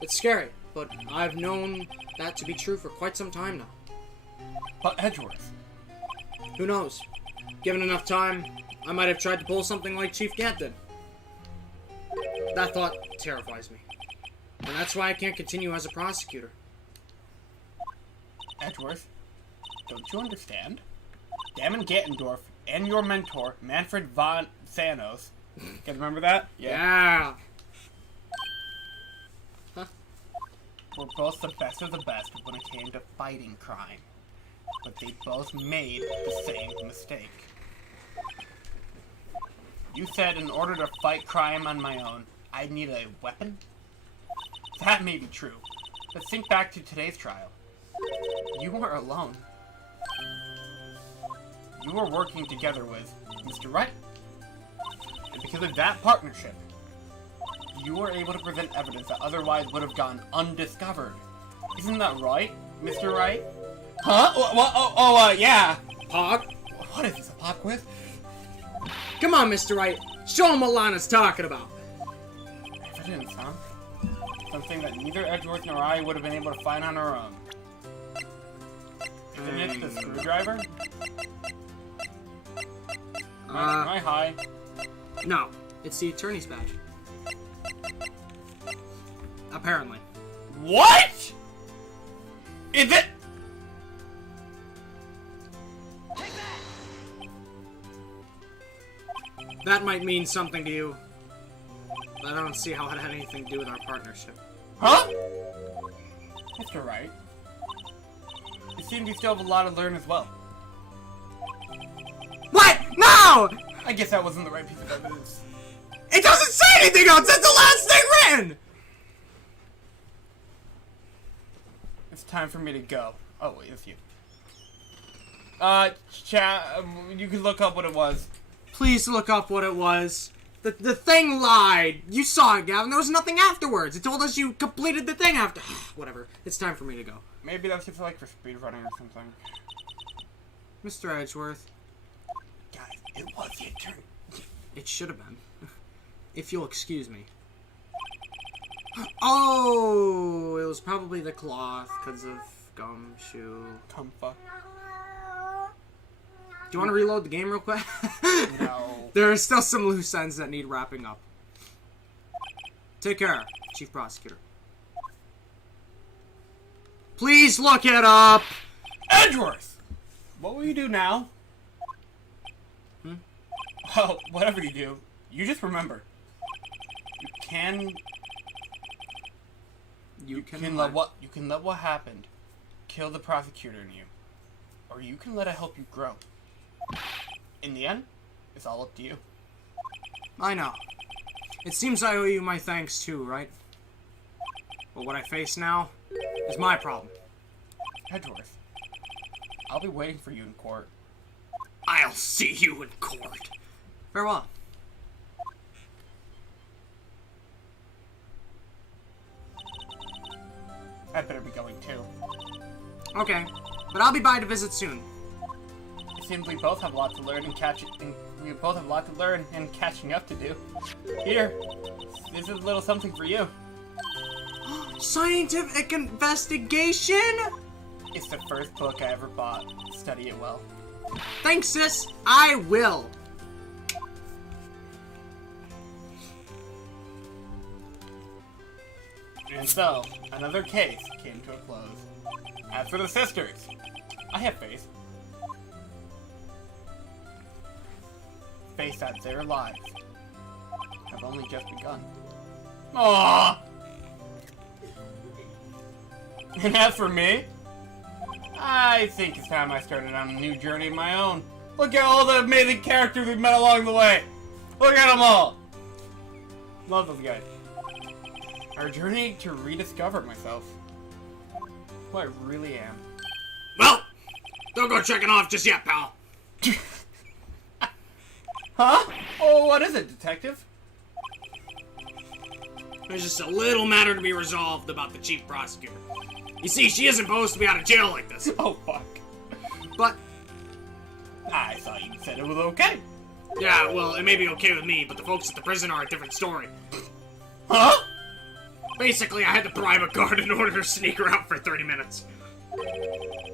It's scary, but I've known that to be true for quite some time now. But Edgeworth, Who knows? Given enough time, I might have tried to pull something like Chief Gant did. That thought terrifies me. And that's why I can't continue as a prosecutor. Edgeworth, don't you understand? Damon Gantendorf and your mentor, Manfred von Thanos. You guys remember that? Yeah. Were both the best of the best when it came to fighting crime. But they both made the same mistake. You said in order to fight crime on my own, I'd need a weapon? That may be true. But think back to today's trial. You weren't alone. You were working together with Mr. Wright. And because of that partnership, you were able to present evidence that otherwise would have gone undiscovered. Isn't that right, Mr. Wright? Huh? Yeah. Pog? What is this, a pop quiz? Come on, Mr. Wright. Show him what Lana's talking about. Evidence, huh? Something that neither Edgeworth nor I would have been able to find on our own. Isn't it the screwdriver? Am I high? No. It's the attorney's badge. Apparently. What? Is it? That might mean something to you, but I don't see how it had anything to do with our partnership. Huh? Mr. Wright. It seems you still have a lot to learn as well. What? No! I guess that wasn't the right piece of evidence. It doesn't say anything else! That's the last thing written! It's time for me to go. Oh, wait, it's you. You can look up what it was. Please look up what it was. The thing lied. You saw it, Gavin. There was nothing afterwards. It told us you completed the thing after. Whatever. It's time for me to go. Maybe that's just like for speedrunning or something. Mr. Edgeworth. Guys, it was the attorney. It should have been. If you'll excuse me. Oh, it was probably the cloth because of gumshoe. Comfa. Do you want to reload the game real quick? No. There are still some loose ends that need wrapping up. Take care, Chief Prosecutor. Please look it up! Edgeworth! What will you do now? Well, whatever you do, you just remember. You can let what happened kill the prosecutor in you. Or you can let it help you grow. In the end, it's all up to you. I know. It seems I owe you my thanks too, right? But what I face now is my problem. Edgeworth, I'll be waiting for you in court. I'll see you in court. Farewell. I'd better be going too. Okay, but I'll be by to visit soon. It seems we both have a lot to learn and catching up to do. Here, this is a little something for you. Scientific investigation? It's the first book I ever bought. Study it well. Thanks, sis. I will. And so, another case came to a close. As for the sisters, I have faith. Faith that their lives have only just begun. Aww! And as for me, I think it's time I started on a new journey of my own. Look at all the amazing characters we've met along the way. Look at them all. Love those guys. Our journey to rediscover myself. Who I really am. Well, don't go checking off just yet, pal. Huh? Oh, what is it, detective? There's just a little matter to be resolved about the chief prosecutor. You see, she isn't supposed to be out of jail like this. Oh, fuck. But, I thought you said it was okay. yeah, well, it may be okay with me, but the folks at the prison are a different story. Huh? Basically, I had to bribe a guard in order to sneak her out for 30 minutes.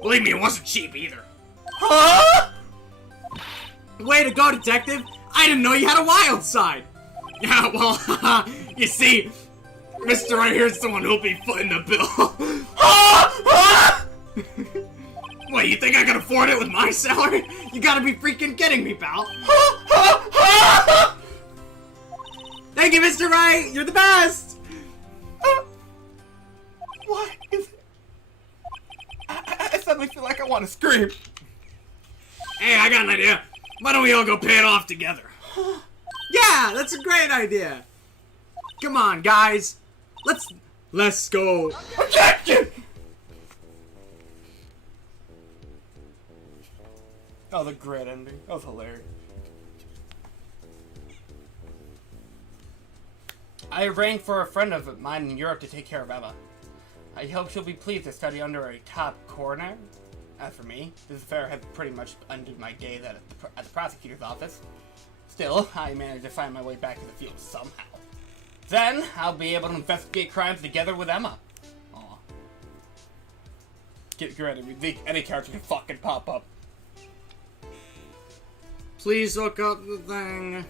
Believe me, it wasn't cheap either. Huh? Way to go, detective! I didn't know you had a wild side! Yeah, well, you see, Mr. Right here is the one who'll be footing the bill. What, you think I can afford it with my salary? You gotta be freaking kidding me, pal. Thank you, Mr. Wright! You're the best! What is it? I suddenly feel like I want to scream. Hey, I got an idea. Why don't we all go pay it off together? Yeah, that's a great idea. Come on, guys. Let's go. Objection! Oh, the great ending. That was hilarious. I arranged for a friend of mine in Europe to take care of Emma. I hope she'll be pleased to study under a top coroner. As for me, this affair has pretty much undid my days at the prosecutor's office. Still, I managed to find my way back to the field somehow. Then, I'll be able to investigate crimes together with Emma. Aw. Get ready, any character can fucking pop up. Please look up the thing.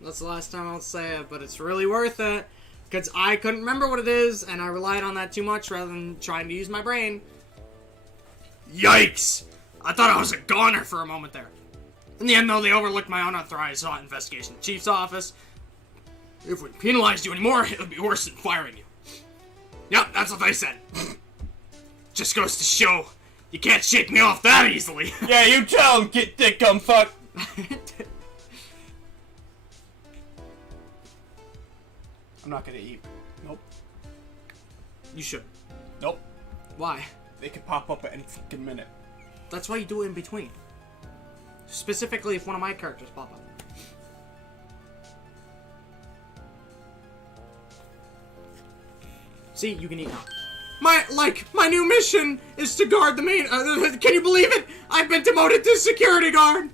That's the last time I'll say it, but it's really worth it. Because I couldn't remember what it is, and I relied on that too much rather than trying to use my brain. Yikes! I thought I was a goner for a moment there. In the end, though, they overlooked my unauthorized investigation in the chief's office. If we penalized you anymore, it would be worse than firing you. Yep, that's what they said. Just goes to show, you can't shake me off that easily. Yeah, you tell him, get dick, come fuck. I'm not gonna eat. Nope. You should. Nope. Why? They could pop up at any fucking minute. That's why you do it in between. Specifically if one of my characters pop up. See, you can eat now. My new mission is to guard the main, can you believe it? I've been demoted to security guard!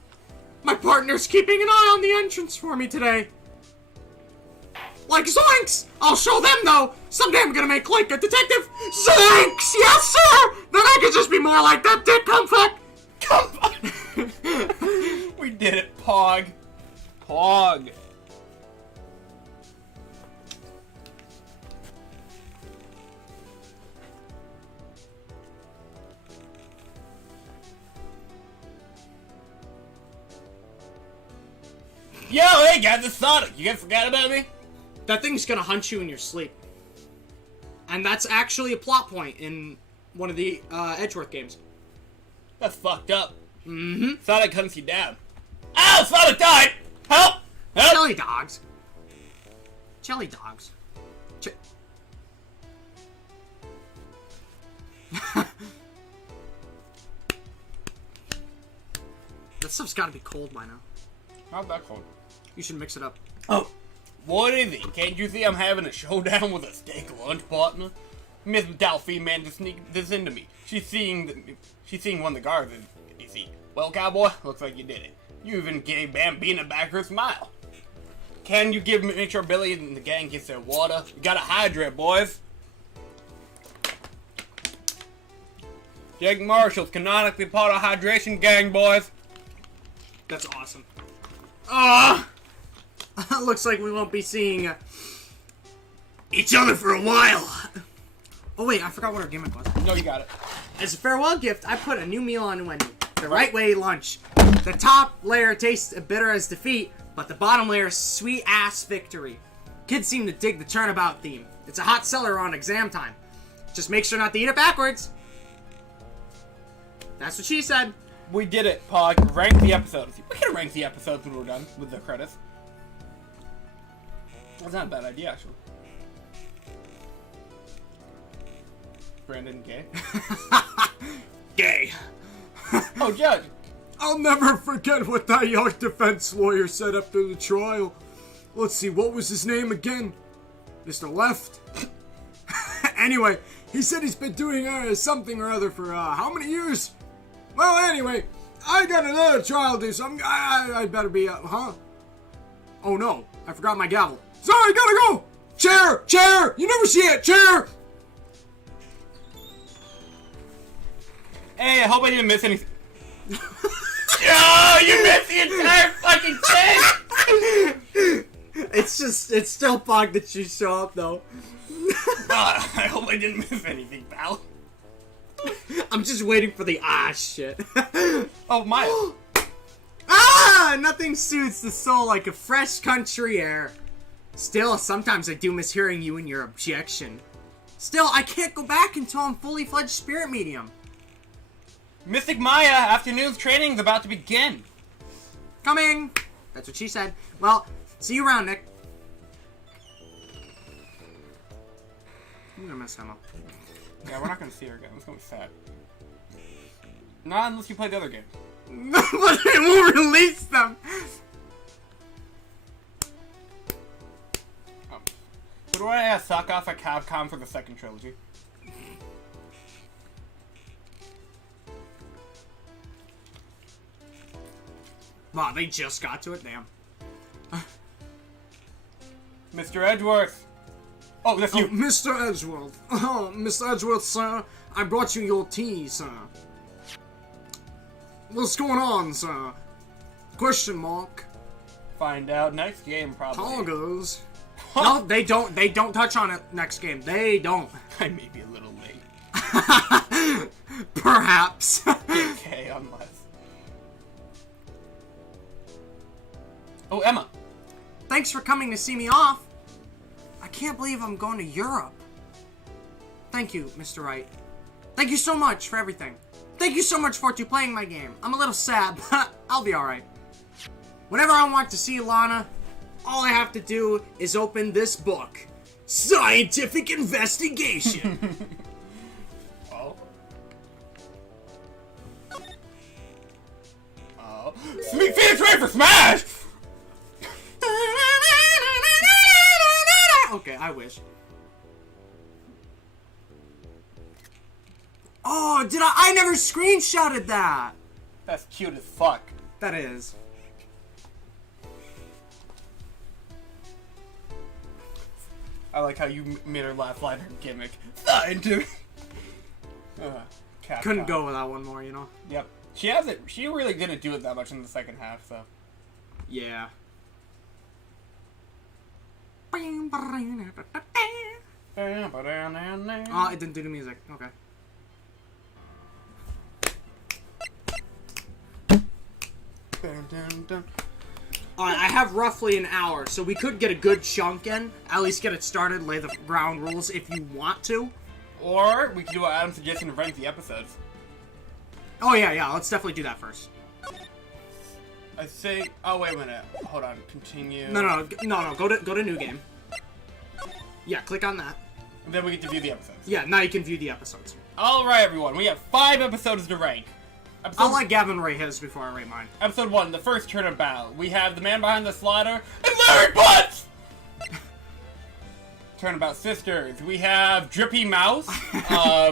My partner's keeping an eye on the entrance for me today. Like Zoinks! I'll show them though! Someday I'm gonna make like a detective! Zoinks! Yes, sir! Then I could just be more like that dick comfuck! We did it, Pog. Pog. Yo, hey guys, it's Sonic. You guys forgot about me? That thing's gonna hunt you in your sleep. And that's actually a plot point in one of the Edgeworth games. That's fucked up. Mm-hmm. Sonic hunts you down. Ow! Sonic died! Help! Help! Jelly dogs. Jelly dogs. That stuff's gotta be cold by now. How's that cold? You should mix it up. Oh. What is it? Can't you see I'm having a showdown with a steak lunch partner? Miss Delphine managed to sneak this into me. She's seeing one of the guards, you see. Well, cowboy, looks like you did it. You even gave Bambina back her smile. Can you make sure Billy and the gang gets their water? You gotta hydrate, boys. Jake Marshall's canonically part of hydration gang, boys. That's awesome. Looks like we won't be seeing each other for a while. Oh wait, I forgot what our gimmick was. No, you got it. As a farewell gift, I put a new meal on the menu. The Right Way lunch. The top layer tastes bitter as defeat, but the bottom layer is sweet-ass victory. Kids seem to dig the turnabout theme. It's a hot seller on exam time. Just make sure not to eat it backwards. That's what she said. We did it, Pog. Rank the episodes. We can rank the episodes when we're done with the credits. That's not a bad idea, actually. Brandon, gay? Gay. Oh, Judge. I'll never forget what that young defense lawyer said after the trial. Let's see, what was his name again? Mr. Left? Anyway, he said he's been doing something or other for how many years? Well, anyway, I got another trial to do, so I better be, huh? Oh no, I forgot my gavel. Sorry, gotta go! Chair! You never see it, chair! Hey, I hope I didn't miss anything. No, you missed the entire fucking thing! It's still Pog that you show up, though. I hope I didn't miss anything, pal. I'm just waiting for the shit. Oh, Maya. Nothing suits the soul like a fresh country air. Still, sometimes I do miss hearing you and your objection. Still, I can't go back until I'm fully fledged spirit medium. Mystic Maya, afternoon's training's about to begin. Coming! That's what she said. Well, see you around, Nick. I'm gonna miss Emma. Yeah, we're not gonna see her again. It's gonna be sad. Not unless you play the other game. But it won't release them! So do I suck off at Capcom for the second trilogy? Wow, they just got to it? Damn. Mr. Edgeworth! Oh, that's you! Mr. Edgeworth. Oh, Mr. Edgeworth, sir. I brought you your tea, sir. What's going on, sir? Question mark. Find out next game, probably. Toggers. No, they don't. They don't touch on it next game. They don't. I may be a little late. Perhaps. Okay, unless... Oh, Emma! Thanks for coming to see me off. I can't believe I'm going to Europe. Thank you, Mr. Wright. Thank you so much for everything. Thank you so much for playing my game. I'm a little sad, but I'll be alright. Whenever I want to see Lana, all I have to do is open this book. Scientific Investigation. Oh. Oh. Sweet Phoenix Wright for Smash! Okay, I wish. Oh, did I never screenshotted that! That's cute as fuck. That is. I like how you made her laugh like her gimmick. Scientific! Capcom. Couldn't go without one more, you know? Yep. She hasn't. She really didn't do it that much in the second half, so. Yeah. Oh, it didn't do the music. Okay. Alright, I have roughly an hour, so we could get a good chunk in. At least get it started, lay the ground rules if you want to. Or we can do what Adam suggested and rank the episodes. Oh, yeah, let's definitely do that first. I think. Oh, wait a minute. Hold on. Continue. No, go to new game. Yeah, click on that. And then we get to view the episodes. Yeah, now you can view the episodes. Alright, everyone. We have 5 episodes to rank. I'll let Gavin rate his before I rate mine. Episode 1, the first turnabout. We have the man behind the slaughter and Larry Butts! Turnabout sisters. We have Drippy Mouse.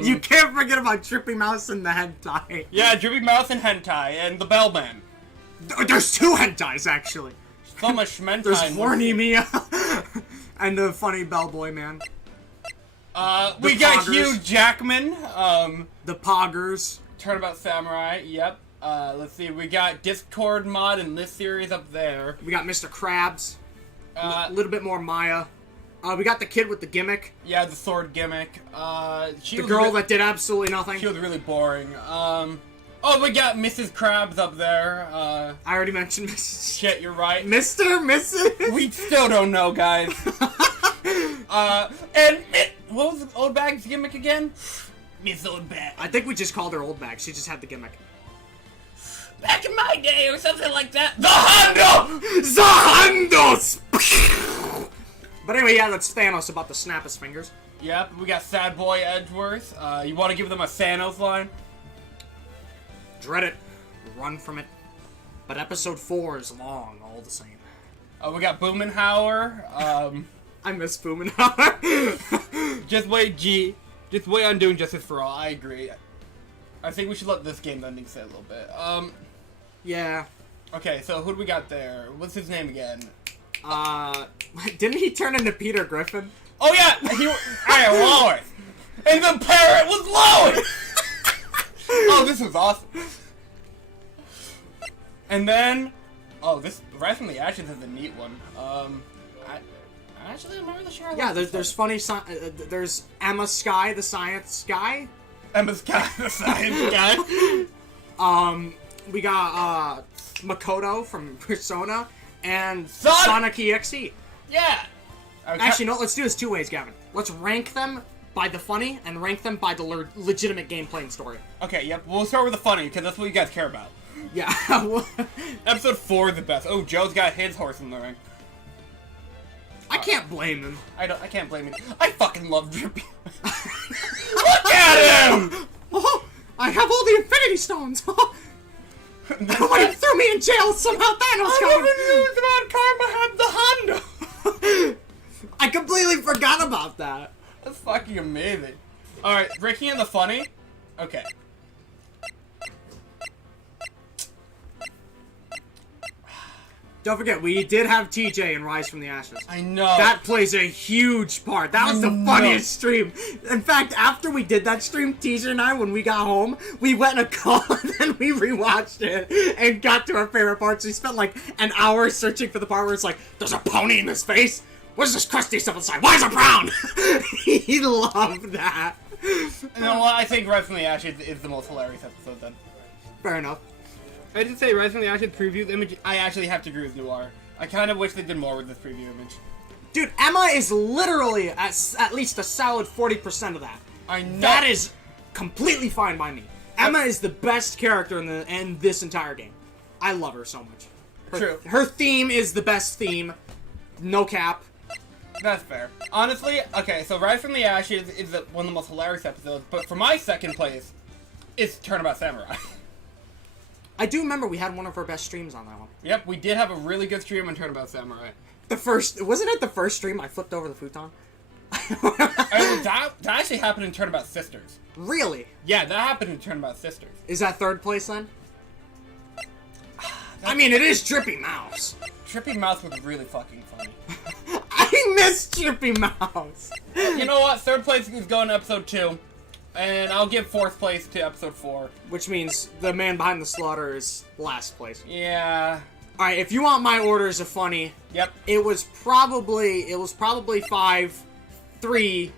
You can't forget about Drippy Mouse and the hentai. Yeah, Drippy Mouse and Hentai and the Bellman. There's 2 hentais, actually. So much Schmentai. There's Horny Mia and the funny bellboy man. We got Hugh Jackman. The Poggers. Turnabout Samurai, yep. Let's see, we got Discord mod in this series up there. We got Mr. Krabs. A little bit more Maya. We got the kid with the gimmick. Yeah, the sword gimmick. The girl that did absolutely nothing. She was really boring. Oh, we got Mrs. Krabs up there. I already mentioned Mrs. Shit, you're right. Mr. Mrs. We still don't know, guys. And what was the old bag's gimmick again? Miss Old Bag. I think we just called her Old Bag. She just had the gimmick. Back in my day, or something like that. The HANDO! The HANDO! But anyway, yeah, that's Thanos about to snap his fingers. Yep, we got Sad Boy Edgeworth. You want to give them a Thanos line? Dread it. Run from it. But episode 4 is long, all the same. We got Boomenhauer. I miss Boomenhauer. Just wait, G. Just wait on doing Justice for All. I agree. I think we should let this game ending sit a little bit. Yeah. Okay, so who do we got there? What's his name again? Didn't he turn into Peter Griffin? Oh yeah! Lois! And the parrot was Lois! Oh, this was awesome. And then, oh, this Rise from the Ashes is a neat one. I'm not really sure. I Yeah, like this there's one. funny. There's Emma Sky, the science guy. Emma Sky, the science guy. We got Makoto from Persona and Sonic! Sonic EXE. Yeah. Actually, no. Let's do this two ways, Gavin. Let's rank them by the funny and rank them by the legitimate gameplay and story. Okay, yep. We'll start with the funny because that's what you guys care about. Yeah. Episode 4 is the best. Oh, Joe's got his horse in the ring. I can't blame him. I can't blame him. I fucking love Drippy. Look at him! Oh, I have all the Infinity Stones. Nobody threw me in jail. Somehow Thanos got me. I never knew about Karma had the Hondo. I completely forgot about that. That's fucking amazing. Alright, breaking in the funny. Okay. Don't forget, we did have TJ in Rise from the Ashes. I know. That plays a huge part. That was the funniest stream. In fact, after we did that stream, TJ and I, when we got home, we went in a call and then we rewatched it and got to our favorite parts. We spent like an hour searching for the part where it's like, there's a pony in his face? What is this crusty stuff inside? Why is it brown? He loved that. You know what? I think Rise from the Ashes is the most hilarious episode then. Fair enough. I did say Rise from the Ashes preview image. I actually have to agree with Noir. I kind of wish they did more with this preview image. Dude, Emma is literally at least a solid 40% of that. I know. That is completely fine by me. Emma is the best character in this entire game. I love her so much. True. Her theme is the best theme. No cap. That's fair. Honestly, okay, so Rise from the Ashes is one of the most hilarious episodes, but for my second place, it's Turnabout Samurai. I do remember we had one of our best streams on that one. Yep, we did have a really good stream on Turnabout Samurai. Wasn't it the first stream I flipped over the futon? And that actually happened in Turnabout Sisters. Really? Yeah, that happened in Turnabout Sisters. Is that third place then? I mean, it is Drippy Mouse. Trippy Mouse was really fucking funny. I miss Drippy Mouse. You know what? Third place is going to episode 2. And I'll give fourth place to episode 4. Which means the man behind the slaughter is last place. Yeah. Alright, if you want my orders of funny, Yep. it was probably 5, 3,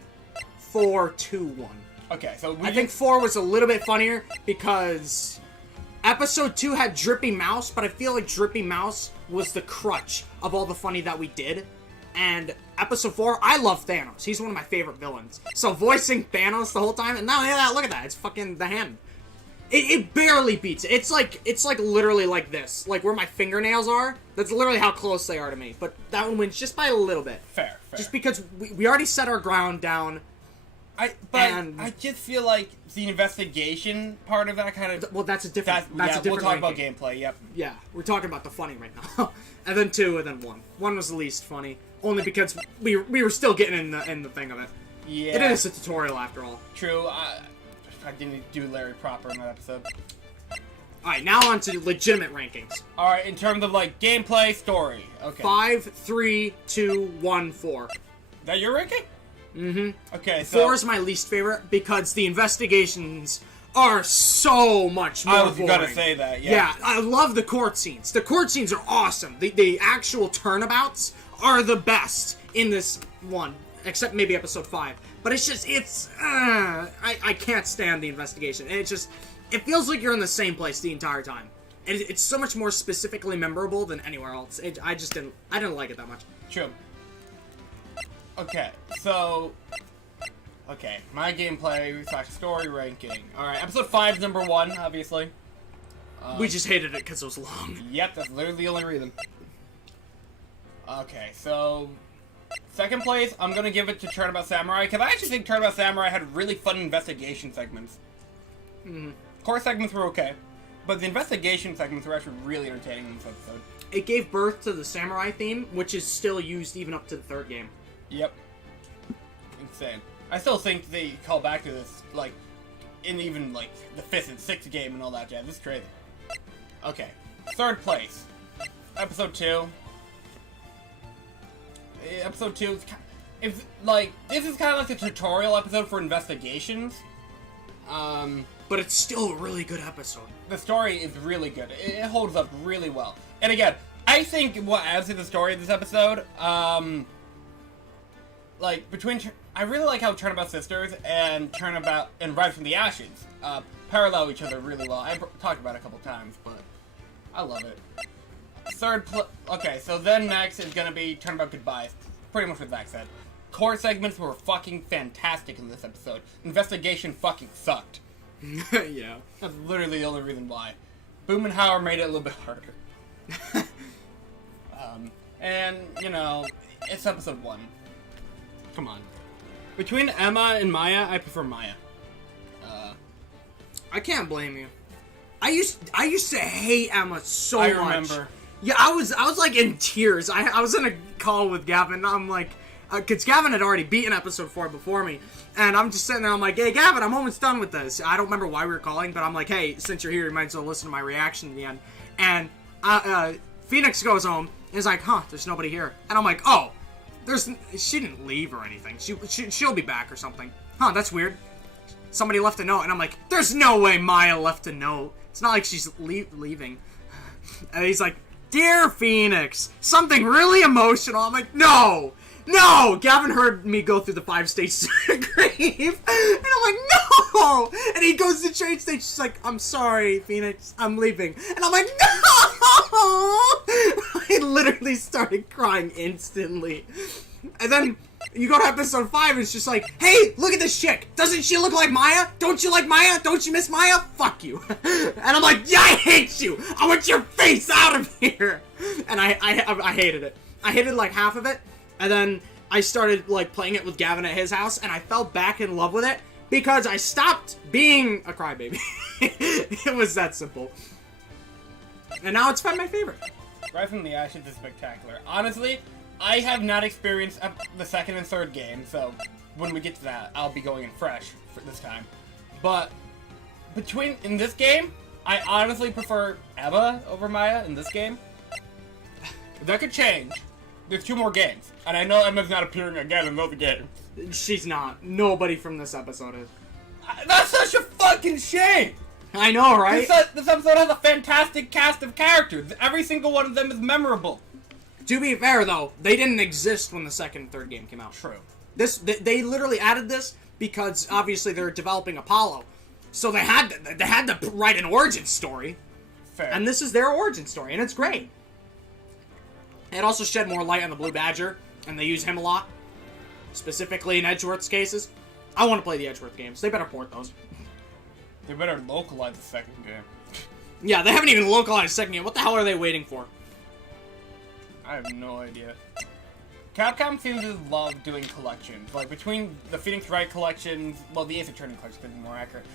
4, 2, 1. Okay, so I think 4 was a little bit funnier because episode 2 had Drippy Mouse, but I feel like Drippy Mouse was the crutch of all the funny that we did. And episode 4, I love Thanos. He's one of my favorite villains. So voicing Thanos the whole time, and now look at that, it's fucking the hand. It barely beats it. It's like literally like this, like where my fingernails are. That's literally how close they are to me. But that one wins just by a little bit. Fair. Just because we already set our ground down. I just feel like the investigation part of that kind of. Well, that's a different. That's a different we'll talk ranking. about gameplay. Yep. Yeah, we're talking about the funny right now. And then 2, and then 1. 1 was the least funny, only because we were still getting in the thing of it. Yeah. It is a tutorial after all. True. I didn't do Larry proper in that episode. Alright, now on to legitimate rankings. Alright, in terms of like gameplay, story. Okay. 5, 3, 2, 1, 4. Is that your ranking? Mm-hmm. Okay, so 4 is my least favorite because the investigations are so much more I was boring. gonna say that, yeah. Yeah, I love the court scenes. The court scenes are awesome. The actual turnabouts are the best in this one, except maybe episode 5. But I can't stand the investigation. It feels like you're in the same place the entire time. It's so much more specifically memorable than anywhere else. I didn't like it that much. True. Okay, so... Okay, my gameplay / story ranking. Alright, episode 5 is number 1, obviously. We just hated it because it was long. Yep, that's literally the only reason. Okay, so... Second place, I'm gonna give it to Turnabout Samurai, because I actually think Turnabout Samurai had really fun investigation segments. Core segments were okay, but the investigation segments were actually really entertaining in this episode. It gave birth to the samurai theme, which is still used even up to the 3rd game. Yep. Insane. I still think they call back to this, like, in even, like, the 5th and 6th game and all that jazz. It's crazy. Okay. Third place. Episode 2. Episode 2 is this is kind of like the tutorial episode for investigations. But it's still a really good episode. The story is really good. It holds up really well. And again, I think what adds to the story of this episode, like, I really like how Turnabout Sisters and Turnabout and Rise from the Ashes parallel each other really well. I've talked about it a couple times, but I love it. Okay, so then next is gonna be Turnabout Goodbyes. Pretty much what Zach said. Core segments were fucking fantastic in this episode. Investigation fucking sucked. Yeah. That's literally the only reason why. Boomenhauer made it a little bit harder. And, you know, it's episode 1. Come on. Between Emma and Maya, I prefer Maya. I can't blame you. I used to hate Emma so much. I remember. Yeah, I was like in tears. I was in a call with Gavin, and I'm like, because Gavin had already beaten episode 4 before me, and I'm just sitting there, I'm like, hey, Gavin, I'm almost done with this. I don't remember why we were calling, but I'm like, hey, since you're here, you might as well listen to my reaction at the end. And Phoenix goes home, and is like, huh, there's nobody here. And I'm like, oh, she didn't leave or anything. She'll be back or something. Huh, that's weird. Somebody left a note, and I'm like, there's no way Maya left a note. It's not like she's leaving. And he's like, Dear Phoenix, something really emotional. I'm like, no! Gavin heard me go through the 5 stages of grief. And I'm like, no! And he goes to the train station. She's like, I'm sorry, Phoenix. I'm leaving. And I'm like, no! I literally started crying instantly. And then you go to episode 5 and it's just like, hey, look at this chick. Doesn't she look like Maya? Don't you like Maya? Don't you miss Maya? Fuck you. And I'm like, yeah, I hate you. I want your face out of here. And I hated it. I hated like half of it. And then I started like playing it with Gavin at his house, and I fell back in love with it because I stopped being a crybaby. It was that simple. And now it's my favorite. Rise from the Ashes is spectacular. Honestly, I have not experienced the second and third game, so when we get to that, I'll be going in fresh for this time. But in this game, I honestly prefer Emma over Maya in this game. That could change. There's 2 more games, and I know Emma's not appearing again in those games. She's not. Nobody from this episode is. That's such a fucking shame! I know, right? This episode has a fantastic cast of characters. Every single one of them is memorable. To be fair, though, they didn't exist when the second and third game came out. True. They literally added this because obviously they're developing Apollo, so they had to write an origin story. Fair. And this is their origin story, and it's great. It also shed more light on the Blue Badger, and they use him a lot, specifically in Edgeworth's cases. I want to play the Edgeworth games. They better port those. They better localize the second game. Yeah, they haven't even localized the second game. What the hell are they waiting for? I have no idea. Capcom seems to love doing collections. Like, between the Phoenix Wright collections, well, the Ace Attorney collection is more accurate.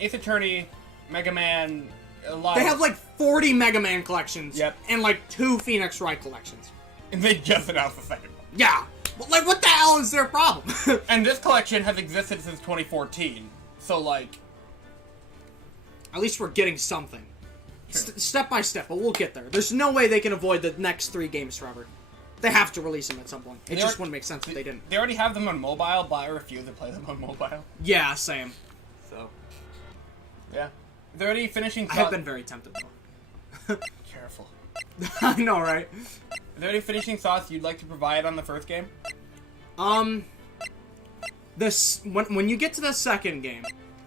Ace Attorney, Mega Man, a lot They have like 40 Mega Man collections. Yep. And like 2 Phoenix Wright collections. And they just announced the second one. Yeah. But like, what the hell is their problem? And this collection has existed since 2014. So, like... At least we're getting something. Step by step, but we'll get there. There's no way they can avoid the next 3 games forever. They have to release them at some point. It just wouldn't make sense if they didn't. They already have them on mobile, but I refuse to play them on mobile. Yeah, same. So... Yeah. They're already finishing... I have been very tempted, though. Careful. I know, right? Are there any finishing thoughts you'd like to provide on the first game? When you get to the second game,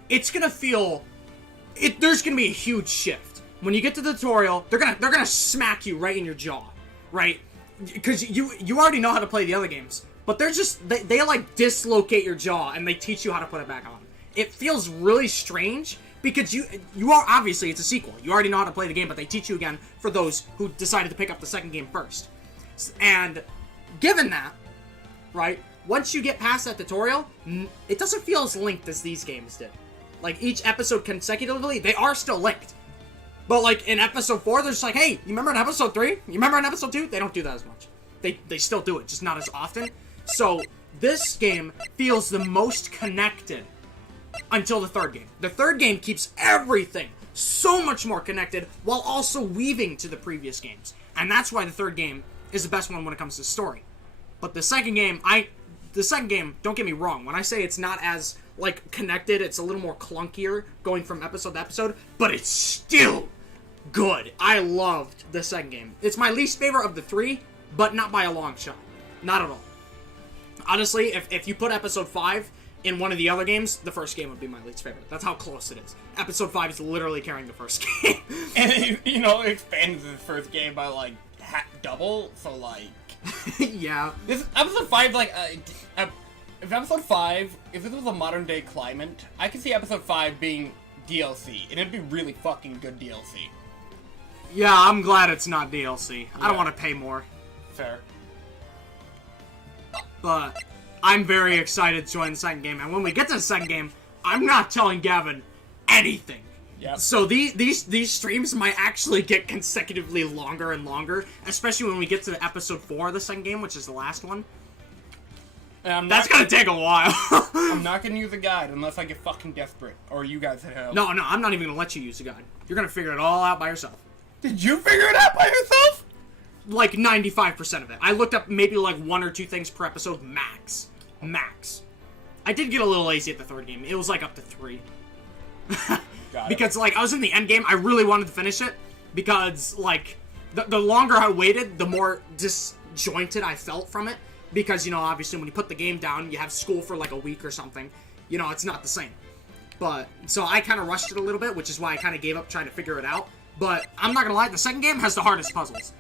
it's gonna feel... There's gonna be a huge shift. When you get to the tutorial, they're gonna smack you right in your jaw, right? Because you already know how to play the other games, but they like dislocate your jaw and they teach you how to put it back on. It feels really strange because you are obviously it's a sequel. You already know how to play the game, but they teach you again for those who decided to pick up the second game first. And given that, right? Once you get past that tutorial, it doesn't feel as linked as these games did. Like, each episode consecutively, they are still linked. But, like, in episode 4, they're just like, hey, you remember in episode 3? You remember in episode 2? They don't do that as much. They still do it, just not as often. So, this game feels the most connected until the third game. The third game keeps everything so much more connected while also weaving to the previous games. And that's why the third game is the best one when it comes to story. But the second game, don't get me wrong, when I say it's not as like connected. It's a little more clunkier going from episode to episode, but it's still good. I loved the second game. It's my least favorite of the 3, but not by a long shot. Not at all. Honestly, if you put episode 5 in one of the other games, the first game would be my least favorite. That's how close it is. Episode 5 is literally carrying the first game. And it, it expanded the first game by like double. So like, yeah. this episode 5 like if episode 5, if this was a modern day climate, I could see episode 5 being DLC, and it'd be really fucking good DLC. Yeah, I'm glad it's not DLC. I don't Yeah. want to pay more. Fair. But I'm very excited to join the second game, and when we get to the second game, I'm not telling Gavin anything. Yep. So these streams might actually get consecutively longer and longer, especially when we get to episode 4 of the second game, which is the last one. And That's gonna take a while. I'm not gonna use a guide unless I get fucking desperate, or you guys hit help. No, I'm not even gonna let you use the guide. You're gonna figure it all out by yourself. Did you figure it out by yourself? Like 95% of it. I looked up maybe like 1 or 2 things per episode max. Max. I did get a little lazy at the third game. It was like up to 3. Got it. Because like I was in the end game, I really wanted to finish it because like the longer I waited, the more disjointed I felt from it. Because obviously when you put the game down, you have school for like a week or something. It's not the same. But so I kind of rushed it a little bit, which is why I kind of gave up trying to figure it out. But I'm not gonna lie, the second game has the hardest puzzles.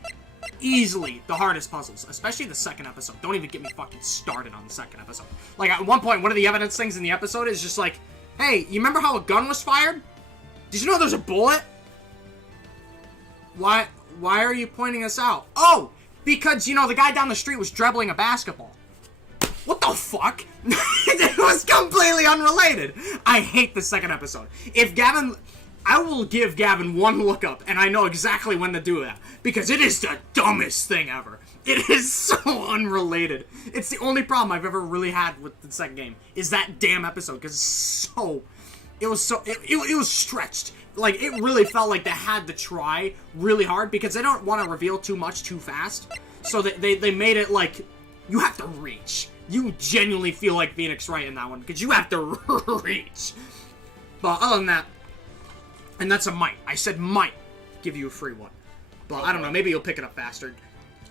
Easily the hardest puzzles, especially the second episode. Don't even get me fucking started on the second episode. Like at one point, one of the evidence things in the episode is just like, hey, you remember how a gun was fired? Did you know there's a bullet? Why are you pointing us out? Oh, because, the guy down the street was dribbling a basketball. What the fuck? It was completely unrelated. I hate the second episode. I will give Gavin one lookup, and I know exactly when to do that. Because it is the dumbest thing ever. It is so unrelated. It's the only problem I've ever really had with the second game, is that damn episode, because it was stretched. Like, it really felt like they had to try really hard, because they don't want to reveal too much too fast. So they made it like, you have to reach. You genuinely feel like Phoenix Wright in that one, because you have to reach. But other than that, and that's a might. I said might give you a free one. But I don't know, maybe you'll pick it up faster.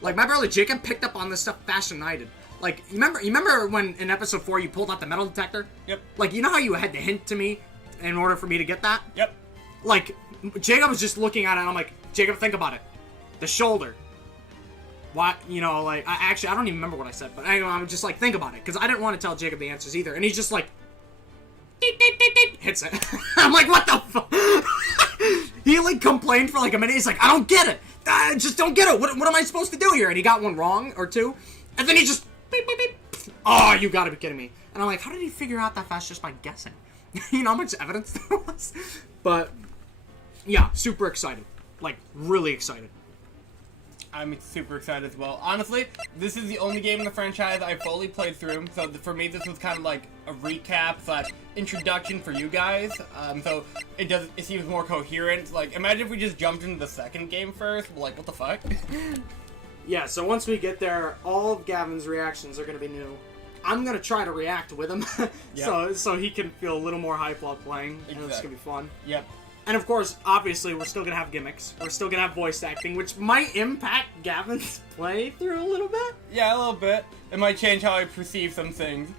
Like, my brother Jacob picked up on this stuff faster than I did. Like, you remember when in episode 4 you pulled out the metal detector? Yep. Like, you know how you had to hint to me in order for me to get that? Yep. Like, Jacob was just looking at it and I'm like, Jacob, think about it. The shoulder. What? Like, I don't even remember what I said, but anyway, I'm just like, think about it. Because I didn't want to tell Jacob the answers either. And he's just like, deep, deep, deep, deep, hits it. I'm like, what the fuck? He like complained for like a minute. He's like, I don't get it. I just don't get it. What am I supposed to do here? And he got one wrong or 2. And then he just beep, beep, beep. Oh, you gotta be kidding me. And I'm like, how did he figure out that fast just by guessing? You know how much evidence there was? But yeah, super excited. Like, really excited. I'm super excited as well. Honestly, this is the only game in the franchise I fully played through, so for me this was kind of like a recap / introduction for you guys. So it seems more coherent. Like, imagine if we just jumped into the second game first. Like, what the fuck? Yeah, so once we get there, all of Gavin's reactions are gonna be new. I'm gonna try to react with him, Yep. so he can feel a little more hype while playing, and it's Exactly. gonna be fun. Yep. And of course, obviously, we're still gonna have gimmicks. We're still gonna have voice acting, which might impact Gavin's playthrough a little bit. Yeah, a little bit. It might change how I perceive some things.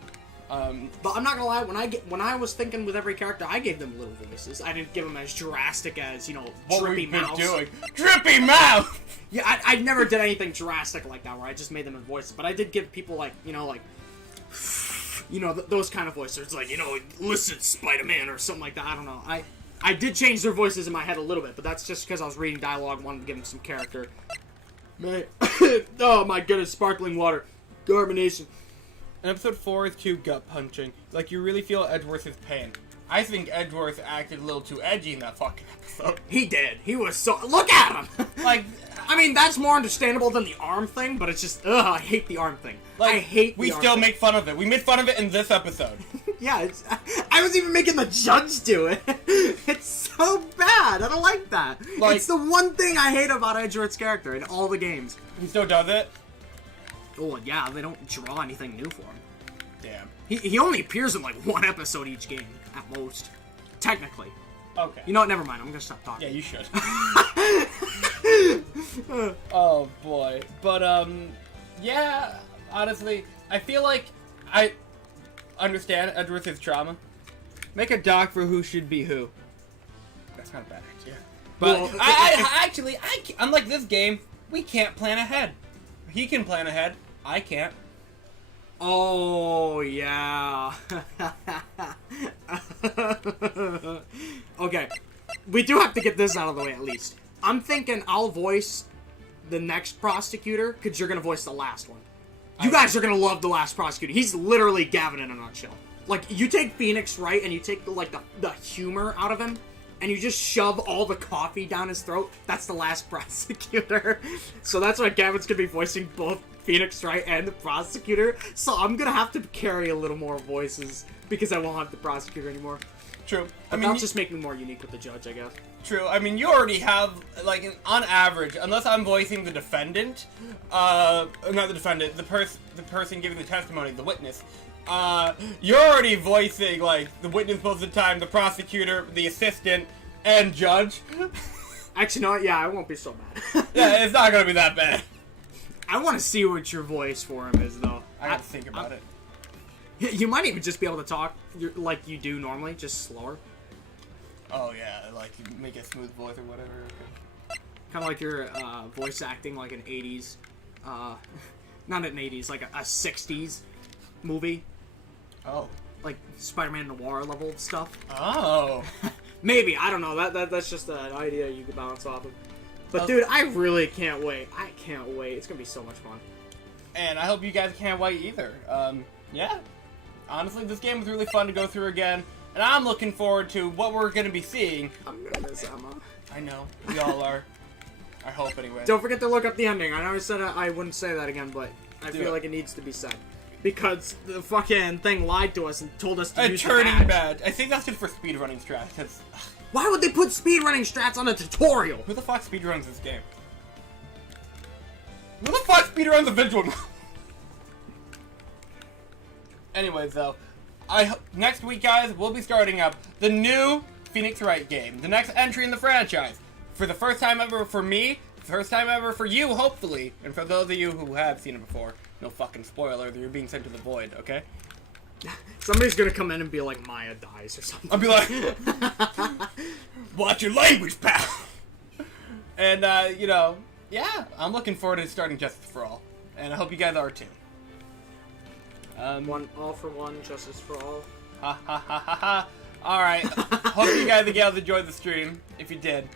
But I'm not gonna lie, when I was thinking with every character, I gave them little voices. I didn't give them as drastic as, What Drippy we've been Mouse. doing. Drippy Mouth! Yeah, I never did anything drastic like that where I just made them in voices. But I did give people those kind of voices. It's like, listen, Spider-Man, or something like that. I don't know. I did change their voices in my head a little bit, but that's just because I was reading dialogue, wanted to give them some character. Man. Oh my goodness, sparkling water. Carbonation. And episode 4 is too gut punching. Like, you really feel Edgeworth's pain. I think Edgeworth acted a little too edgy in that fucking episode. He did. He was so... Look at him! Like, I mean, that's more understandable than the arm thing, but it's just... Ugh, I hate the arm thing. like I hate we the arm still thing. make fun of it. We made fun of it in this episode. Yeah, I was even making the judge do it. It's so bad. I don't like that. Like- It's the one thing I hate about Edgeworth's character in all the games. He still does it. Oh, yeah, they don't draw anything new for him. Damn. He only appears in like one episode each game at most, technically. Okay. You know what? Never mind. I'm gonna stop talking. Yeah, you should. Oh boy. But yeah. Honestly, I feel like I understand Edward's trauma. Make a doc for who should be who. That's not a bad idea. But Well, actually, unlike this game, we can't plan ahead. He can plan ahead. I can't. Oh, yeah. Okay. We do have to get this out of the way at least. I'm thinking I'll voice the next prosecutor, because you're going to voice the last one. You guys are going to love the last prosecutor. He's literally Gavin in a nutshell. Like, you take Phoenix Wright and you take, like, the humor out of him, and you just shove all the coffee down his throat. That's the last prosecutor. So that's why Gavin's going to be voicing both Phoenix Wright and the prosecutor. So I'm going to have to carry a little more voices because I won't have the prosecutor anymore. True. But that'll just make me more unique with the judge, I guess. True. I mean, you already have, like, on average, unless I'm voicing the defendant, not the defendant, the person giving the testimony, the witness, you're already voicing, like, the witness most of the time, the prosecutor, the assistant, and judge. Actually, no, yeah, I won't be so bad. Yeah, it's not gonna be that bad. I want to see what your voice for him is, though. I gotta think about it. You might even just be able to talk like you do normally, just slower. Oh, yeah, like, you make a smooth voice or whatever. Okay. Kind of like your voice acting like an 80s, not an 80s, like a 60s movie. Oh. Like Spider-Man Noir level stuff. Oh. Maybe, I don't know. That's just an idea you could bounce off of. But dude, I really can't wait. I can't wait. It's gonna be so much fun. And I hope you guys can't wait either. Yeah. Honestly, this game was really fun to go through again. And I'm looking forward to what we're gonna be seeing. I'm gonna miss Emma. I know. We all are. I hope anyway. Don't forget to look up the ending. I know I said I wouldn't say that again, but I Do feel it. like it needs to be said. Because the fucking thing lied to us and told us to use the Attorney badge. badge. I think that's just for speedrunning strats, because Why would they put speedrunning strats on the tutorial? who the fuck speedruns this game? Who the fuck speedruns the visual? Anyways, though, next week, guys, we'll be starting up the new Phoenix Wright game, the next entry in the franchise. For the first time ever for me, first time ever for you, hopefully, and for those of you who have seen it before, no fucking spoiler, you're being sent to the void, okay? Somebody's gonna come in and be like, Maya dies or something. I'll be like, watch your language, pal! And, you know, yeah, I'm looking forward to starting Justice for All. And I hope you guys are too. One all for one, justice for all. Ha ha ha ha ha. Alright, hope you guys and gals enjoyed the stream. If you did,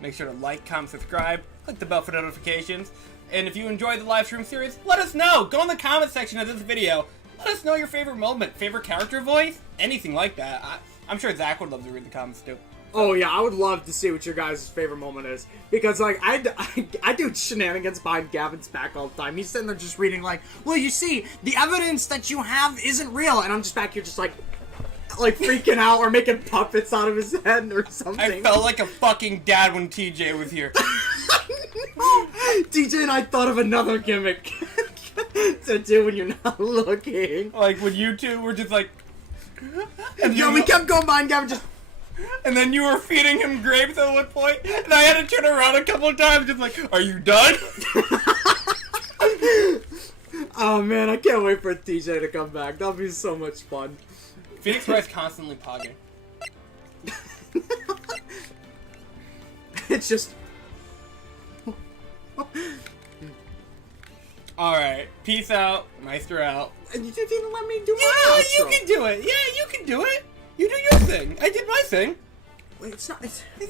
make sure to like, comment, subscribe, click the bell for notifications. And if you enjoyed the live stream series, let us know! Go in the comment section of this video. Let us know your favorite moment, favorite character voice, anything like that. I'm sure Zach would love to read the comments too. Oh yeah, I would love to see what your guys' favorite moment is. Because, like, I do shenanigans behind Gavin's back all the time. He's sitting there just reading, like, well, you see, the evidence that you have isn't real. And I'm just back here just, like freaking out or making puppets out of his head or something. I felt like a fucking dad when TJ was here. DJ and I thought of another gimmick to do when you're not looking. Like when you two were just like... Yeah, we kept going behind Gavin just... And then you were feeding him grapes at one point, and I had to turn around a couple of times, just like, are you done? Oh man, I can't wait for TJ to come back. That'll be so much fun. Phoenix Wright's constantly pogging. It's just... Alright, peace out, Meister out. And you didn't let me do Yeah, my you outro. can do it. Yeah, you can do it. You do your thing. I did my thing. Wait, it's not... It's... You.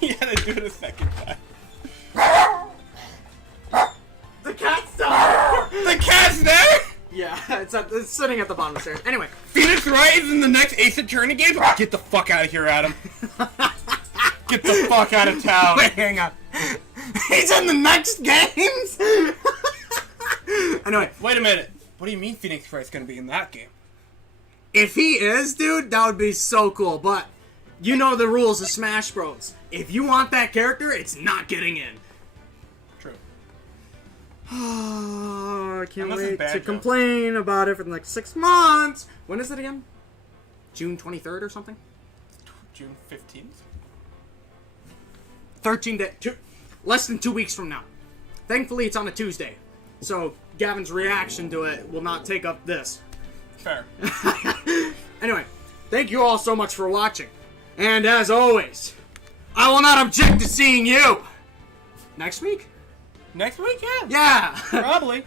You had to do it a second time. The cat's down! The cat's there? Yeah, it's sitting at the bottom of the stairs. Anyway. Phoenix Wright is in the next Ace Attorney game? Get the fuck out of here, Adam. Get the fuck out of town. Wait, hang on. He's in the next games? Anyway. Wait a minute. What do you mean Phoenix Wright's gonna be in that game? If he is, dude, that would be so cool. But you know the rules of Smash Bros. If you want that character, it's not getting in. True. Oh, can't Unless it's wait bad to jokes. complain about it for the next 6 months. When is it again? June 23rd or something? June 15th? 13 days. Less than 2 weeks from now. Thankfully, it's on a Tuesday. So, Gavin's reaction to it will not take up this. Fair. Anyway, thank you all so much for watching. And as always, I will not object to seeing you next week. Next week, yeah. Yeah. Probably.